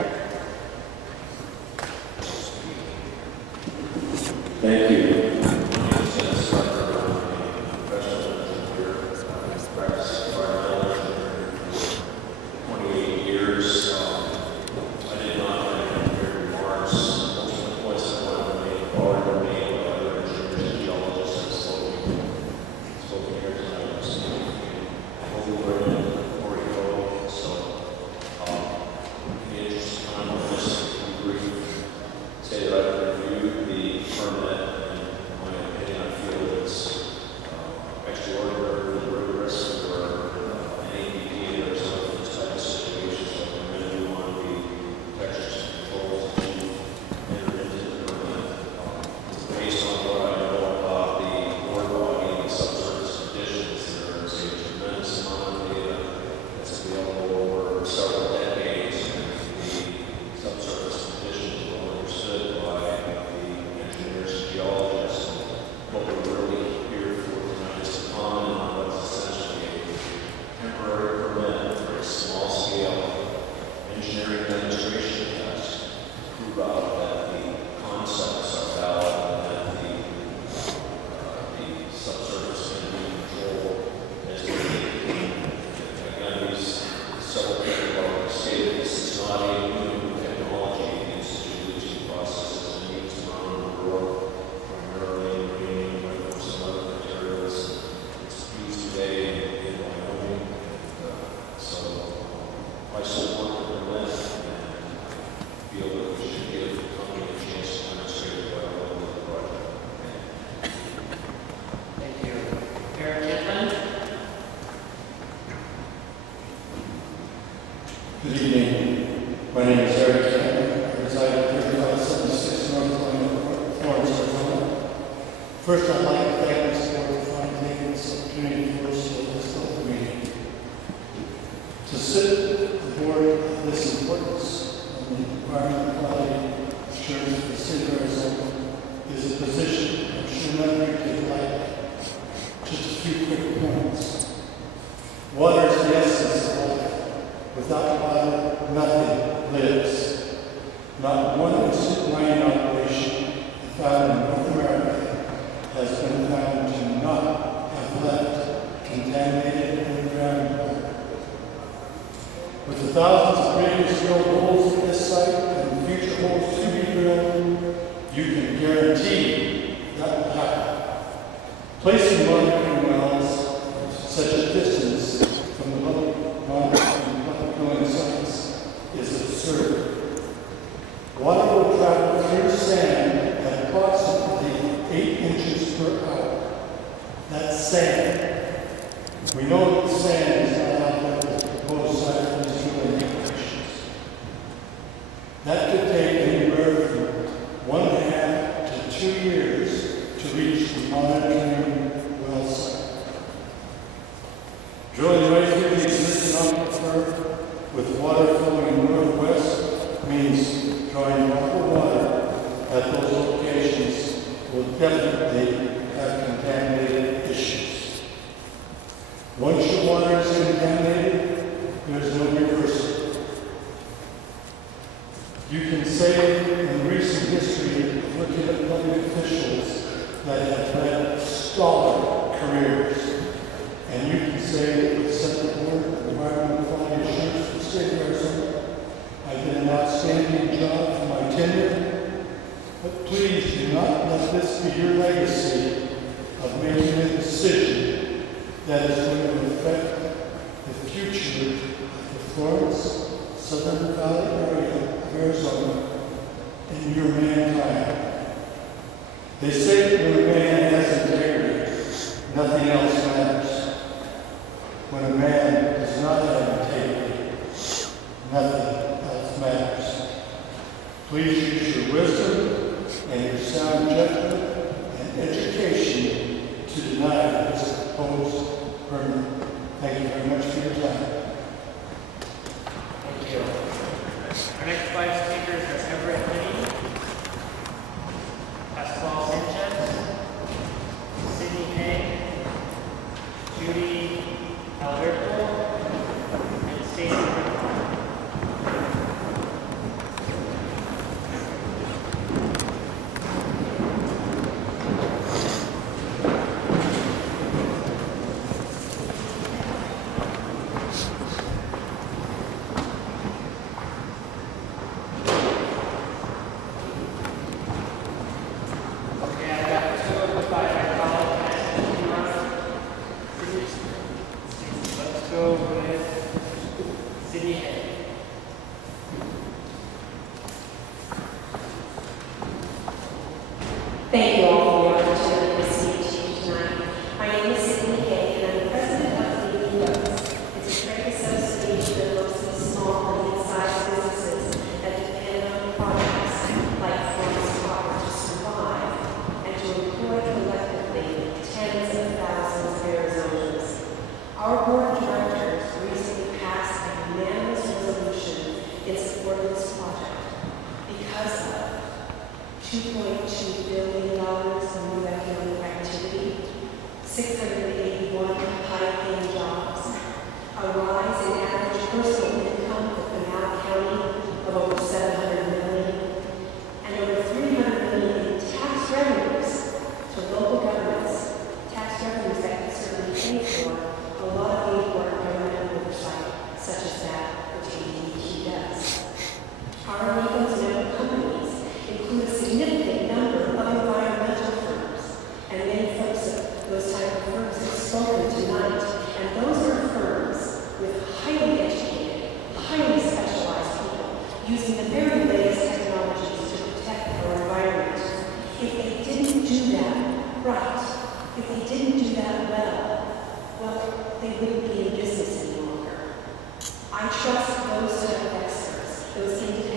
Good evening. My name is Eric Cannon. I reside at 3576 North Lane, Florence, Arizona. First, I'd like to thank this board for finally taking this opportunity for us to this local meeting. To sit the board of this importance on the environmental quality assurance of the city of Arizona is a position I'm sure none of you take lightly. Just a few quick points. Water is the essence of life. Without water, nothing lives. Not one instant mining operation found in North America has been found to not have left contaminated groundwater. With the thousands of previous drilled holes at this site and future holes to be drilled, you can guarantee that will happen. Placing monitoring wells such a distance from the public drilling sites is absurd. Water will travel through sand at approximately 8 inches per hour. That's sand. We know that sand is not out there with proposed site for these drilling operations. That could take anywhere from 1.5 to 2 years to reach the monitoring well site. Drilling right through the existing aquifer with water flowing northwest means drawing proper water at those locations will definitely have contaminated issues. Once your water is contaminated, there's no reversal. You can say in recent history of looking at public officials that have had stellar careers, and you can say with Central Board of Environmental Quality Assurance for the state of Arizona, I did an outstanding job for my tenure, but please do not let this be your legacy of making a decision that is going to affect the future of the Florence, Southern Valley area of Arizona and your mankind. They say that when a man has integrity, nothing else matters. When a man does not have integrity, nothing else matters. Please use your wisdom and your sound judgment and education to deny this proposed permit. Thank you very much for your time. Thank you. Our next 5 speakers are Everett Linney, Pascual Sanchez, Sidney Hay, Judy Alberto, and Stacy Rickman. Thank you all for the opportunity to speak to you tonight. My name is Sidney Hay, and I'm the president of ADEQ. It's a trade association that looks at small and mid-sized businesses that depend on products like Florence Copper to survive and to employ collectively tens of thousands of Arizonans. Our board of directors recently passed a unanimous resolution in support of this project because of $2.2 billion in new economic activity, 681 high-paying jobs, a rise in average personal income for Pinal County of over $700 million, and over $300 million in tax revenues to local governments, tax revenues that can certainly pay for a lot of the important governmental oversight, such as that which ADEQ does. Our amigos member companies include a significant number of environmental firms, and many folks of those type of firms have spoken tonight, and those are firms with highly educated, highly specialized people using the very latest technologies to protect our environment. If they didn't do that right, if they didn't do that well, they wouldn't be in business any longer. I trust those type Those came to